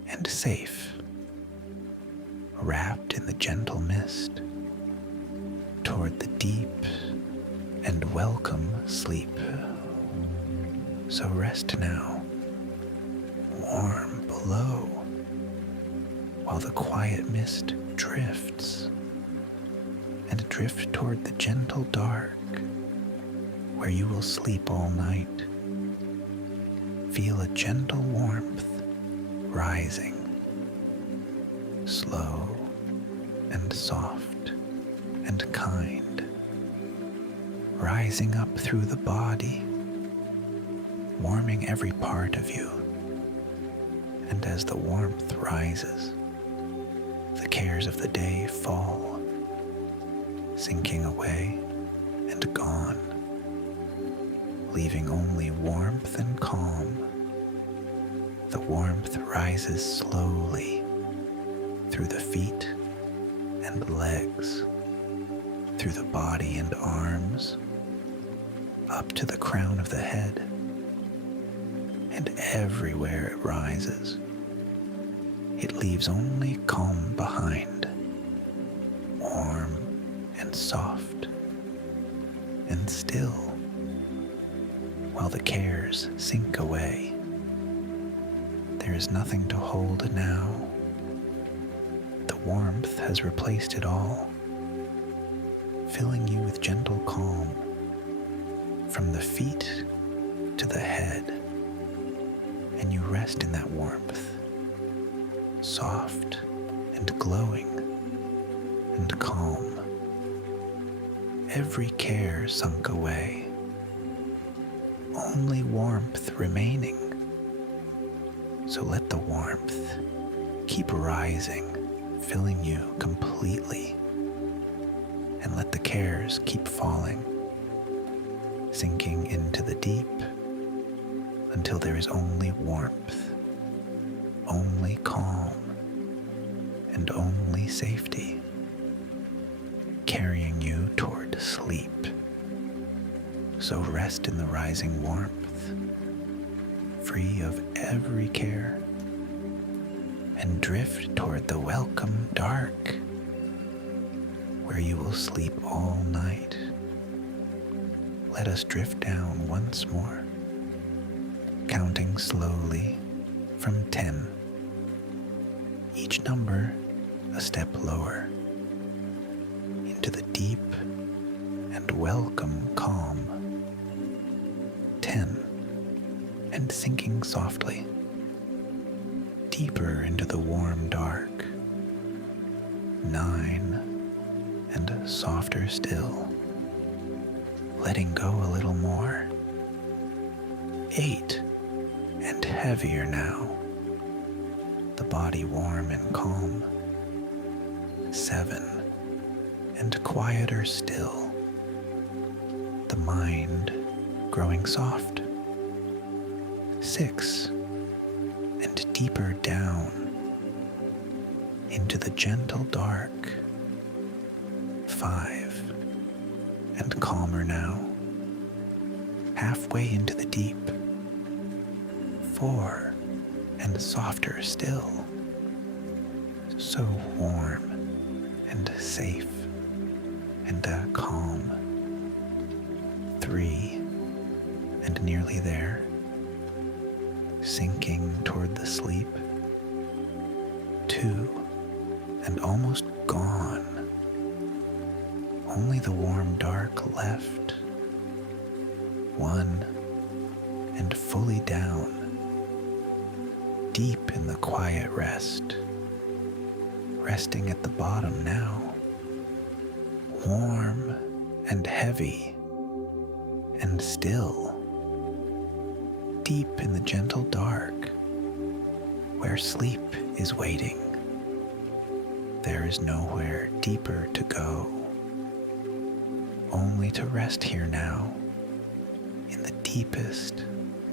and safe, wrapped in the gentle mist toward the deep and welcome sleep. So rest now, warm below, while the quiet mist drifts and drift toward the gentle dark, where you will sleep all night. Feel a gentle warmth rising, slow and soft and kind, rising up through the body, warming every part of you. And as the warmth rises, the cares of the day fall, sinking away and gone, leaving only warmth and calm. The warmth rises slowly through the feet and legs, through the body and arms, up to the crown of the head, and everywhere it rises, it leaves only calm behind, warm and soft and still, while the cares sink away. There is nothing to hold now. The warmth has replaced it all, filling you with gentle calm from the feet to the head, and you rest in that warmth, soft and glowing and calm. Every care sunk away, only warmth remaining. So let the warmth keep rising, filling you completely, and let the cares keep falling, sinking into the deep until there is only warmth, only calm, and only safety, carrying you toward sleep. So rest in the rising warmth, free of every care, and drift toward the welcome dark, where you will sleep all night. Let us drift down once more, counting slowly from 10, each number a step lower, into the deep and welcome calm. 10, and sinking softly, deeper into the warm dark. 9, and softer still, letting go a little more. 8, and heavier now, the body warm and calm. 7, and quieter still, the mind growing soft. 6, and deeper down into the gentle dark. 5, and calmer now, halfway into the deep. 4, and softer still, so warm and safe and calm. 3, and nearly there, sinking toward the sleep. 2, and almost gone, only the warm dark left. 1, and fully down, deep in the quiet rest, resting at the bottom now, warm and heavy and still, deep in the gentle dark, where sleep is waiting. There is nowhere deeper to go, only to rest here now, in the deepest,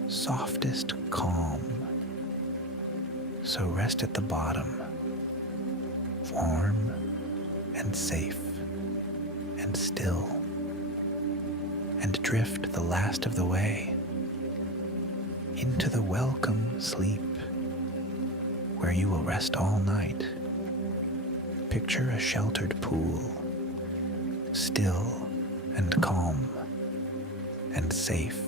softest calm. So rest at the bottom, warm and safe and still, and drift the last of the way into the welcome sleep where you will rest all night. Picture a sheltered pool, still and calm and safe,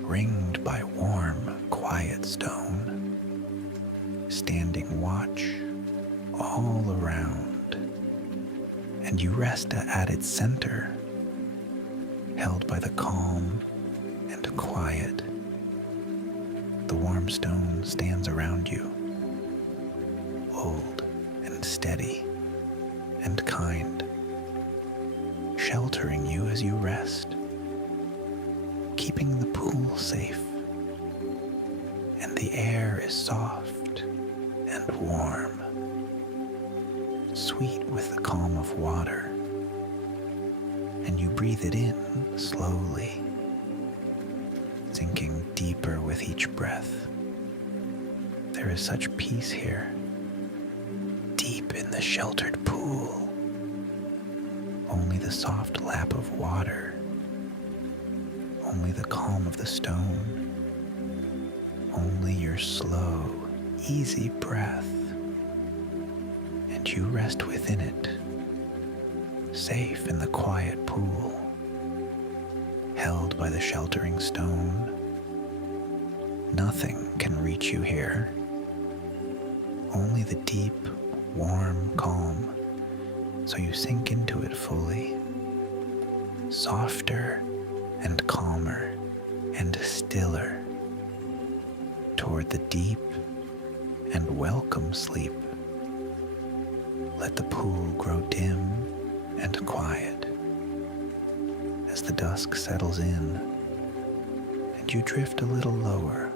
ringed by warm, quiet stone, standing watch all around, and you rest at its center, held by the calm and quiet. The warm stone stands around you, old and steady and kind, sheltering you as you rest, keeping the pool safe, and the air is soft and warm, sweet with the calm of water, and you breathe it in slowly, sinking deeper with each breath. There is such peace here, deep in the sheltered pool. Only the soft lap of water, only the calm of the stone, only your slow, easy breath, and you rest within it, safe in the quiet pool, held by the sheltering stone. Nothing can reach you here, only the deep, warm calm, so you sink into it fully, softer and calmer and stiller, toward the deep and welcome sleep. Let the pool grow dim and quiet as the dusk settles in, and you drift a little lower,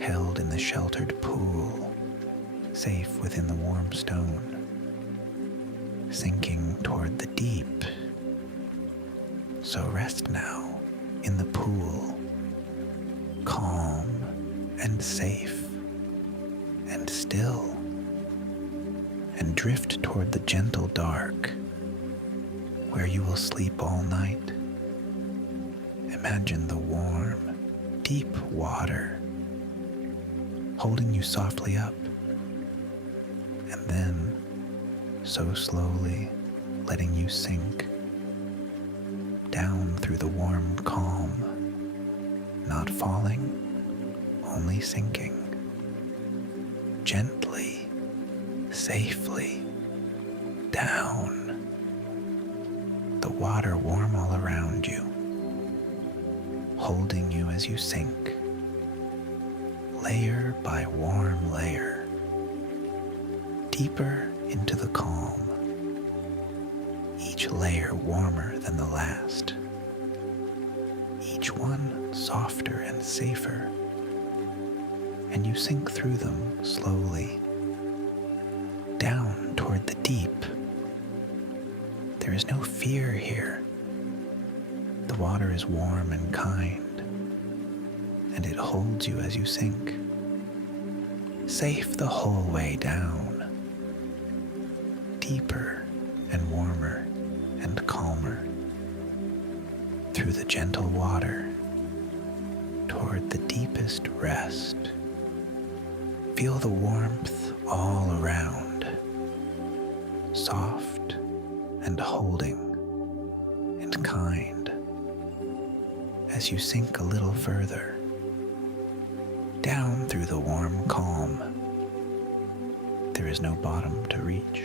held in the sheltered pool, safe within the warm stone, sinking toward the deep. So rest now in the pool, calm and safe and still, and drift toward the gentle dark where you will sleep all night. Imagine the warm, deep water holding you softly up, and then so slowly letting you sink down through the warm calm, not falling, only sinking, gently, safely, down, the water warm all around you, holding you as you sink, layer by warm layer, deeper into the calm, each layer warmer than the last, each one softer and safer, and you sink through them slowly, down toward the deep. There is no fear here. The water is warm and kind, and it holds you as you sink, safe the whole way down, deeper and warmer and calmer, through the gentle water, toward the deepest rest. Feel the warmth all around, soft and holding and kind, as you sink a little further, down through the warm calm. There is no bottom to reach,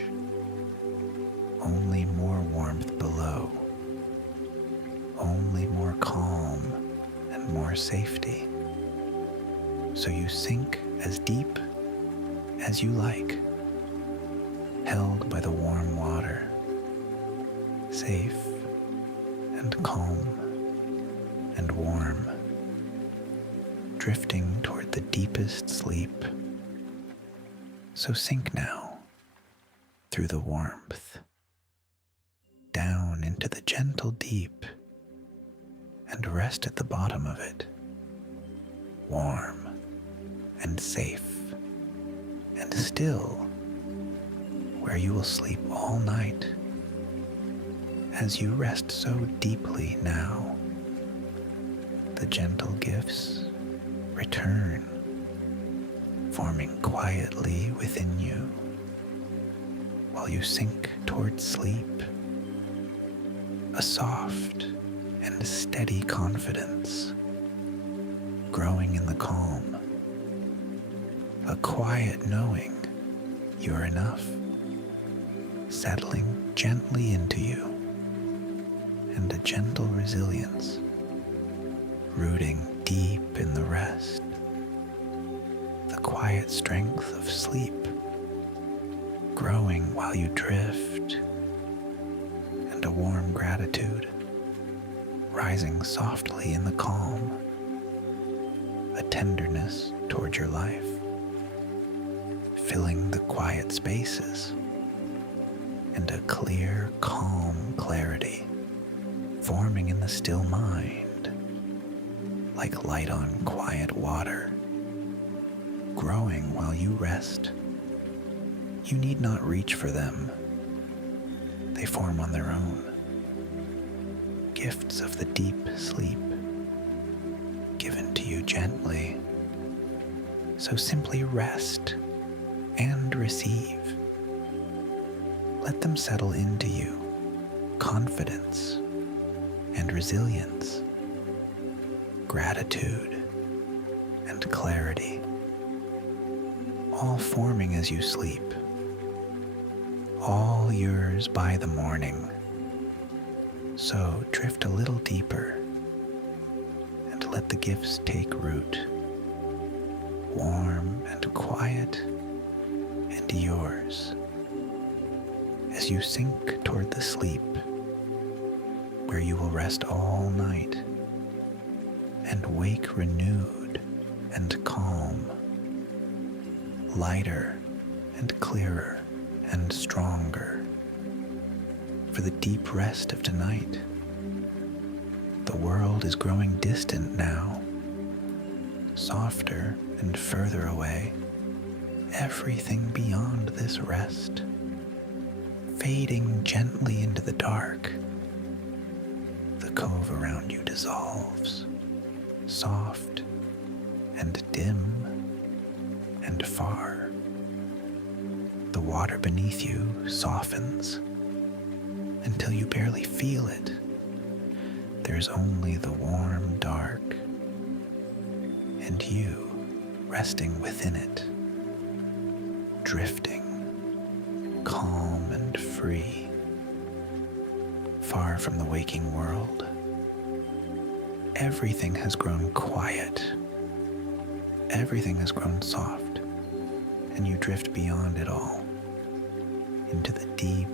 only more warmth below, only more calm and more safety. So you sink as deep as you like, held by the warm water, safe and calm and warm, drifting toward the deepest sleep. So sink now through the warmth, down into the gentle deep, and rest at the bottom of it, warm and safe and still, where you will sleep all night. As you rest so deeply now, the gentle gifts return, forming quietly within you while you sink towards sleep, a soft and steady confidence growing in the calm, a quiet knowing you are enough, settling gently into you, and a gentle resilience rooting deep in the rest, the quiet strength of sleep growing while you drift, and a warm gratitude rising softly in the calm, a tenderness toward your life, filling the quiet spaces, and a clear, calm clarity forming in the still mind, like light on quiet water, growing while you rest. You need not reach for them. They form on their own. Gifts of the deep sleep, given to you gently. So simply rest and receive. Let them settle into you, confidence and resilience, gratitude and clarity, all forming as you sleep, all yours by the morning. So drift a little deeper and let the gifts take root, warm and quiet and yours, as you sink toward the sleep where you will rest all night and wake renewed and calm, lighter and clearer and stronger for the deep rest of tonight. The world is growing distant now, softer and further away, everything beyond this rest, fading gently into the dark. The cove around you dissolves, soft and dim and far. The water beneath you softens until you barely feel it. There's only the warm dark and you resting within it, drifting, calm and free, far from the waking world. Everything has grown quiet. Everything has grown soft, and you drift beyond it all into the deep,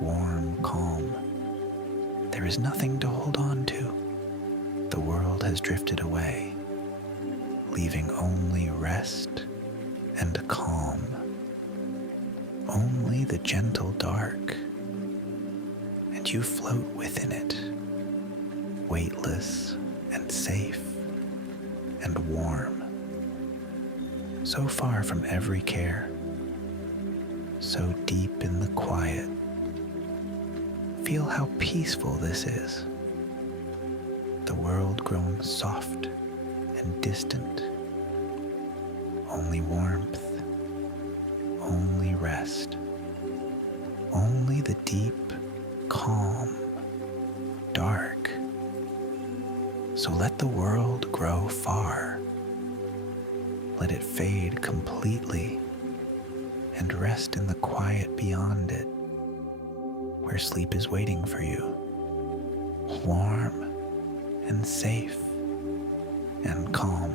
warm calm. There is nothing to hold on to. The world has drifted away, leaving only rest and calm. Only the gentle dark, and you float within it, weightless and safe and warm, so far from every care, so deep in the quiet. Feel how peaceful this is. The world grown soft and distant. Only warmth, only rest, only the deep, calm, dark. So let the world grow far. Let it fade completely and rest in the quiet beyond it, where sleep is waiting for you, warm and safe and calm,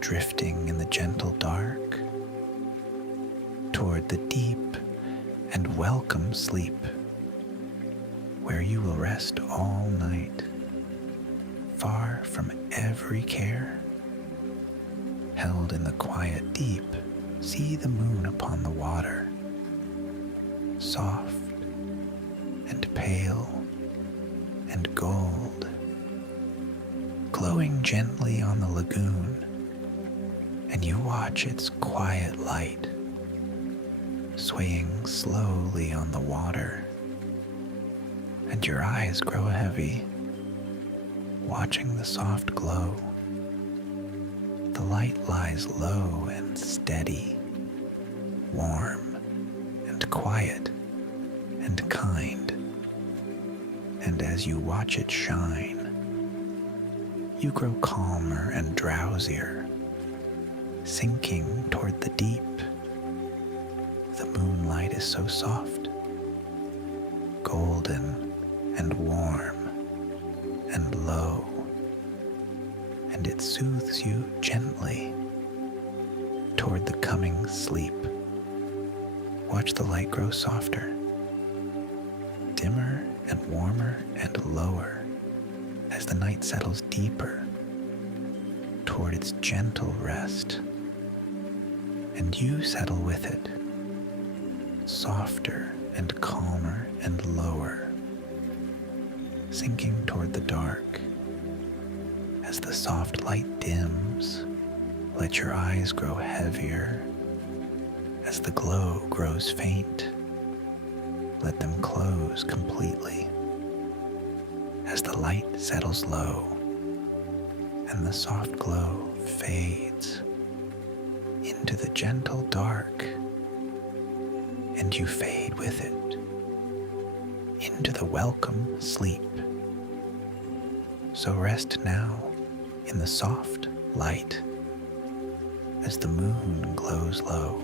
drifting in the gentle dark toward the deep and welcome sleep, where you will rest all night, far from every care. Held in the quiet deep, see the moon upon the water, soft and pale and gold flowing gently on the lagoon, and you watch its quiet light swaying slowly on the water, and your eyes grow heavy, watching the soft glow. The light lies low and steady, warm and quiet and kind, and as you watch it shine, you grow calmer and drowsier, sinking toward the deep. The moonlight is so soft, golden and warm and low, and it soothes you gently toward the coming sleep. Watch the light grow softer, dimmer and warmer and lower as the night settles deeper toward its gentle rest, and you settle with it, softer and calmer and lower, sinking toward the dark. As the soft light dims, let your eyes grow heavier. As the glow grows faint, let them close completely. As the light settles low and the soft glow fades into the gentle dark, and you fade with it into the welcome sleep. So rest now in the soft light as the moon glows low,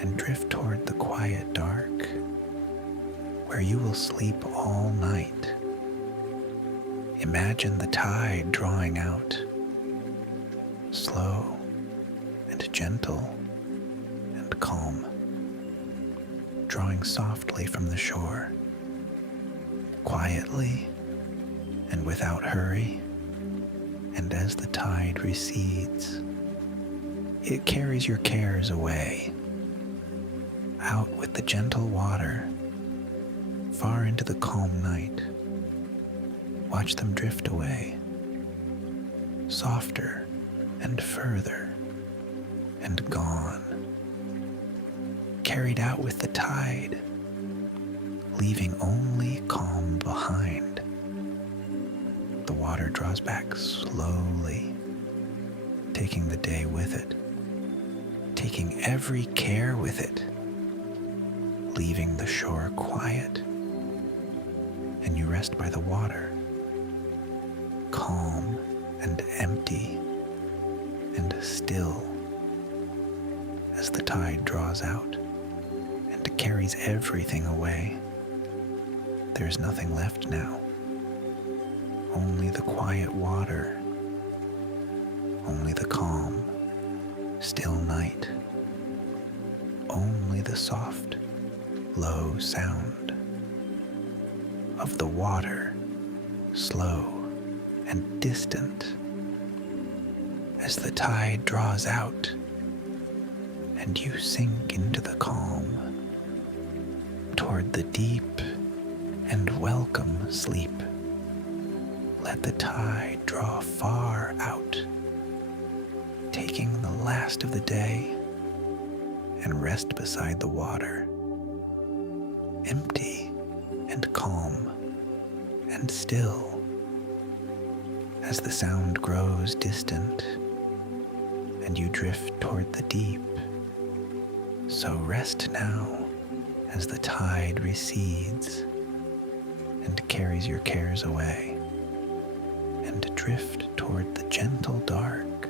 and drift toward the quiet dark where you will sleep all night. Imagine the tide drawing out, slow and gentle and calm, drawing softly from the shore, quietly and without hurry. And as the tide recedes, it carries your cares away, out with the gentle water, far into the calm night. Watch them drift away, softer and further and gone, carried out with the tide, leaving only calm behind. The water draws back slowly, taking the day with it, taking every care with it, leaving the shore quiet, and you rest by the water, calm and empty and still, as the tide draws out and carries everything away. There's nothing left now, only the quiet water, only the calm, still night, only the soft, low sound of the water, slow and distant, as the tide draws out and you sink into the calm, toward the deep and welcome sleep. Let the tide draw far out, taking the last of the day, and rest beside the water, empty and calm and still, as the sound grows distant and you drift toward the deep. So rest now as the tide recedes and carries your cares away, and drift toward the gentle dark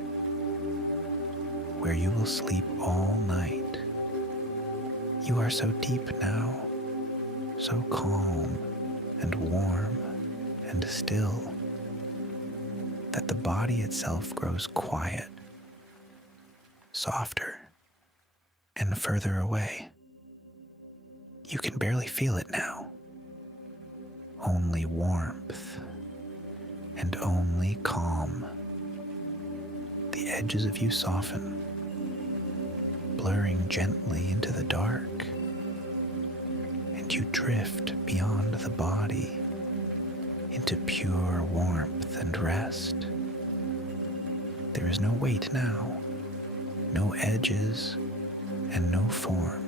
where you will sleep all night. You are so deep now, so calm and warm and still, that the body itself grows quiet, softer and further away. You can barely feel it now, only warmth and only calm. The edges of you soften, blurring gently into the dark, and you drift beyond the body, into pure warmth and rest. There is no weight now, no edges and no form,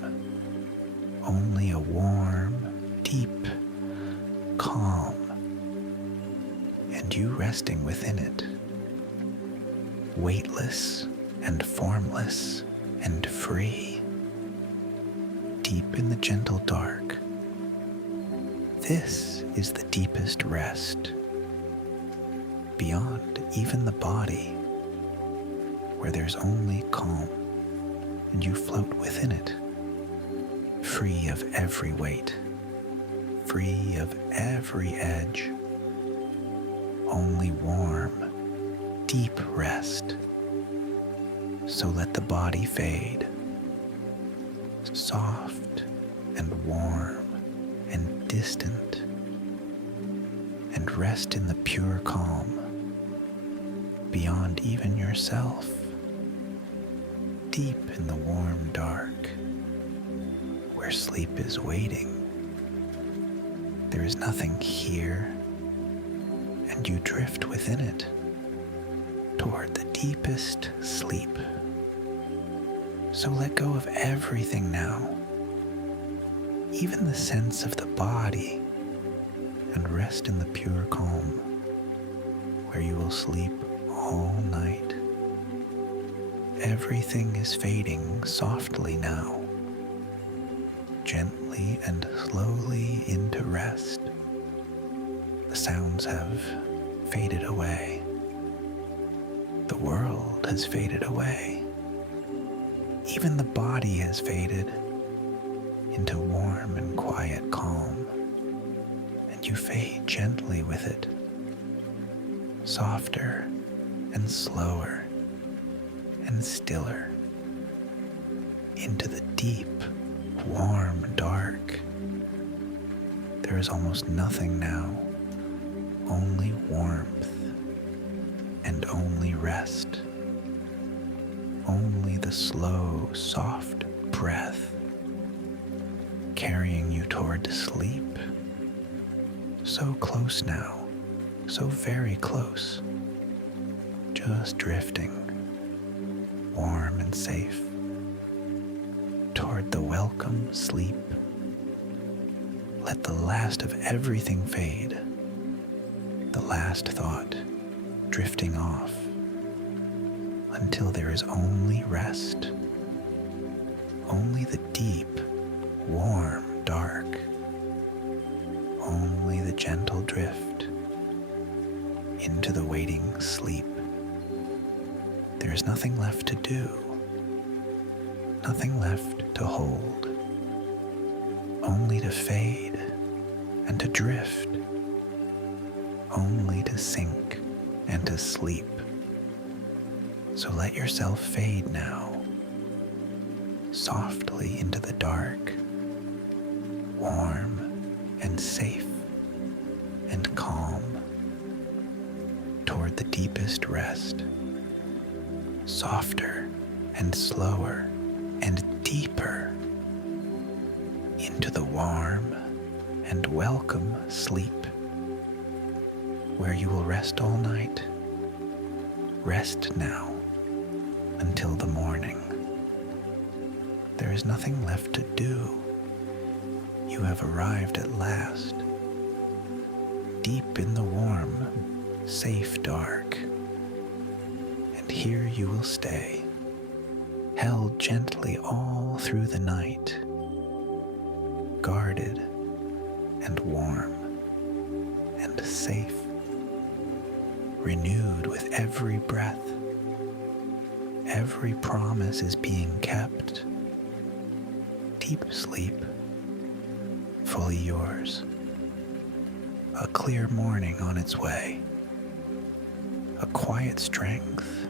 only a warm, deep calm, and you resting within it, weightless and formless and free, deep in the gentle dark. This is the deepest rest, beyond even the body, where there's only calm, and you float within it, free of every weight, free of every edge, only warm, deep rest. So let the body fade, soft and warm and distant, and rest in the pure calm, beyond even yourself, deep in the warm dark, where sleep is waiting. There is nothing here, and you drift within it, toward the deepest sleep. So let go of everything now, even the sense of the body, and rest in the pure calm, where you will sleep all night. Everything is fading softly now, gently and slowly into rest. The sounds have faded away. The world has faded away. Even the body has faded into warm and quiet calm, and you fade gently with it, softer and slower and stiller, into the deep, warm dark. There is almost nothing now, only warmth and only rest, only the slow, soft breath carrying you toward sleep. So close now, so very close, just drifting, warm and safe, toward the welcome sleep. Let the last of everything fade, the last thought drifting off, until there is only rest, only the deep, warm dark, only the gentle drift into the waiting sleep. There is nothing left to do, nothing left to hold, only to fade and to drift, only to sink and to sleep. So let yourself fade now, softly into the dark, warm and safe and calm, toward the deepest rest, softer and slower and deeper, into the warm and welcome sleep, where you will rest all night. Rest now until the morning. There is nothing left to do. You have arrived at last, deep in the warm, safe dark, and here you will stay, held gently all through the night, guarded and warm and safe, renewed with every breath. Every promise is being kept. Deep sleep, fully yours. A clear morning on its way. A quiet strength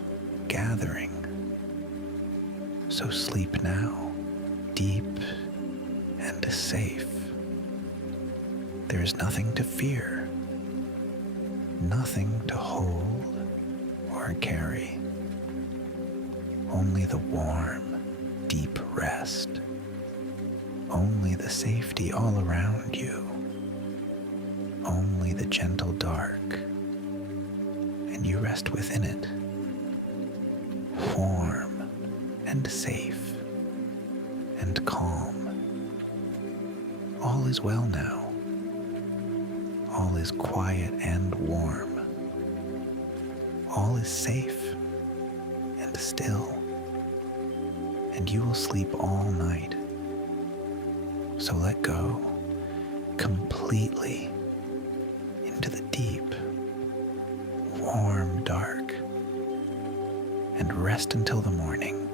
gathering. So sleep now, deep and safe. There is nothing to fear, nothing to hold or carry. Only the warm, deep rest. Only the safety all around you. Only only the gentle dark, and you rest within it, warm and safe and calm. All is well now. All is quiet and warm. All is safe and still, and you will sleep all night. So let go completely into the deep, warm dark, and rest until the morning,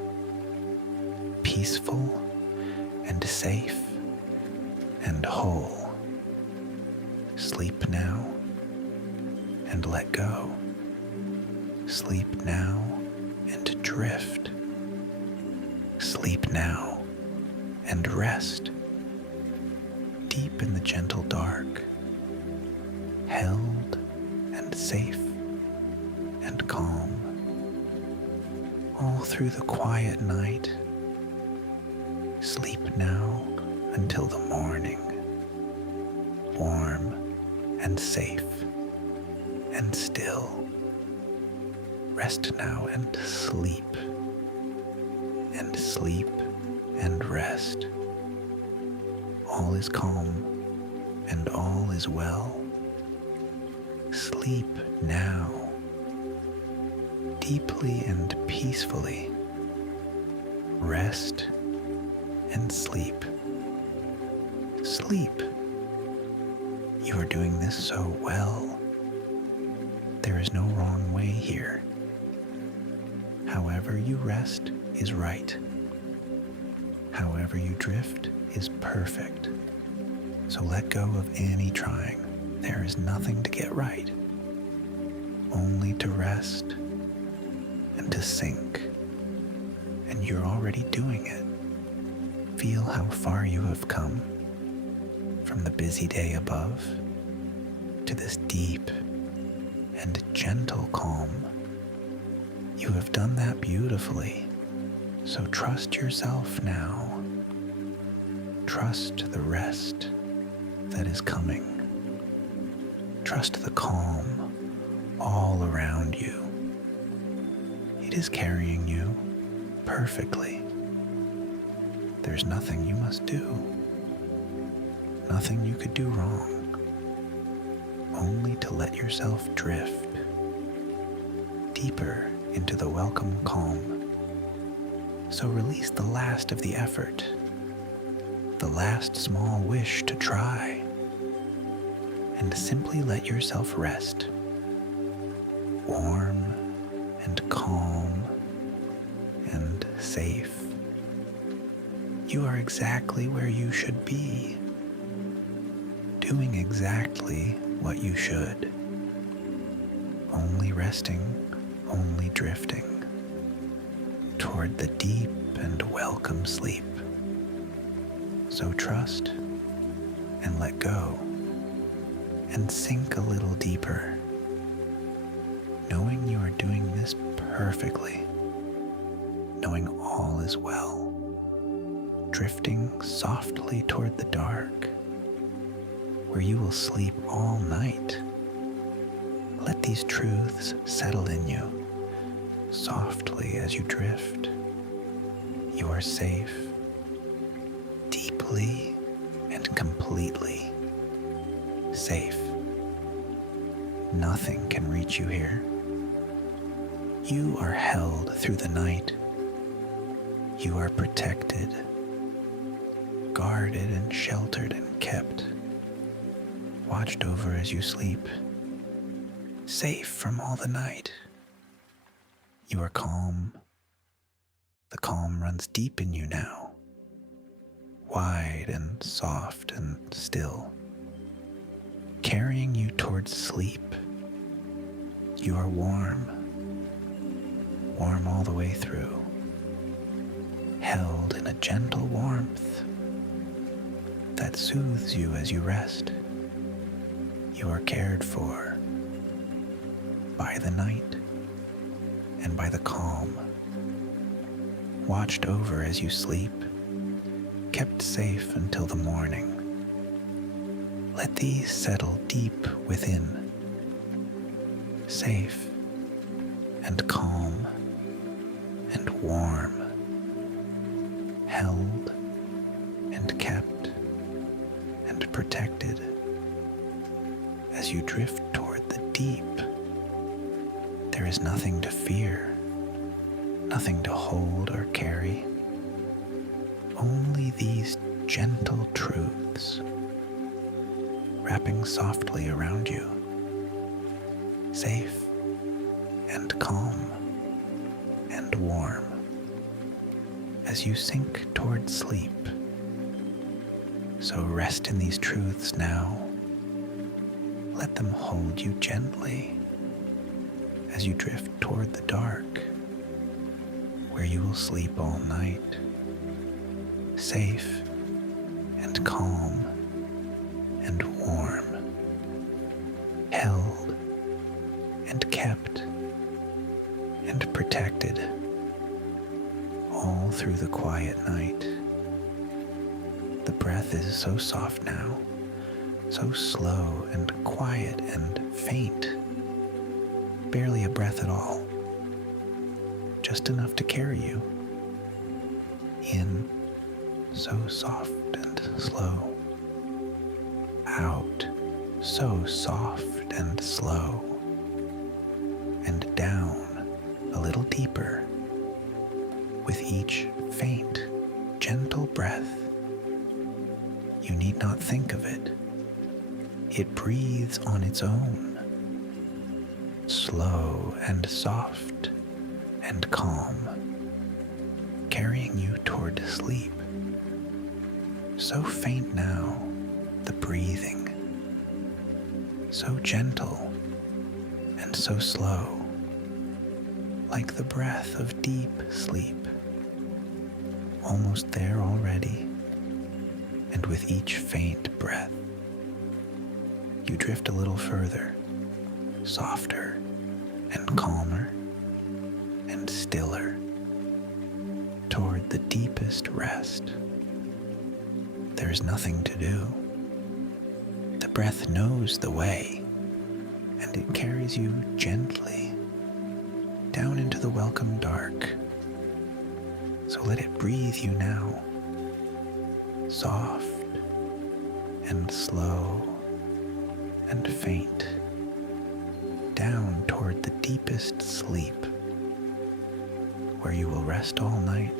peaceful and safe and whole. Sleep now and let go. Sleep now and drift. Sleep now and rest deep in the gentle dark, held and safe and calm. All through the quiet night, sleep now until the morning, warm and safe and still. Rest now and sleep and rest. All is calm and all is well. Sleep now, deeply and peacefully. Rest and sleep. Sleep. You are doing this so well. There is no wrong way here. However you rest is right. However you drift is perfect. So let go of any trying. There is nothing to get right. Only to rest and to sink. And you're already doing it. Feel how far you have come from the busy day above to this deep and gentle calm. You have done that beautifully, so trust yourself now. Trust the rest that is coming. Trust the calm all around you. It is carrying you perfectly. There's nothing you must do, nothing you could do wrong, only to let yourself drift deeper into the welcome calm. So release the last of the effort, the last small wish to try, and simply let yourself rest, warm and calm and safe. You are exactly where you should be, doing exactly what you should, only resting, only drifting toward the deep and welcome sleep. So trust and let go and sink a little deeper, knowing you are doing this perfectly, knowing all is well, drifting softly toward the dark, where you will sleep all night. Let these truths settle in you softly as you drift. You are safe, deeply and completely safe. Nothing can reach you here. You are held through the night. You are protected, guarded and sheltered and kept, watched over as you sleep, safe from all the night. You are calm. The calm runs deep in you now, wide and soft and still, carrying you towards sleep. You are warm, warm all the way through, held in a gentle warmth that soothes you as you rest. You are cared for by the night and by the calm, watched over as you sleep, kept safe until the morning. Let these settle deep within, safe and calm and warm, held and kept and protected. As you drift toward the deep, there is nothing to fear, nothing to hold or carry, only these gentle truths wrapping softly around you, safe and calm and warm as you sink toward sleep. So rest in these truths now. Let them hold you gently as you drift toward the dark, where you will sleep all night, safe and calm and warm, held and kept and protected, all through the quiet night. The breath is so soft now, so slow and quiet and faint, barely a breath at all, just enough to carry you. In, so soft and slow. Out, so soft and slow. And down a little deeper with each faint, gentle breath. You need not think of it. It breathes on its own, slow and soft and calm, carrying you toward sleep. So faint now, the breathing, so gentle and so slow, like the breath of deep sleep. Almost there already, and with each faint breath, you drift a little further, softer and calmer and stiller, toward the deepest rest. There is nothing to do. The breath knows the way, and it carries you gently down into the welcome dark. So let it breathe you now, soft and slow and faint, down toward the deepest sleep, where you will rest all night,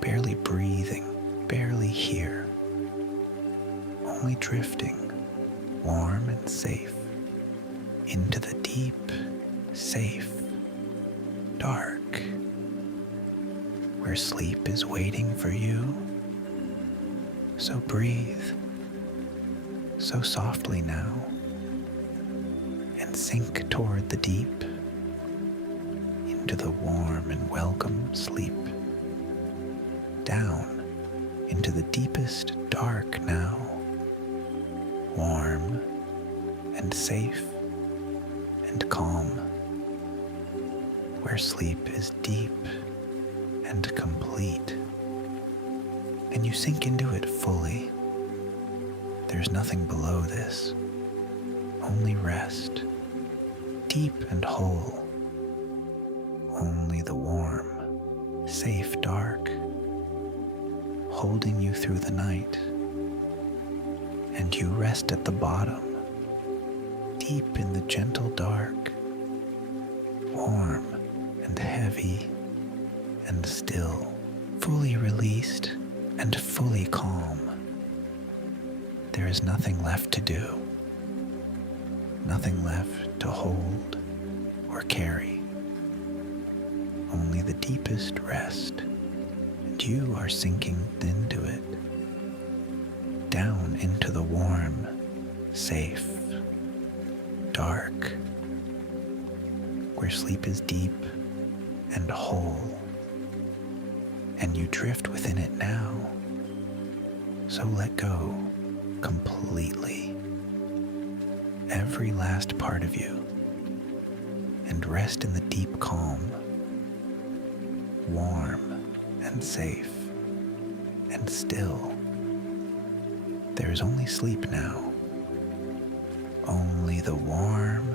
barely breathing, barely here, only drifting, warm and safe, into the deep, safe, dark, where sleep is waiting for you. So breathe, so softly now, and sink toward the deep, into the warm and welcome sleep, down into the deepest dark now, warm and safe and calm, where sleep is deep and complete, and you sink into it fully. There's nothing below this, only rest, deep and whole, only the warm, safe dark, holding you through the night, and you rest at the bottom, deep in the gentle dark, warm and heavy and still, fully released and fully calm. There is nothing left to do, nothing left to hold or carry, only the deepest rest, and you are sinking into it, down into the warm, safe, dark, where sleep is deep and whole, and you drift within it now. So let go completely, every last part of you, and rest in the deep calm, warm and safe and still. There is only sleep now. Only the warm,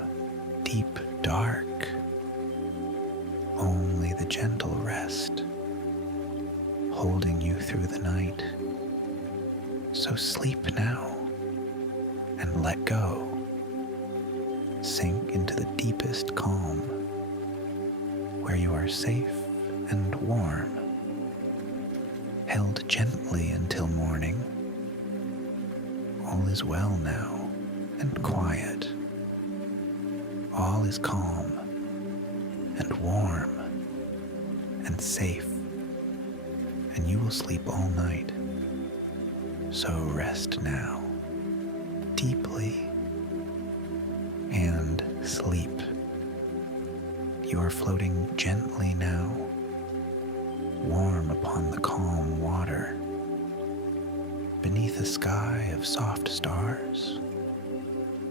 deep dark. Only the gentle rest, holding you through the night. So sleep now and let go. Sink into the deepest calm, where you are safe and warm, held gently until morning. All is well now and quiet. All is calm and warm and safe, and you will sleep all night. So rest now, deeply, and sleep. You are floating gently now, warm upon the calm water, beneath a sky of soft stars,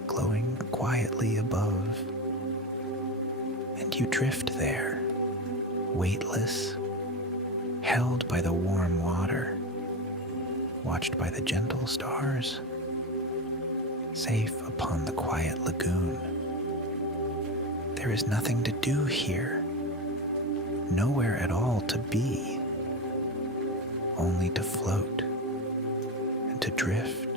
glowing quietly above. And you drift there, weightless, held by the warm water, watched by the gentle stars, safe upon the quiet lagoon. There is nothing to do here, nowhere at all to be, only to float and to drift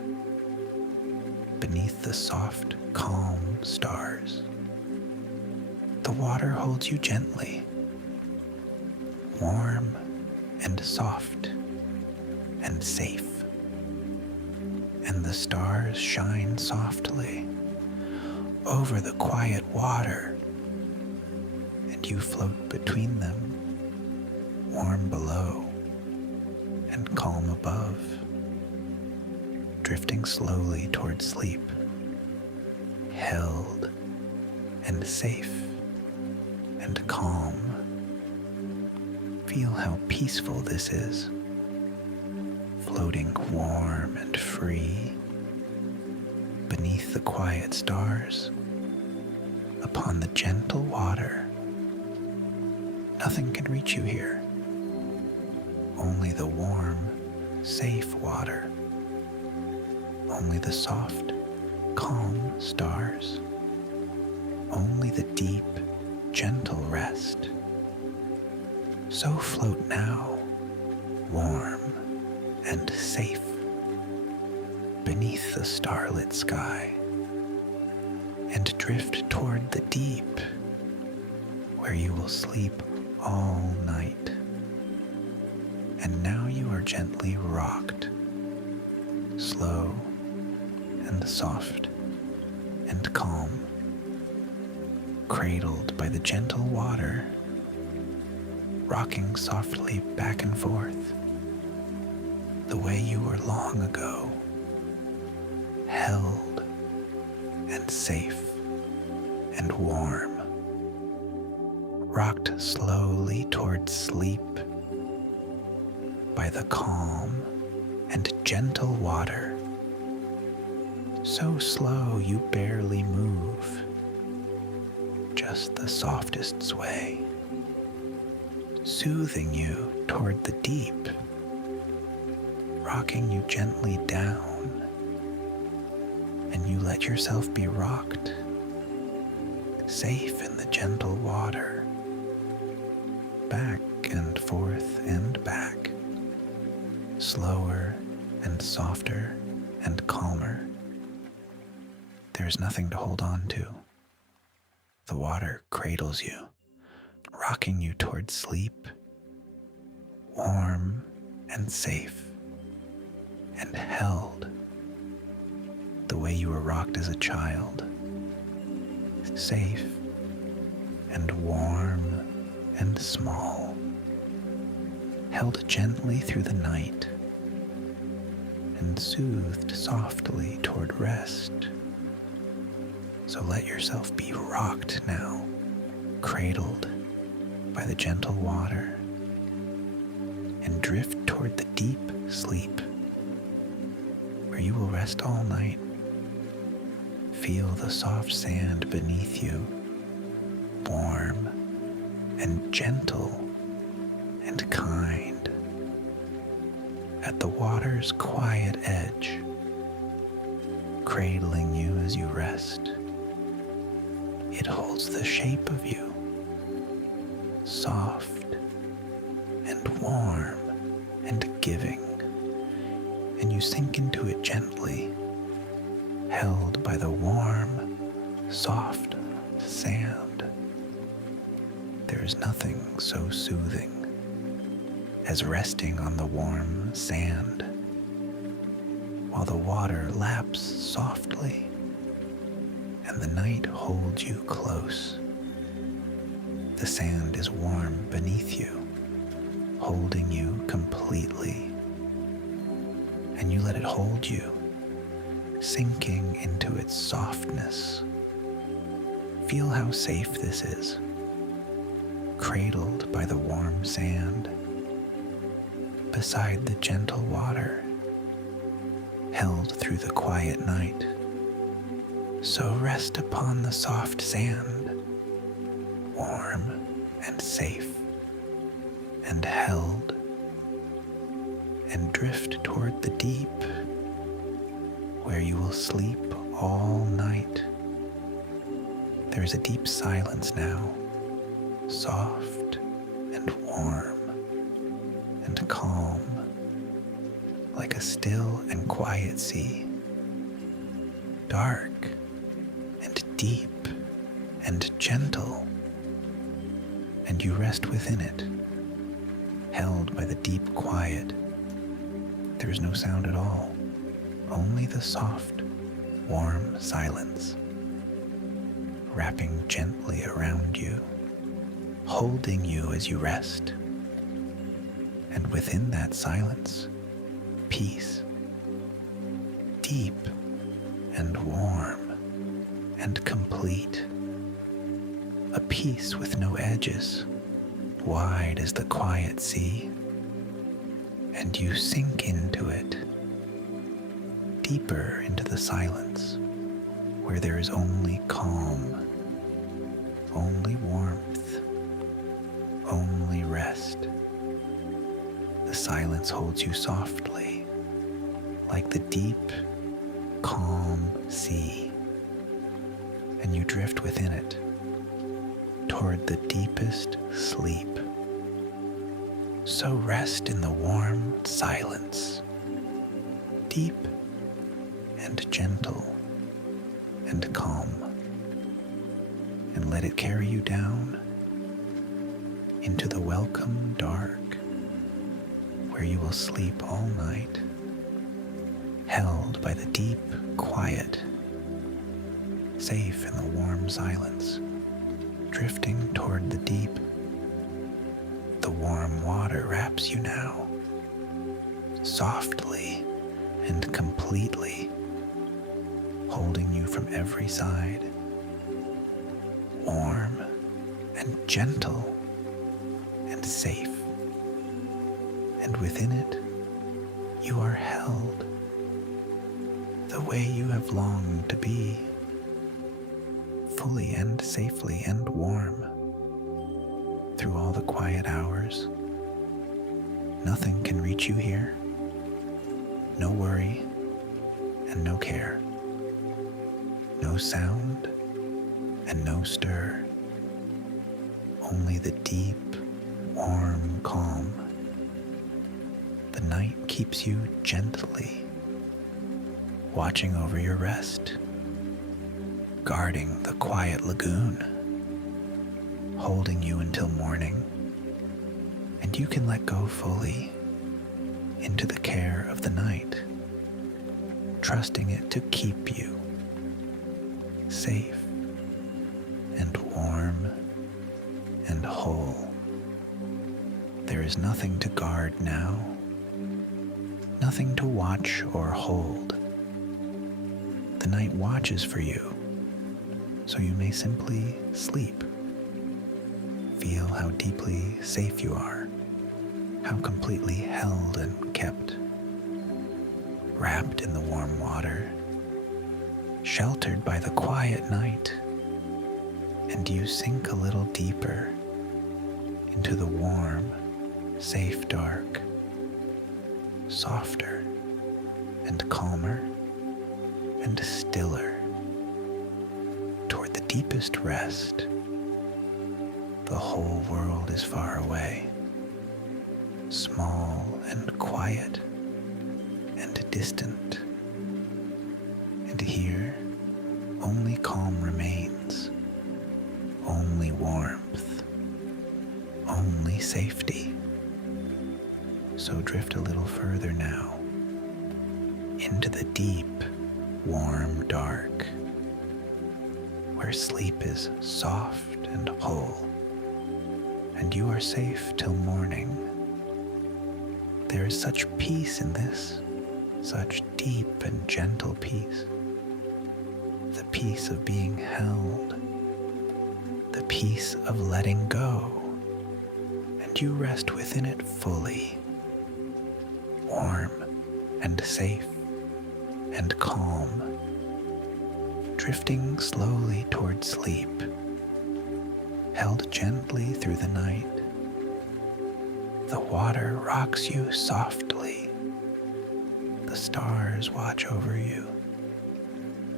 beneath the soft, calm stars. The water holds you gently, warm and soft and safe, and the stars shine softly over the quiet water, and you float between them, warm below and calm above, drifting slowly toward sleep, held and safe and calm. Feel how peaceful this is, floating warm and free beneath the quiet stars, upon the gentle water. Nothing can reach you here, only the warm, safe water, only the soft, calm stars, only the deep, gentle rest. So float now, warm and safe, beneath the starlit sky, and drift toward the deep, where you will sleep all night. And now you are gently rocked, slow and soft and calm, cradled by the gentle water, rocking softly back and forth, the way you were long ago, held and safe and warm, rocked slowly toward sleep by the calm and gentle water, so slow you barely move, just the softest sway, soothing you toward the deep, rocking you gently down, and you let yourself be rocked, safe in the gentle water, back and forth and back, slower and softer and calmer. There's nothing to hold on to. The water cradles you, rocking you toward sleep, warm and safe and held the way you were rocked as a child, safe and warm and small, held gently through the night and soothed softly toward rest. So let yourself be rocked now, cradled by the gentle water, and drift toward the deep sleep, where you will rest all night. Feel the soft sand beneath you, warm and gentle and kind. At the water's quiet edge, cradling you as you rest. It holds the shape of you, soft and warm and giving, and you sink into it gently, held by the warm, soft sand. There is nothing so soothing as resting on the warm sand, while the water laps softly and the night holds you close. The sand is warm beneath you, holding you completely, and you let it hold you, sinking into its softness. Feel how safe this is, cradled by the warm sand, beside the gentle water, held through the quiet night. So rest upon the soft sand, warm and safe and held, and drift toward the deep, where you will sleep all night. There is a deep silence now, soft and warm and calm, like a still and quiet sea, dark and deep and gentle, and you rest within it, held by the deep quiet. There is no sound at all, only the soft, warm silence, wrapping gently around you, holding you as you rest. And within that silence, peace, deep and warm and complete, a peace with no edges, wide as the quiet sea, and you sink into it, deeper into the silence, where there is only calm, only warmth, only rest. The silence holds you softly, like the deep, calm sea, and you drift within it, toward the deepest sleep. So rest in the warm silence, deep and gentle and calm, and let it carry you down into the welcome dark, where you will sleep all night, held by the deep quiet, safe in the warm silence, drifting toward the deep. The warm water wraps you now, softly and completely, holding you from every side, warm and gentle and safe. And within it, you are held the way you have longed to be, fully and safely and warm, through all the quiet hours. Nothing can reach you here, no worry and no care, no sound and no stir, only the deep, warm calm. The night keeps you gently, watching over your rest, guarding the quiet lagoon, holding you until morning, and you can let go fully into the care of the night, trusting it to keep you safe and warm and whole. There is nothing to guard now, nothing to watch or hold. The night watches for you, so you may simply sleep. Feel how deeply safe you are, how completely held and kept, wrapped in the warm water, sheltered by the quiet night, and you sink a little deeper into the warm, safe dark, softer and calmer and stiller toward the deepest rest. The whole world is far away, small and quiet and distant. And here, only calm remains, only warmth, only safety. So drift a little further now, into the deep, warm dark, where sleep is soft and whole, and you are safe till morning. There is such peace in this, such deep and gentle peace. The peace of being held, the peace of letting go, and you rest within it fully, warm and safe and calm, drifting slowly toward sleep, held gently through the night. The water rocks you softly, the stars watch over you,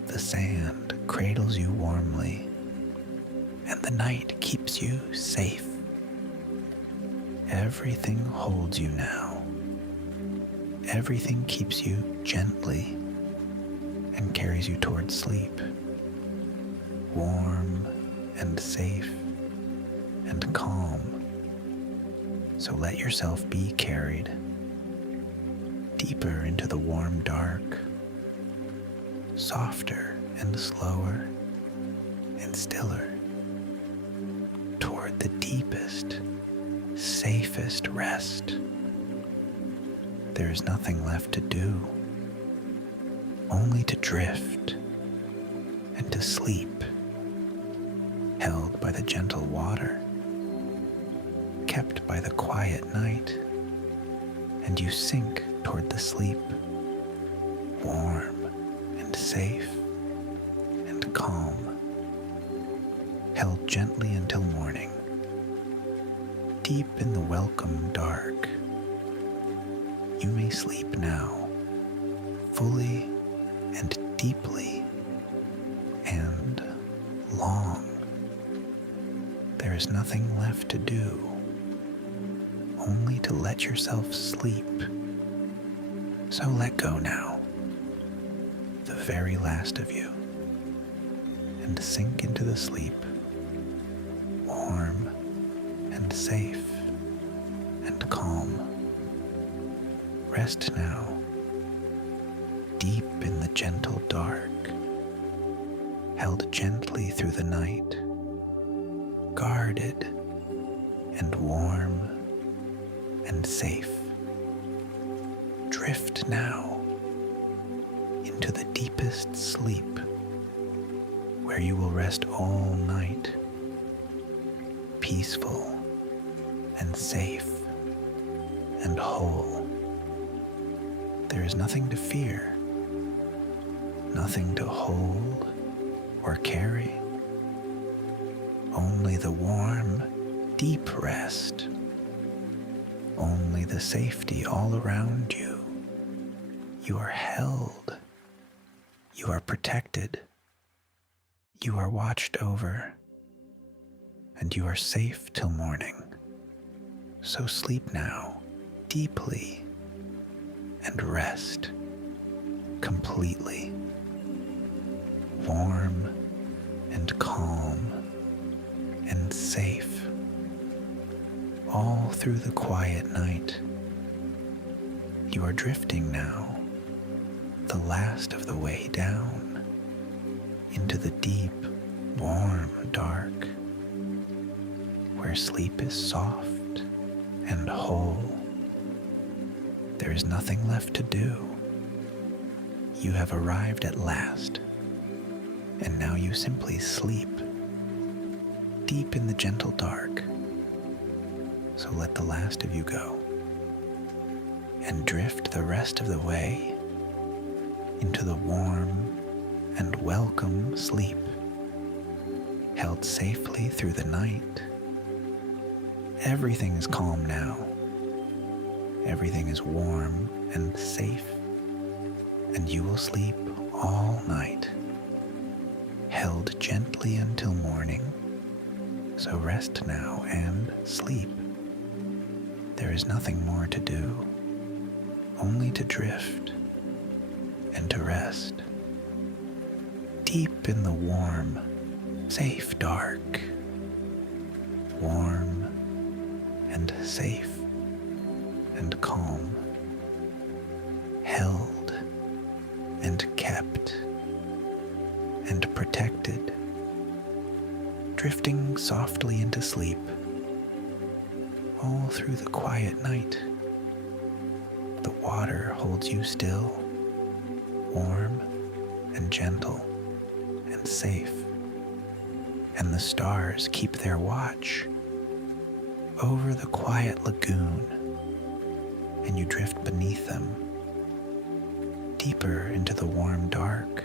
the sand cradles you warmly, and the night keeps you safe. Everything holds you now. Everything keeps you gently and carries you toward sleep, warm and safe and calm. So let yourself be carried deeper into the warm dark, softer and slower and stiller, toward the deepest, safest rest. There is nothing left to do, only to drift and to sleep, held by the gentle water, kept by the quiet night, and you sink toward the sleep, warm and safe and calm, held gently until morning, deep in the welcome dark. You may sleep now, fully and deeply and long. There is nothing left to do, only to let yourself sleep. So let go now, the very last of you, and sink into the sleep, warm and safe and calm. Rest now, deep in the gentle dark, held gently through the night, guarded and warm and safe. Drift now into the deepest sleep, where you will rest all night, peaceful and safe and whole. There is nothing to fear, nothing to hold or carry, only the warm, deep rest, only the safety all around you. You are held, you are protected, you are watched over, and you are safe till morning. So sleep now, deeply, and rest completely, warm and calm and safe, all through the quiet night. You are drifting now, the last of the way down, into the deep, warm dark, where sleep is soft and whole. There is nothing left to do. You have arrived at last, and now you simply sleep, deep in the gentle dark. So let the last of you go, and drift the rest of the way into the warm and welcome sleep, held safely through the night. Everything is calm now. Everything is warm and safe and you will sleep all night, held gently until morning. So rest now and sleep. There is nothing more to do, only to drift and to rest. Deep in the warm, safe dark. Warm and safe and calm. Held and kept and protected. Drifting softly into sleep, all through the quiet night. The water holds you still, warm and gentle and safe, and the stars keep their watch over the quiet lagoon, and you drift beneath them, deeper into the warm dark,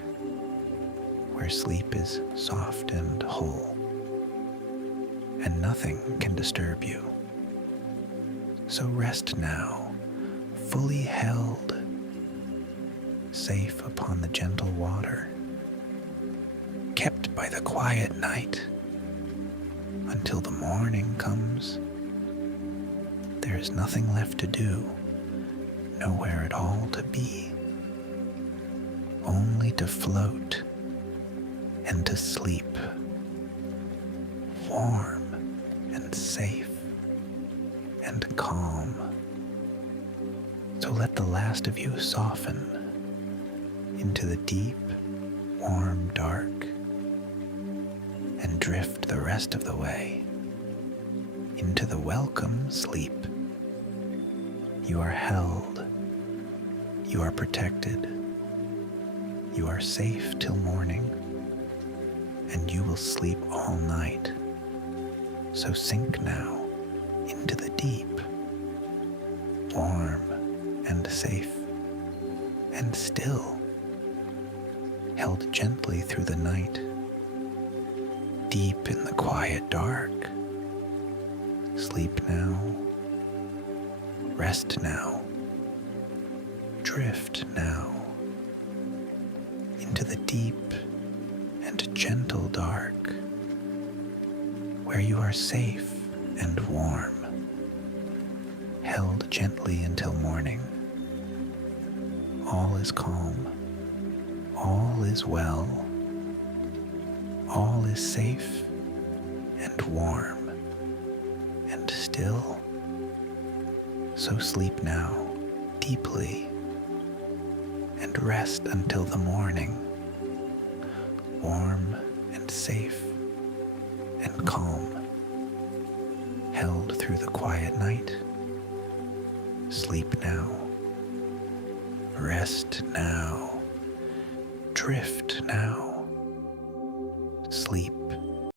where sleep is soft and whole, and nothing can disturb you. So rest now, fully held, safe upon the gentle water, kept by the quiet night, until the morning comes. There is nothing left to do, nowhere at all to be, only to float and to sleep, warm and safe and calm. So let the last of you soften into the deep, warm dark, and drift the rest of the way into the welcome sleep. You are held, you are protected, you are safe till morning, and you will sleep all night. So sink now into the deep, warm and safe and still, held gently through the night, deep in the quiet dark. Sleep now, rest now, drift now, into the deep and gentle dark, where you are safe and warm, held gently until morning. All is calm, all is well, all is safe and warm and still. So sleep now deeply and rest until the morning, warm and safe and calm, held through the quiet night. Sleep now, rest now, drift now, sleep